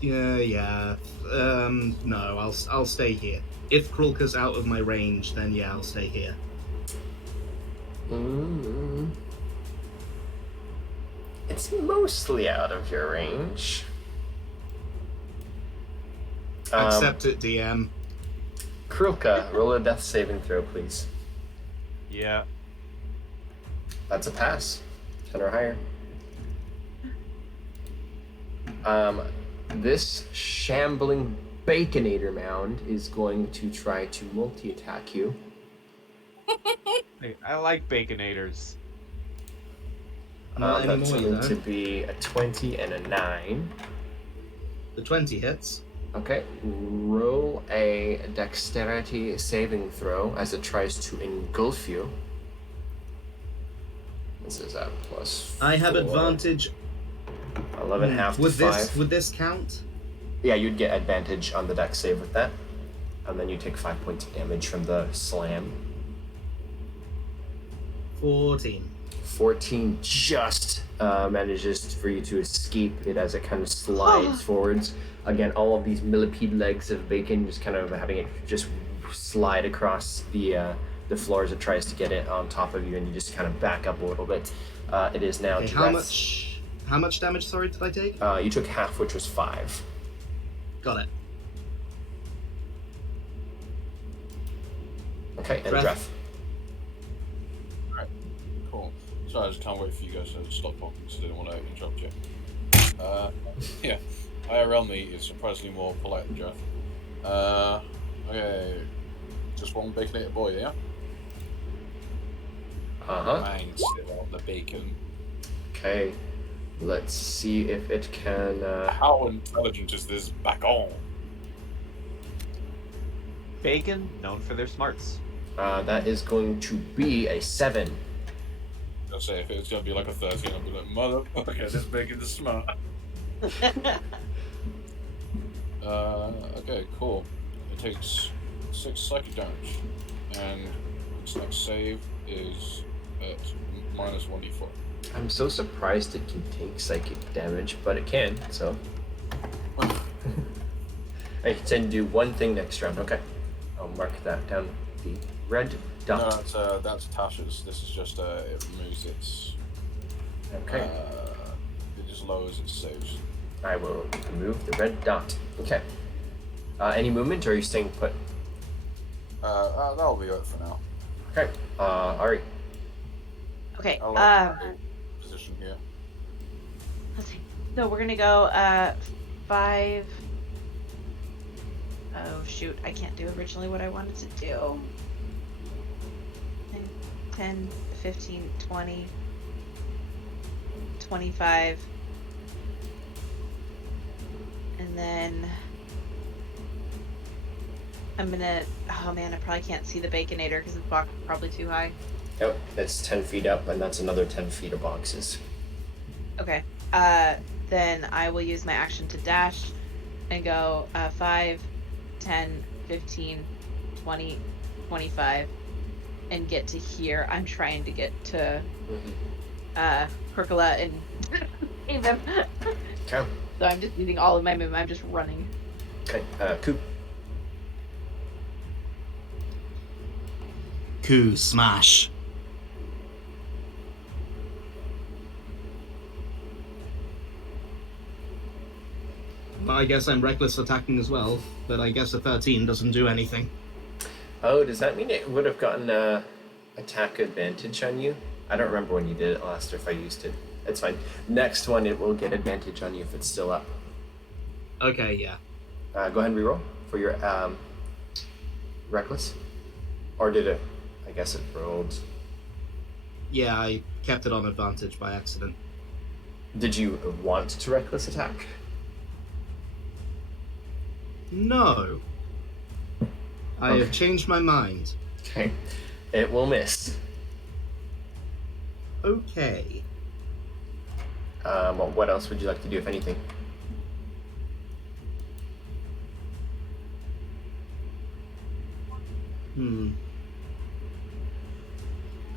Yeah. No, I'll stay here. If Krulka's out of my range, then yeah, I'll stay here. It's mostly out of your range. Accept it, DM. Krulka, roll a death saving throw, please. Yeah. That's a pass. 10 or higher. This shambling Baconator mound is going to try to multi-attack you. Hey, I like Baconators. Not That's anymore, going you to know. be a 20 and a 9. The 20 hits. Okay, roll a dexterity saving throw as it tries to engulf you. This is at plus I have 4. advantage. 11 half to Would 5. would this count? Yeah, you'd get advantage on the dex save with that. And then you take 5 points of damage from the slam. 14. 14 just manages for you to escape it as it kind of slides forwards. Again, all of these millipede legs of bacon just kind of having it just slide across the floor as it tries to get it on top of you, and you just kind of back up a little bit. It is now Okay, how much damage, sorry, did I take? You took half, which was 5. Got it. Okay, and Dref. Dref. Alright, cool. So I just can't wait for you guys to stop talking because I didn't want to interrupt you. Yeah. IRL me is surprisingly more polite than Jeff. Okay. Just one baconator boy, yeah? Mine sit out the bacon. Okay. Let's see if it can. How intelligent is this bacon? Bacon, known for their smarts. That is going to be a 7. I'll say if it's gonna be like a 13, I'll be like, mother. Okay, this bacon is smart. Okay, cool. It takes 6 psychic damage, and its next save is at minus 1d4. I'm so surprised it can take psychic damage, but it can, so. I can do one thing next round. Okay. I'll mark that down. The red dot. No, that's Tasha's. This is just it removes its. Okay. It just lowers its saves. I will remove the red dot. Okay. Any movement, or are you staying put? That'll be it for now. Okay. Ari. Okay. I'll like position here. Let's see. So we're gonna go 5. Oh shoot! I can't do originally what I wanted to do. 10, 15, 20, 25, and then I'm gonna. Oh man, I probably can't see the baconator because the box is probably too high. Yep, that's 10 feet up, and that's another 10 feet of boxes. Okay. Then I will use my action to dash and go 5, 10, 15, 20, 25, and get to here. I'm trying to get to Percola and save him. Okay. So I'm just using all of my movement. I'm just running. Okay, Coop. Coup smash. Well, I guess I'm reckless attacking as well, but I guess a 13 doesn't do anything. Oh, does that mean it would have gotten attack advantage on you? I don't remember when you did it last or if I used it. It's fine. Next one, it will get advantage on you if it's still up. Okay, yeah. Go ahead and reroll for your reckless. Or did it? I guess it rolled. Yeah, I kept it on advantage by accident. Did you want to reckless attack? No. I Okay. have changed my mind. Okay. It will miss. Okay. What else would you like to do, if anything?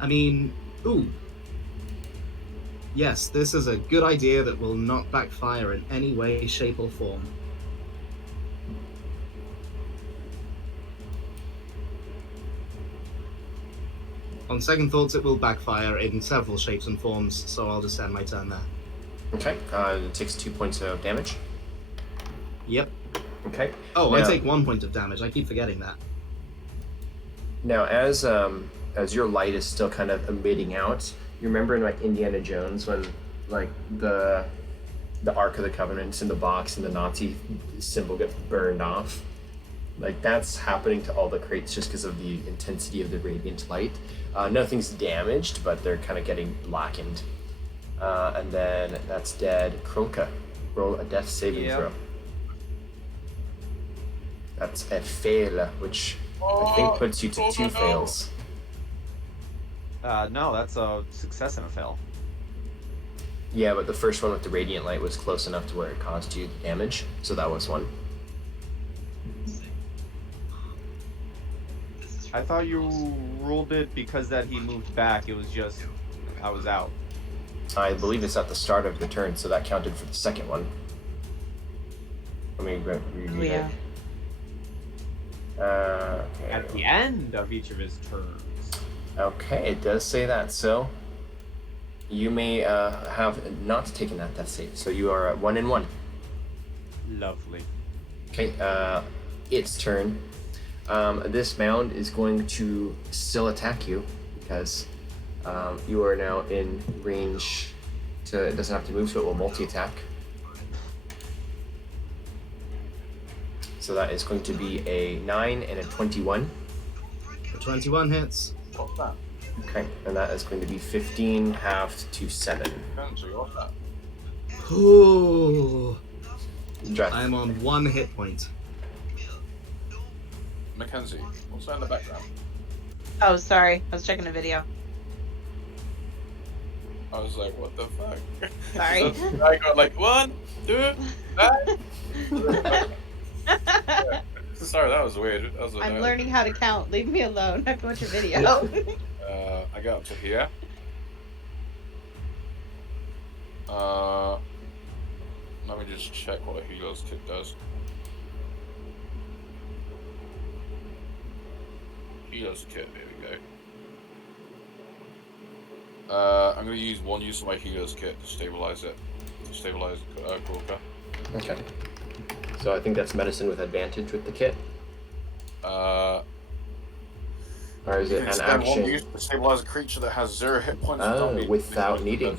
I mean, ooh. Yes, this is a good idea that will not backfire in any way, shape, or form. On second thoughts, it will backfire in several shapes and forms, so I'll just end my turn there. Okay. It takes 2 points of damage. Yep. Okay. Oh, I Now- take 1 point of damage. I keep forgetting that. Now, as your light is still kind of emitting out, you remember in like Indiana Jones when like the Ark of the Covenant's in the box and the Nazi symbol gets burned off? Like that's happening to all the crates just because of the intensity of the radiant light. Nothing's damaged, but they're kind of getting blackened. And then that's dead. Kronka, roll a death saving Yep. throw. That's a fail, which I think puts you to 2 fails. No, that's a success and a fail. Yeah, but the first one with the radiant light was close enough to where it caused you damage, so that was one. I thought you ruled it because that he moved back. It was just I was out. I believe it's at the start of the turn, so that counted for the second one. Let me reread Yeah. it. Okay. At the end of each of his turns. Okay, it does say that, so you may have not taken that death save, so you are at 1 and 1. Lovely. Okay, its turn. This mound is going to still attack you because you are now in range to. It doesn't have to move, so it will multi-attack. So that is going to be a 9 and a 21. The 21 hits. What's that? Okay, and that is going to be 15 halved to 7. Country, what's that? Ooh. Dreth. I'm on 1 hit point. Mackenzie, what's that in the background? Oh, sorry. I was checking a video. I was like, what the fuck? Sorry. I got like 1, 2, 3. Sorry, that was weird. That was I'm learning how to count. Leave me alone. I have to watch a video. I got up to here. Let me just check what a healer's kit does. Healer's kit, there we go. I'm going to use one use of my healer's kit to stabilize it. To stabilize Gorka. Okay. So I think that's medicine with advantage with the kit. Or Or is it an action? One use to stabilize a creature that has 0 hit points. Without needing.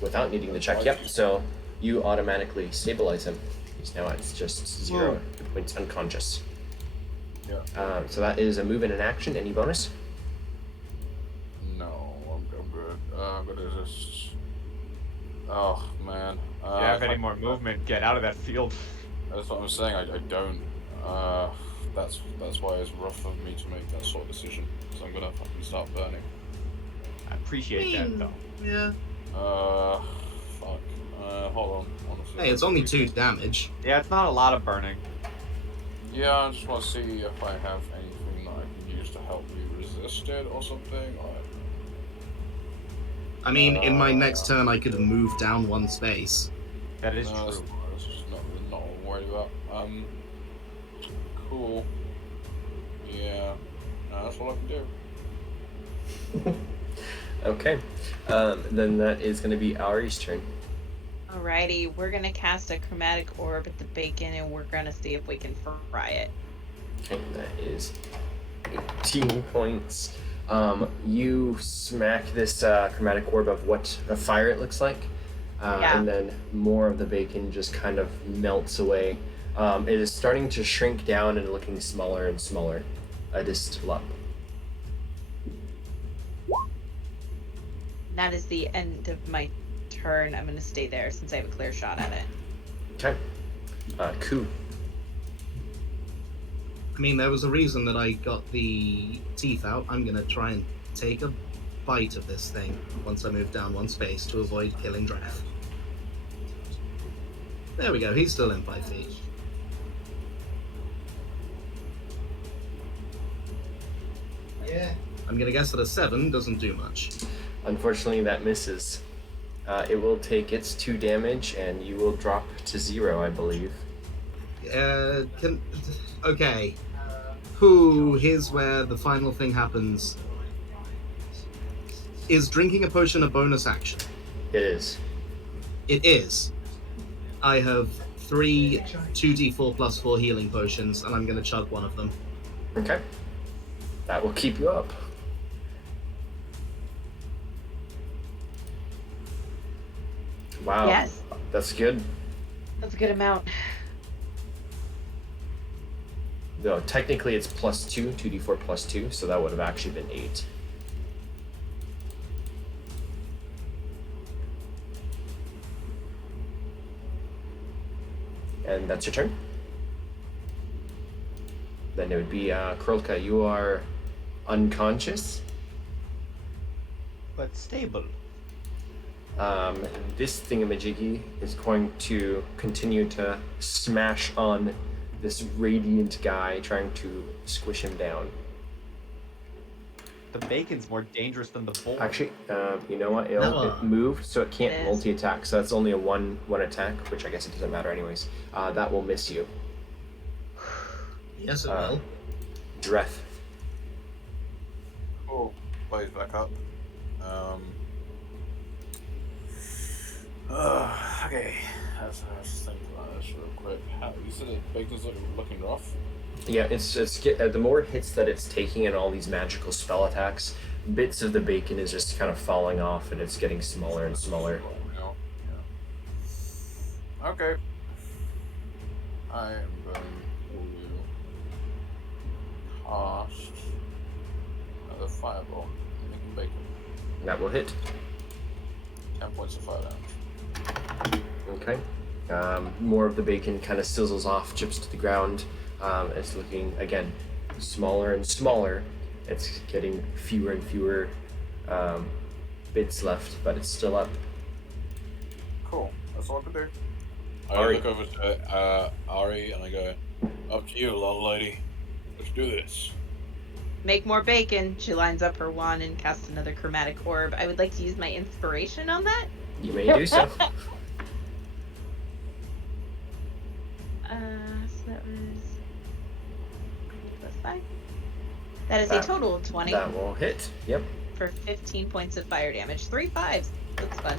Without needing the check. Yep. So you automatically stabilize him. He's now at just 0 hit points unconscious. Yeah. So that is a move and an action. Any bonus? No, I'm good. I'm gonna just. Oh man. If you have any more movement, get out of that field. That's what I'm saying. I don't. That's why it's rough of me to make that sort of decision. So I'm gonna fucking start burning. I appreciate that though. Yeah. Fuck. Hold on. Honestly, Hey, it's only 2 damage. Yeah, it's not a lot of burning. Yeah, I just want to see if I have anything that I can use to help me resist it or something. I mean, in my next turn, I could move down 1 space. That is No, true. that's just not what I'm worried about. Cool. Yeah. No, that's all I can do. Okay. Then that is going to be Ari's turn. Alrighty, we're gonna cast a chromatic orb at the bacon, and we're gonna see if we can fry it. Okay, that is 18 points. You smack this chromatic orb of what a fire it looks like, Yeah. and then more of the bacon just kind of melts away. It is starting to shrink down and looking smaller and smaller. It is still up. That is the end of my turn. I'm gonna stay there since I have a clear shot at it. Okay. Coup. I mean, there was a reason that I got the teeth out. I'm gonna try and take a bite of this thing once I move down 1 space to avoid killing Draft. There we go, he's still in 5 feet. Yeah. I'm gonna guess that a 7 doesn't do much. Unfortunately, that misses. It will take its 2 damage, and you will drop to 0, I believe. Okay. Here's where the final thing happens. Is drinking a potion a bonus action? It is. It is. I have 3 2d4 plus 4 healing potions, and I'm gonna chug one of them. Okay. That will keep you up. Wow. Yes. That's good. That's a good amount. Though technically it's plus 2, 2d4 plus 2, so that would have actually been 8. And that's your turn. Then it would be Krolka, you are unconscious. But stable. This thingamajiggy is going to continue to smash on this radiant guy, trying to squish him down. The bacon's more dangerous than the boar. Actually, you know what? It moved, so it can't It is. multi-attack. So that's only a one attack, which I guess it doesn't matter anyways. That will miss you. Yes, it will. Dreth. Cool. Plays back up. Okay. Let's think about this real quick. You said that bacon's looking rough? Yeah, it's the more hits that it's taking and all these magical spell attacks, bits of the bacon is just kind of falling off and it's getting smaller and smaller. Yeah. Okay. I am going to cast another fireball, making bacon. That will hit. 10 points of fire damage. Okay. More of the bacon kind of sizzles off, chips to the ground. It's looking, again, smaller and smaller. It's getting fewer and fewer bits left, but it's still up. Cool. That's all I can do. I Ari. look over to Ari and I go, up to you, little lady. Let's do this. Make more bacon. She lines up her wand and casts another chromatic orb. I would like to use my inspiration on that. You may do so. So that was plus 5. That is a total of 20 That will hit. Yep. for 15 points of fire damage. 3 5s. That's fun.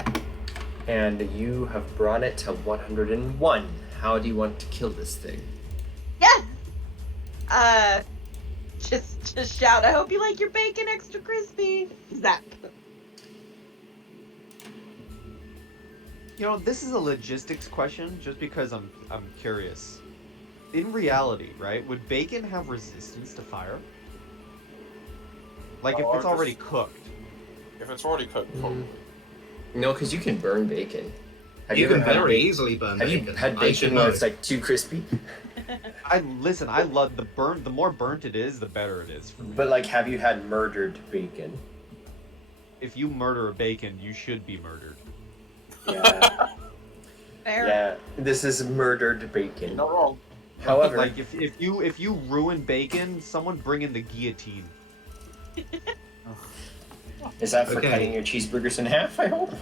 And you have brought it to 101. How do you want to kill this thing? Yes. Just shout. I hope you like your bacon extra crispy. Zap. You know, this is a logistics question just because I'm curious. In reality, right, would bacon have resistance to fire? Like if it's already cooked. If it's already cooked, probably. No, because you can burn bacon. Have You ever can had very bacon? easily burn Have bacon. you had I should bacon where know. it's like too crispy? I love the more burnt it is, the better it is for me. But like, have you had murdered bacon? if you murder a bacon, you should be murdered. Yeah. Fair. Yeah. This is murdered bacon. Not wrong. However, Like if you ruin bacon, someone bring in the guillotine. is that for Okay. cutting your cheeseburgers in half? I hope.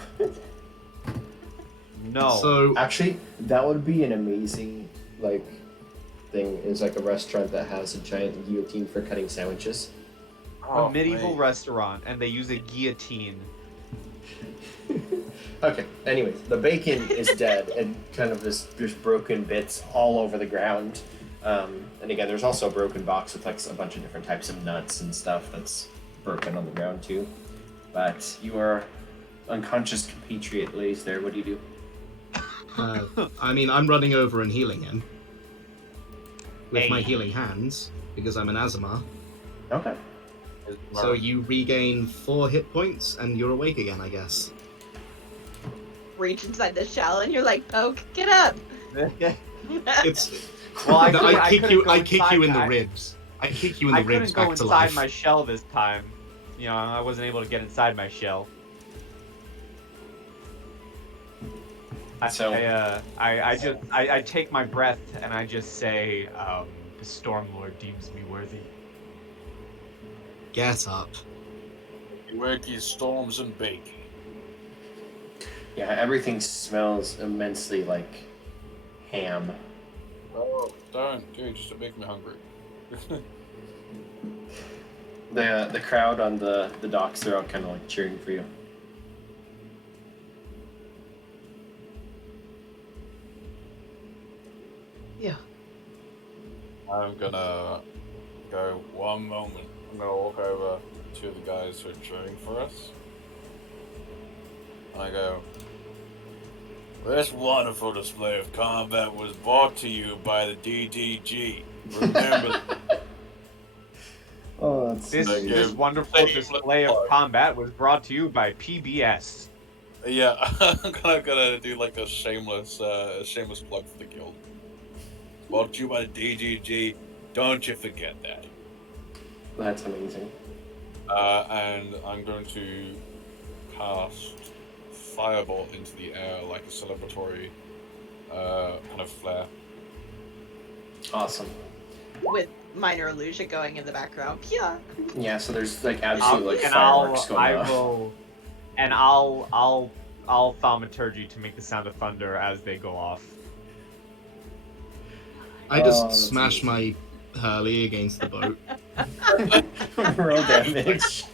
No. So Actually, that would be an amazing thing. Is like a restaurant that has a giant guillotine for cutting sandwiches. A medieval mate. restaurant, and they use a guillotine. Okay. Anyways, the bacon is dead and kind of there's broken bits all over the ground. And again, there's also a broken box with like a bunch of different types of nuts and stuff that's broken on the ground too. But you are unconscious compatriot lays there. What do you do? I mean, I'm running over and healing him with my Hey. healing hands because I'm an Azamar. Okay. So you regain 4 hit points and you're awake again, I guess. Reach inside the shell and you're like, "Poke, get up." It's Well, I couldn't kick go you inside in the that. ribs. I kick you in I the ribs couldn't go back to inside life. my shell this time. You know, I wasn't able to get inside my shell. So- I take my breath and I just say, the Stormlord deems me worthy. Get up. Wakey storms and bacon. Yeah, everything smells immensely like ham. Oh, don't, dude, just to make me hungry. The crowd on the docks, they're all kind of like cheering for you. Yeah. I'm gonna go one moment. I'm gonna walk over to the guys who are cheering for us. And I go, this wonderful display of combat was brought to you by the DDG. Remember, Oh, that's This Thank this you. wonderful Thank you. display of combat was brought to you by PBS. yeah, I'm gonna do like a shameless plug for the guild. Brought to you by the DDG. Don't you forget that. That's amazing. And I'm going to cast Firebolt into the air like a celebratory kind of flare. Awesome. With minor illusion going in the background. Yeah. Yeah, so there's like absolute like And fireworks going I off. will, and I'll thaumaturgy to make the sound of thunder as they go off. I just that's smash my Hurley against the boat. Roll damage.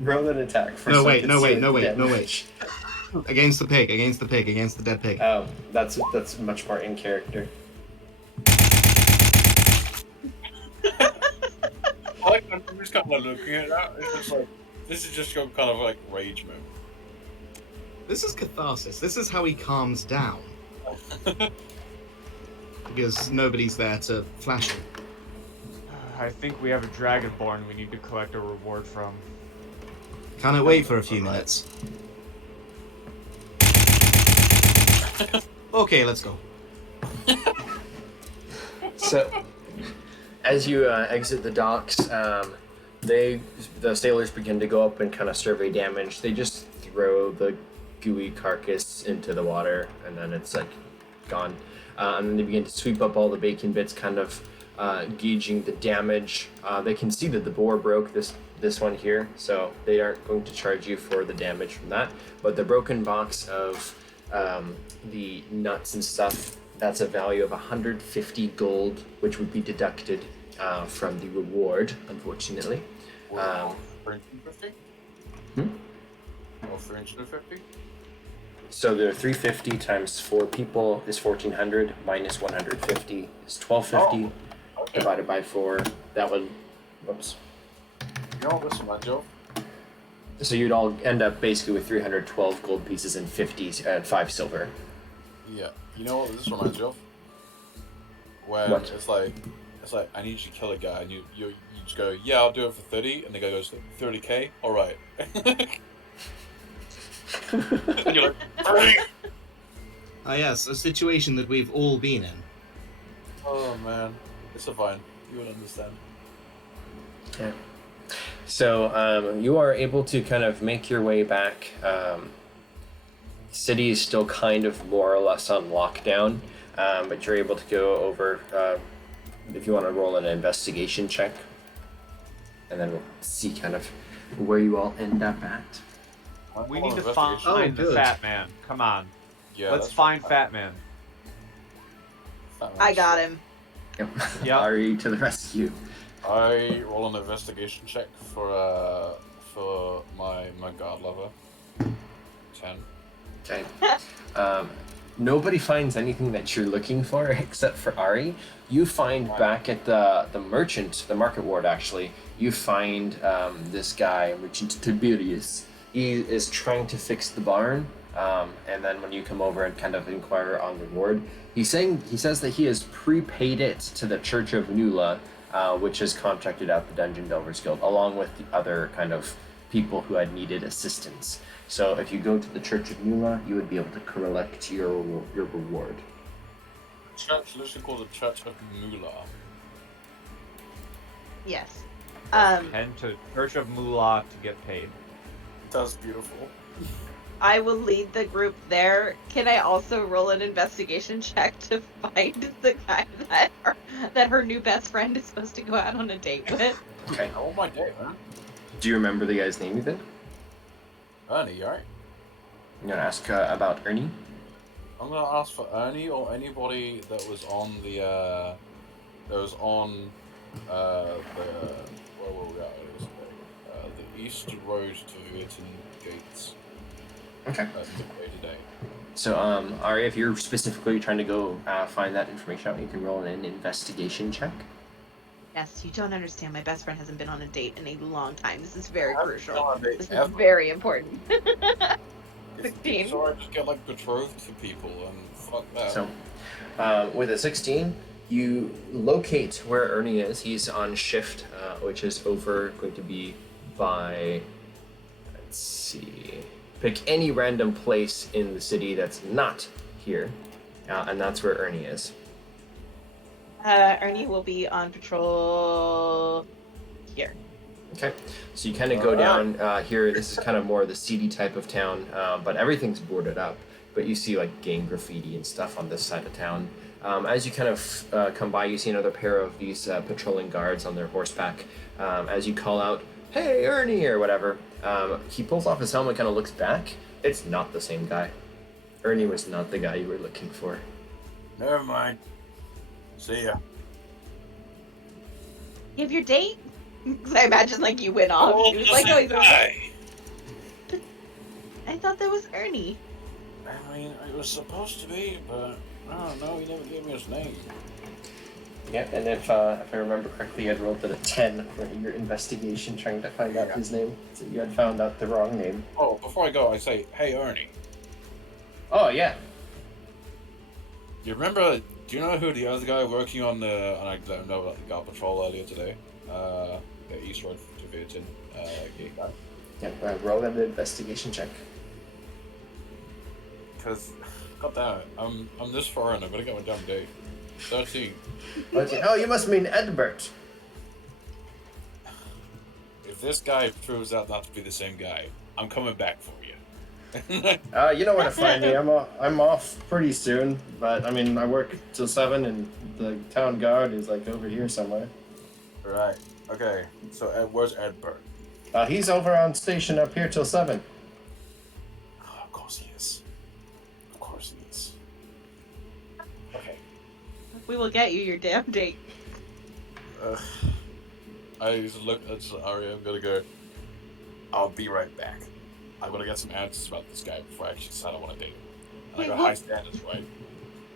Roll an attack for No, some wait, no, wait, no, wait, no, damage. Against the pig, against the pig, against the dead pig. Oh, that's much more in character. I'm just kind of looking at that. It's just like, this is just your kind of like rage mode. This is catharsis. This is how he calms down. Because nobody's there to flash him. I think we have a dragonborn we need to collect a reward from. Can I wait for a few minutes? Okay, let's go. So, as you exit the docks, the sailors begin to go up and kind of survey damage. They just throw the gooey carcass into the water, and then it's like gone. And then they begin to sweep up all the bacon bits, kind of gauging the damage. They can see that the boar broke this one here, so they aren't going to charge you for the damage from that. But the broken box of the nuts and stuff, that's a value of 150 gold, which would be deducted from the reward, unfortunately. 350? Hmm? Or 350? So the 350 times 4 people is 1400, minus 150 is 1250, Okay. divided by 4. That would, whoops. You know what this reminds you of? So you'd all end up basically with 312 gold pieces and 5 silver. Yeah. You know what this reminds you of? When What? it's like, I need you to kill a guy, and you just go, yeah, I'll do it for 30, and the guy goes, 30k? Alright. And you're like, 30! Ah, yes, a situation that we've all been in. Oh man. It's a fine. You would understand. Yeah. So you are able to kind of make your way back. City is still kind of more or less on lockdown, but you're able to go over. If you want to roll an investigation check, and then we'll see kind of where you all end up at. We Roll need an to investigation. find the good. fat man. Come on. Yeah, Let's that's find right. Fat Man. Fat I man's got shit. him. Yep. Yep. Ari to the rescue. I roll an investigation check for my god lover. 10. Okay. Nobody finds anything that you're looking for except for Ari. You find back at the merchant, the market ward actually, you find this guy, Merchant Tiberius. He is trying to fix the barn, and then when you come over and kind of inquire on the ward, he says that he has prepaid it to the Church of Nula, which has contracted out the Dungeon Delvers Guild, along with the other kind of people who had needed assistance. So if you go to the Church of Nula, you would be able to collect your reward. Church, literally called the Church of Mula. Yes. Head to Church of Moolah to get paid. That's beautiful. I will lead the group there. Can I also roll an investigation check to find the guy that her new best friend is supposed to go out on a date with? Okay. How old my day, man? Do you remember the guy's name even? Ernie, you alright? I'm gonna ask about Ernie. I'm gonna ask for Ernie or anybody that was on the where were we at earlier today? The East Road to Vietnam Gates. Okay. Midway today. So, Ari, if you're specifically trying to go find that information out, you can roll an investigation check. Yes, you don't understand. My best friend hasn't been on a date in a long time. This is very I haven't crucial. been on a date This ever. is very important. If- 16. So I just get like betrothed to people and fuck that. So, with a 16, you locate where Ernie is. He's on shift, which is going to be by, let's see, pick any random place in the city that's not here, and that's where Ernie is. Ernie will be on patrol here. Okay, so you kind of go down here. This is kind of more the seedy type of town, but everything's boarded up. But you see like gang graffiti and stuff on this side of town. As you kind of come by, you see another pair of these patrolling guards on their horseback. As you call out, "Hey, Ernie," or whatever, he pulls off his helmet, kind of looks back. It's not the same guy. Ernie was not the guy you were looking for. Never mind. See ya. You have your date? Because I imagine like you went off. He was like, "Oh, he's over." I thought that was Ernie. I mean, it was supposed to be, but I don't know. He never gave me his name. Yeah, and if I remember correctly, you had rolled at a 10 for your investigation trying to find out his name. So you had found out the wrong name. Oh, before I go, I say, hey, Ernie. Oh, yeah. You remember? Do you know who the other guy working on the? And I don't know about the guard patrol earlier today. The East Road to Vietnam gate guy. Yeah, roll an investigation check. Because, god damn it, I'm this far in. I'm gonna get my damn date. 13. Okay. Oh, you must mean Edbert. If this guy proves out not to be the same guy, I'm coming back for you. You know where to find me. I'm off pretty soon, but I mean I work till 7, and the town guard is like over here somewhere. Right. Okay. So where's Edbert? He's over on station up here till 7. Oh, of course he is. Of course he is. Okay. We will get you your damn date. I just look at Arya. I'm gonna go. I'll be right back. I'm gonna get some answers about this guy before I actually decide I want to date him. And I got high standards, right?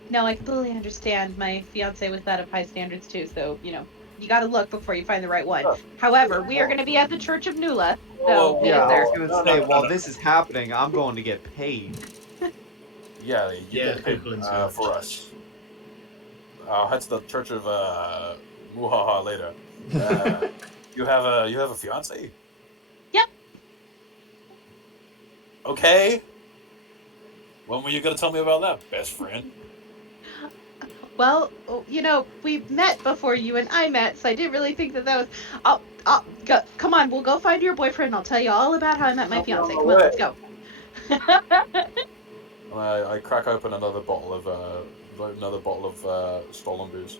No, I completely understand. My fiance was that of high standards too, so you gotta look before you find the right one. Sure. However, we are gonna be at the Church of Nula, so Oh, meet Yeah, us I there. was gonna say, while this is happening, I'm going to get paid. Yeah, you Yeah, get paid Copeland's good. for us. I'll head to the Church of Muhaha later. You have a fiance? Yep. Okay. When were you gonna tell me about that, best friend? Well, we met before you and I met, so I didn't really think that was. Come on, we'll go find your boyfriend. I'll tell you all about how I met my Help me on fiance. my Come on, way. let's go. And I crack open another bottle of stolen booze.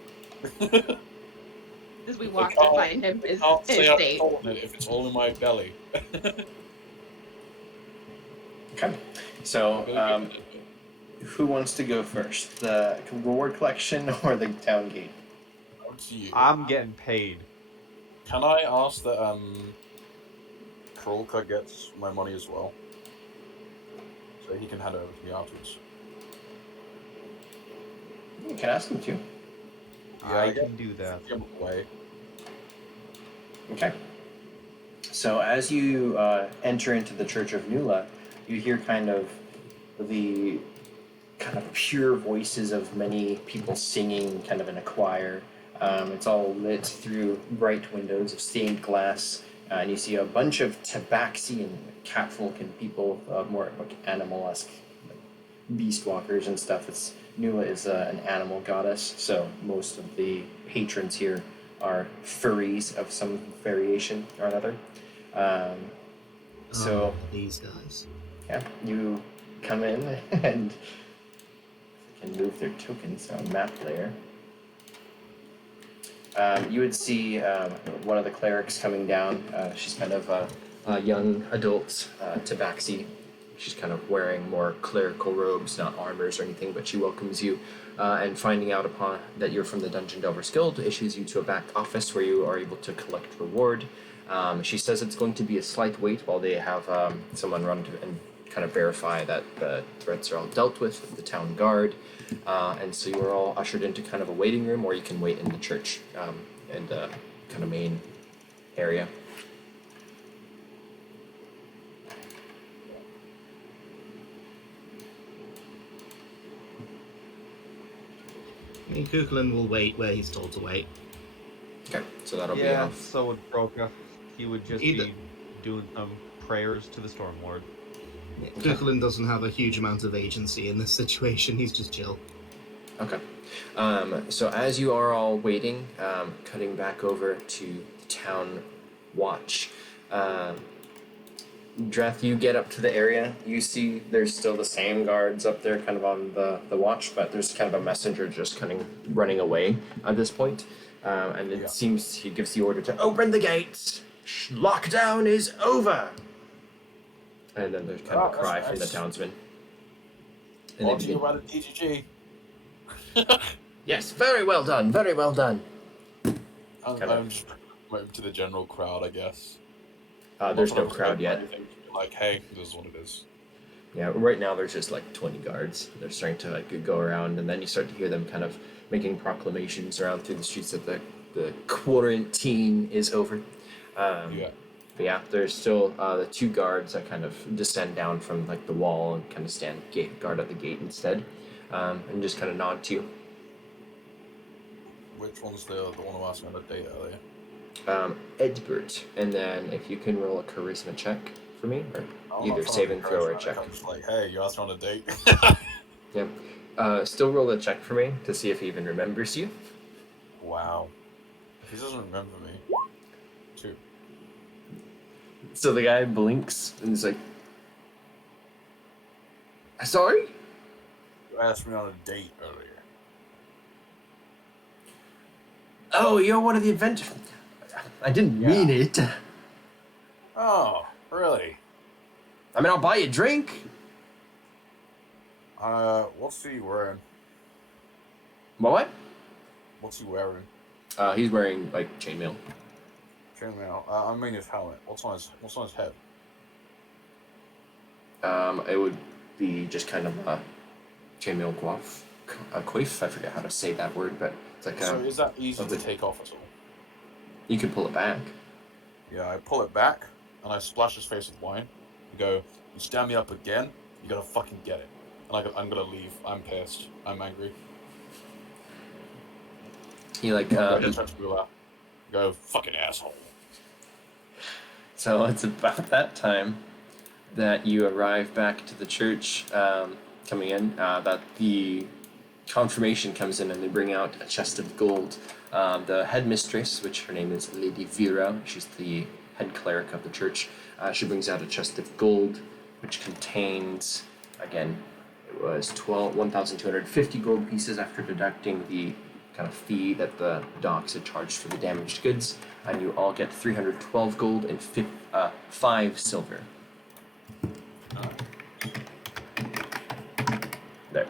As we I walk to can't, find him, I his can't say his I've date. stolen it if it's all in my belly. Okay. So, who wants to go first? The reward collection or the town gate? Up to you. I'm getting paid. Can I ask that Krolka gets my money as well, so he can hand it over to me afterwards? You can ask him to. Yeah, I I can do that. get him away. Okay. So as you enter into the Church of Nula, you hear the kind of pure voices of many people singing kind of in a choir. It's all lit through bright windows of stained glass, and you see a bunch of tabaxi and catfolk and people, more like animal-esque, like beast walkers and stuff. Nula is an animal goddess, so most of the patrons here are furries of some variation or another. So these guys. yeah, you come in and can move their tokens on map layer. You would see one of the clerics coming down. She's kind of a young adult tabaxi. She's kind of wearing more clerical robes, not armors or anything, but she welcomes you and finding out upon that you're from the Dungeon Delvers Guild, issues you to a back office where you are able to collect reward. She says it's going to be a slight wait while they have someone run and kind of verify that the threats are all dealt with the town guard. And so you are all ushered into kind of a waiting room, or you can wait in the church in the kind of main area. Kukulin will wait where he's told to wait. Okay, so that'll be Yeah, off. so would Broka. He would just Either- be doing some prayers to the Storm Lord. Kukulin doesn't have a huge amount of agency in this situation. He's just chill. Okay. So as you are all waiting, cutting back over to the town watch, Dreth, you get up to the area. You see there's still the same guards up there kind of on the watch, but there's kind of a messenger just kind of running away at this point. And it seems he gives the order to open the gates. Lockdown is over. And then there's kind of a cry from the townsman. And What do you about the DGG? Yes, very well done, very well done. I'm just waiting to the general crowd, I guess. There's no crowd yet. Like, hey, this is what it is. Yeah, right now there's just like 20 guards. They're starting to like go around, and then you start to hear them kind of making proclamations around through the streets that the quarantine is over. Yeah. But yeah, there's still the two guards that kind of descend down from like the wall and kind of stand guard at the gate instead, and just kind of nod to you. Which one's the one who asked me on the date earlier? Egbert, and then if you can roll a charisma check for me, or I'm not either trying save to and throw or encourage check. that. I'm just like, hey, you asked me on a date. Yeah. Still roll a check for me to see if he even remembers you. Wow. If he doesn't remember me. 2. So the guy blinks and he's like, sorry? You asked me on a date earlier. Oh, you're one of the adventurers. I didn't mean it. Oh, really? I mean, I'll buy you a drink. What's he wearing? What? What's he wearing? He's wearing, like, chainmail. Chainmail. I mean his helmet. What's on his head? It would be just kind of a chainmail coif. I forget how to say that word, but it's like So is that easy to take off at all? You can pull it back. Yeah, I pull it back, and I splash his face with wine. I go, you stand me up again, you gotta fucking get it. And I'm gonna leave. I'm pissed. I'm angry. He like Go, fucking asshole. So it's about that time that you arrive back to the church, coming in, that the confirmation comes in and they bring out a chest of gold. The headmistress, which her name is Lady Vera, she's the head cleric of the church, she brings out a chest of gold, which contains, again, it was 1,250 gold pieces after deducting the kind of fee that the docks had charged for the damaged goods, and you all get 312 gold and 5 silver. There.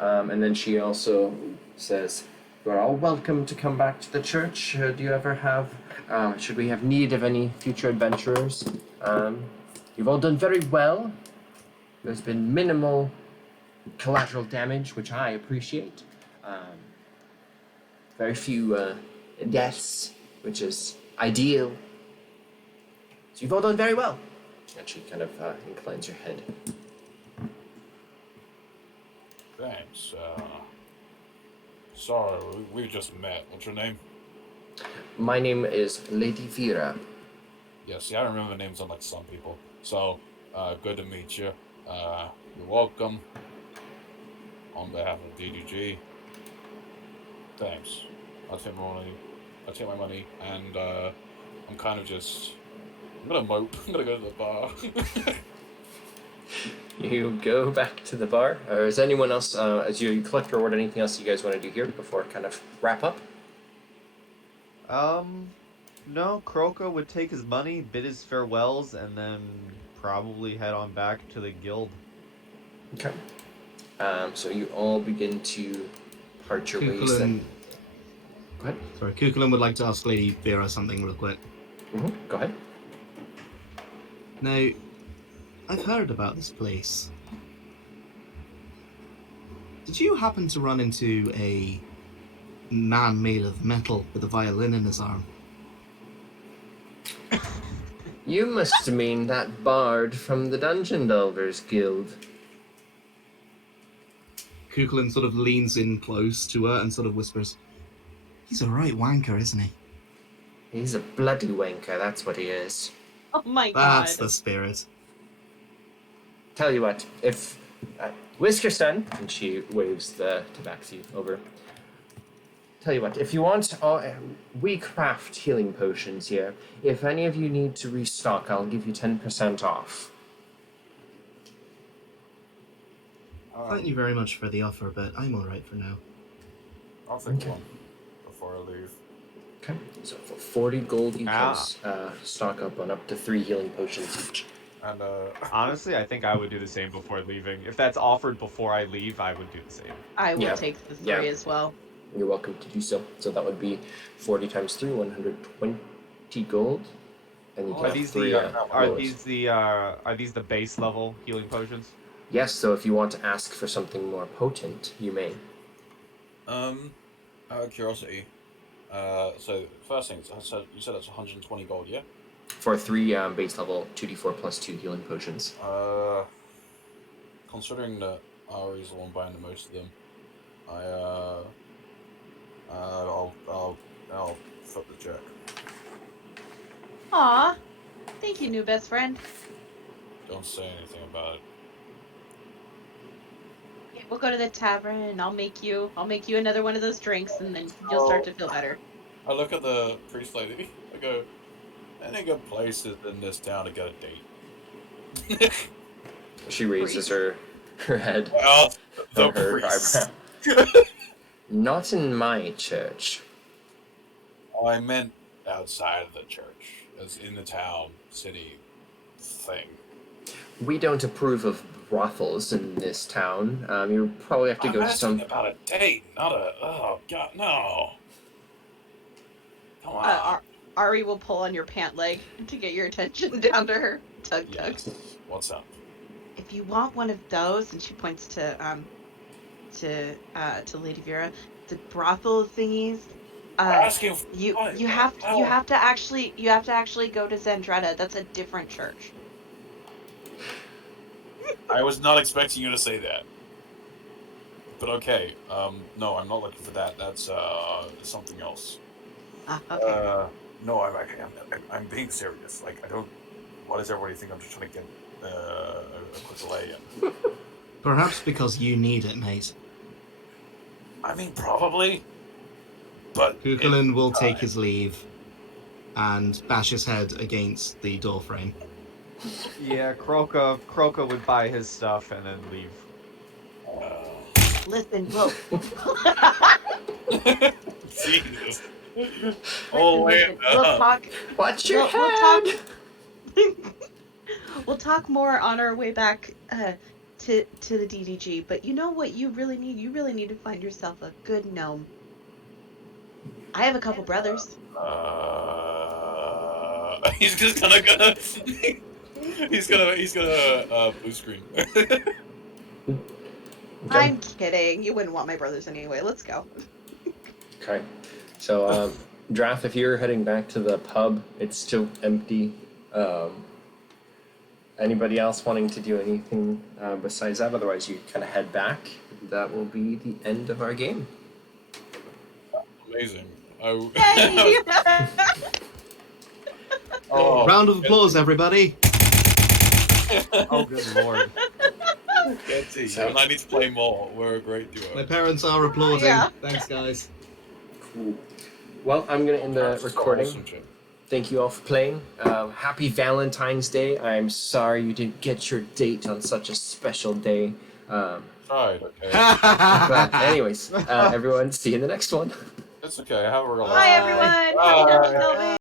And then she also says, "You are all welcome to come back to the church. Do you ever have, should we have need of any future adventurers? You've all done very well. There's been minimal collateral damage, which I appreciate. Very few deaths, which is ideal. So you've all done very well." And she kind of inclines her head. Thanks. Sorry, we just met. What's your name? My name is Lady Vera. Yeah, see, I remember names unlike some people. So, good to meet you. You're welcome. On behalf of DDG. Thanks. I'll take my money, and I'm kind of just... I'm gonna mope. I'm gonna go to the bar. You go back to the bar. Or is anyone else, as you collect your reward, anything else you guys want to do here before kind of wrap up? No, Kroka would take his money, bid his farewells, and then probably head on back to the guild. Okay. So you all begin to part your ways then. Go ahead. Sorry, Kukulin would like to ask Lady Vera something real quick. Go ahead. Now, I've heard about this place. Did you happen to run into a man made of metal with a violin in his arm? You must mean that bard from the Dungeon Delvers Guild. Kukulin sort of leans in close to her and sort of whispers, "He's a right wanker, isn't he?" He's a bloody wanker, that's what he is. Oh my god. That's the spirit. Tell you what, if Whiskerson, and she waves the tabaxi over. Tell you what, if you want, we craft healing potions here. If any of you need to restock, I'll give you 10% off. Thank you very much for the offer, but I'm alright for now. I'll take one before I leave. Okay, so for 40 gold you can stock up on up to 3 healing potions each. And Honestly, I think I would do the same before leaving. If that's offered before I leave, I would do the same. I will Yeah. take the 3 Yeah. as well. You're welcome to do so. So that would be 40 times 3, 120 gold. And you can Are have these 3 are these the base level healing potions? Yes, so if you want to ask for something more potent, you may. out of curiosity, so first thing, you said that's 120 gold, yeah? For 3 base level 2d4 plus 2 healing potions. Considering that Ari's the one buying the most of them, I'll flip the check. Aw. Thank you, new best friend. Don't say anything about it. Okay, we'll go to the tavern and I'll make you another one of those drinks and then you'll start to feel better. I look at the priest lady. I go, any good places in this town to get a date? She raises her head. Well, the Or her priest. Not in my church. Oh, I meant outside of the church, as in the town, city thing. We don't approve of brothels in this town. You probably have to go I'm to asking some. about a date, not a. Oh God, no. Come on. Ari will pull on your pant leg to get your attention down to her. Tug tug. Yes. What's up? If you want one of those, and she points to Lady Vera, the brothel thingies. Asking for You what? you have to actually go to Zandretta. That's a different church. I was not expecting you to say that. But okay. No, I'm not looking for that. That's something else. Okay. No, I'm being serious. Like, I don't. Why does everybody think I'm just trying to get a quick delay in? Perhaps because you need it, mate. I mean, probably. But Kukulin will take his leave and bash his head against the doorframe. Yeah, Croca would buy his stuff and then leave. Listen, we'll Jesus. listen, listen. We'll talk. Watch your We'll talk. head. We'll talk more on our way back to the DDG. But you know what you really need? You really need to find yourself a good gnome. I have a couple brothers. He's just gonna he's gonna blue screen. I'm kidding. You wouldn't want my brothers anyway. Let's go. Okay. So, Draft, if you're heading back to the pub, it's still empty. Anybody else wanting to do anything besides that? Otherwise, you kind of head back. That will be the end of our game. Amazing. Yay! Oh, Round of applause, everybody. Oh, good lord. Getty, and I need to play more. We're a great duo. My parents are applauding. Yeah. Thanks, guys. Cool. Well, I'm going to end the recording. Awesome shit. Thank you all for playing. Happy Valentine's Day. I'm sorry you didn't get your date on such a special day. Tried, okay. But anyways, everyone, see you in the next one. It's okay. Have a relax. Bye, everyone. Happy Dungeon Delving.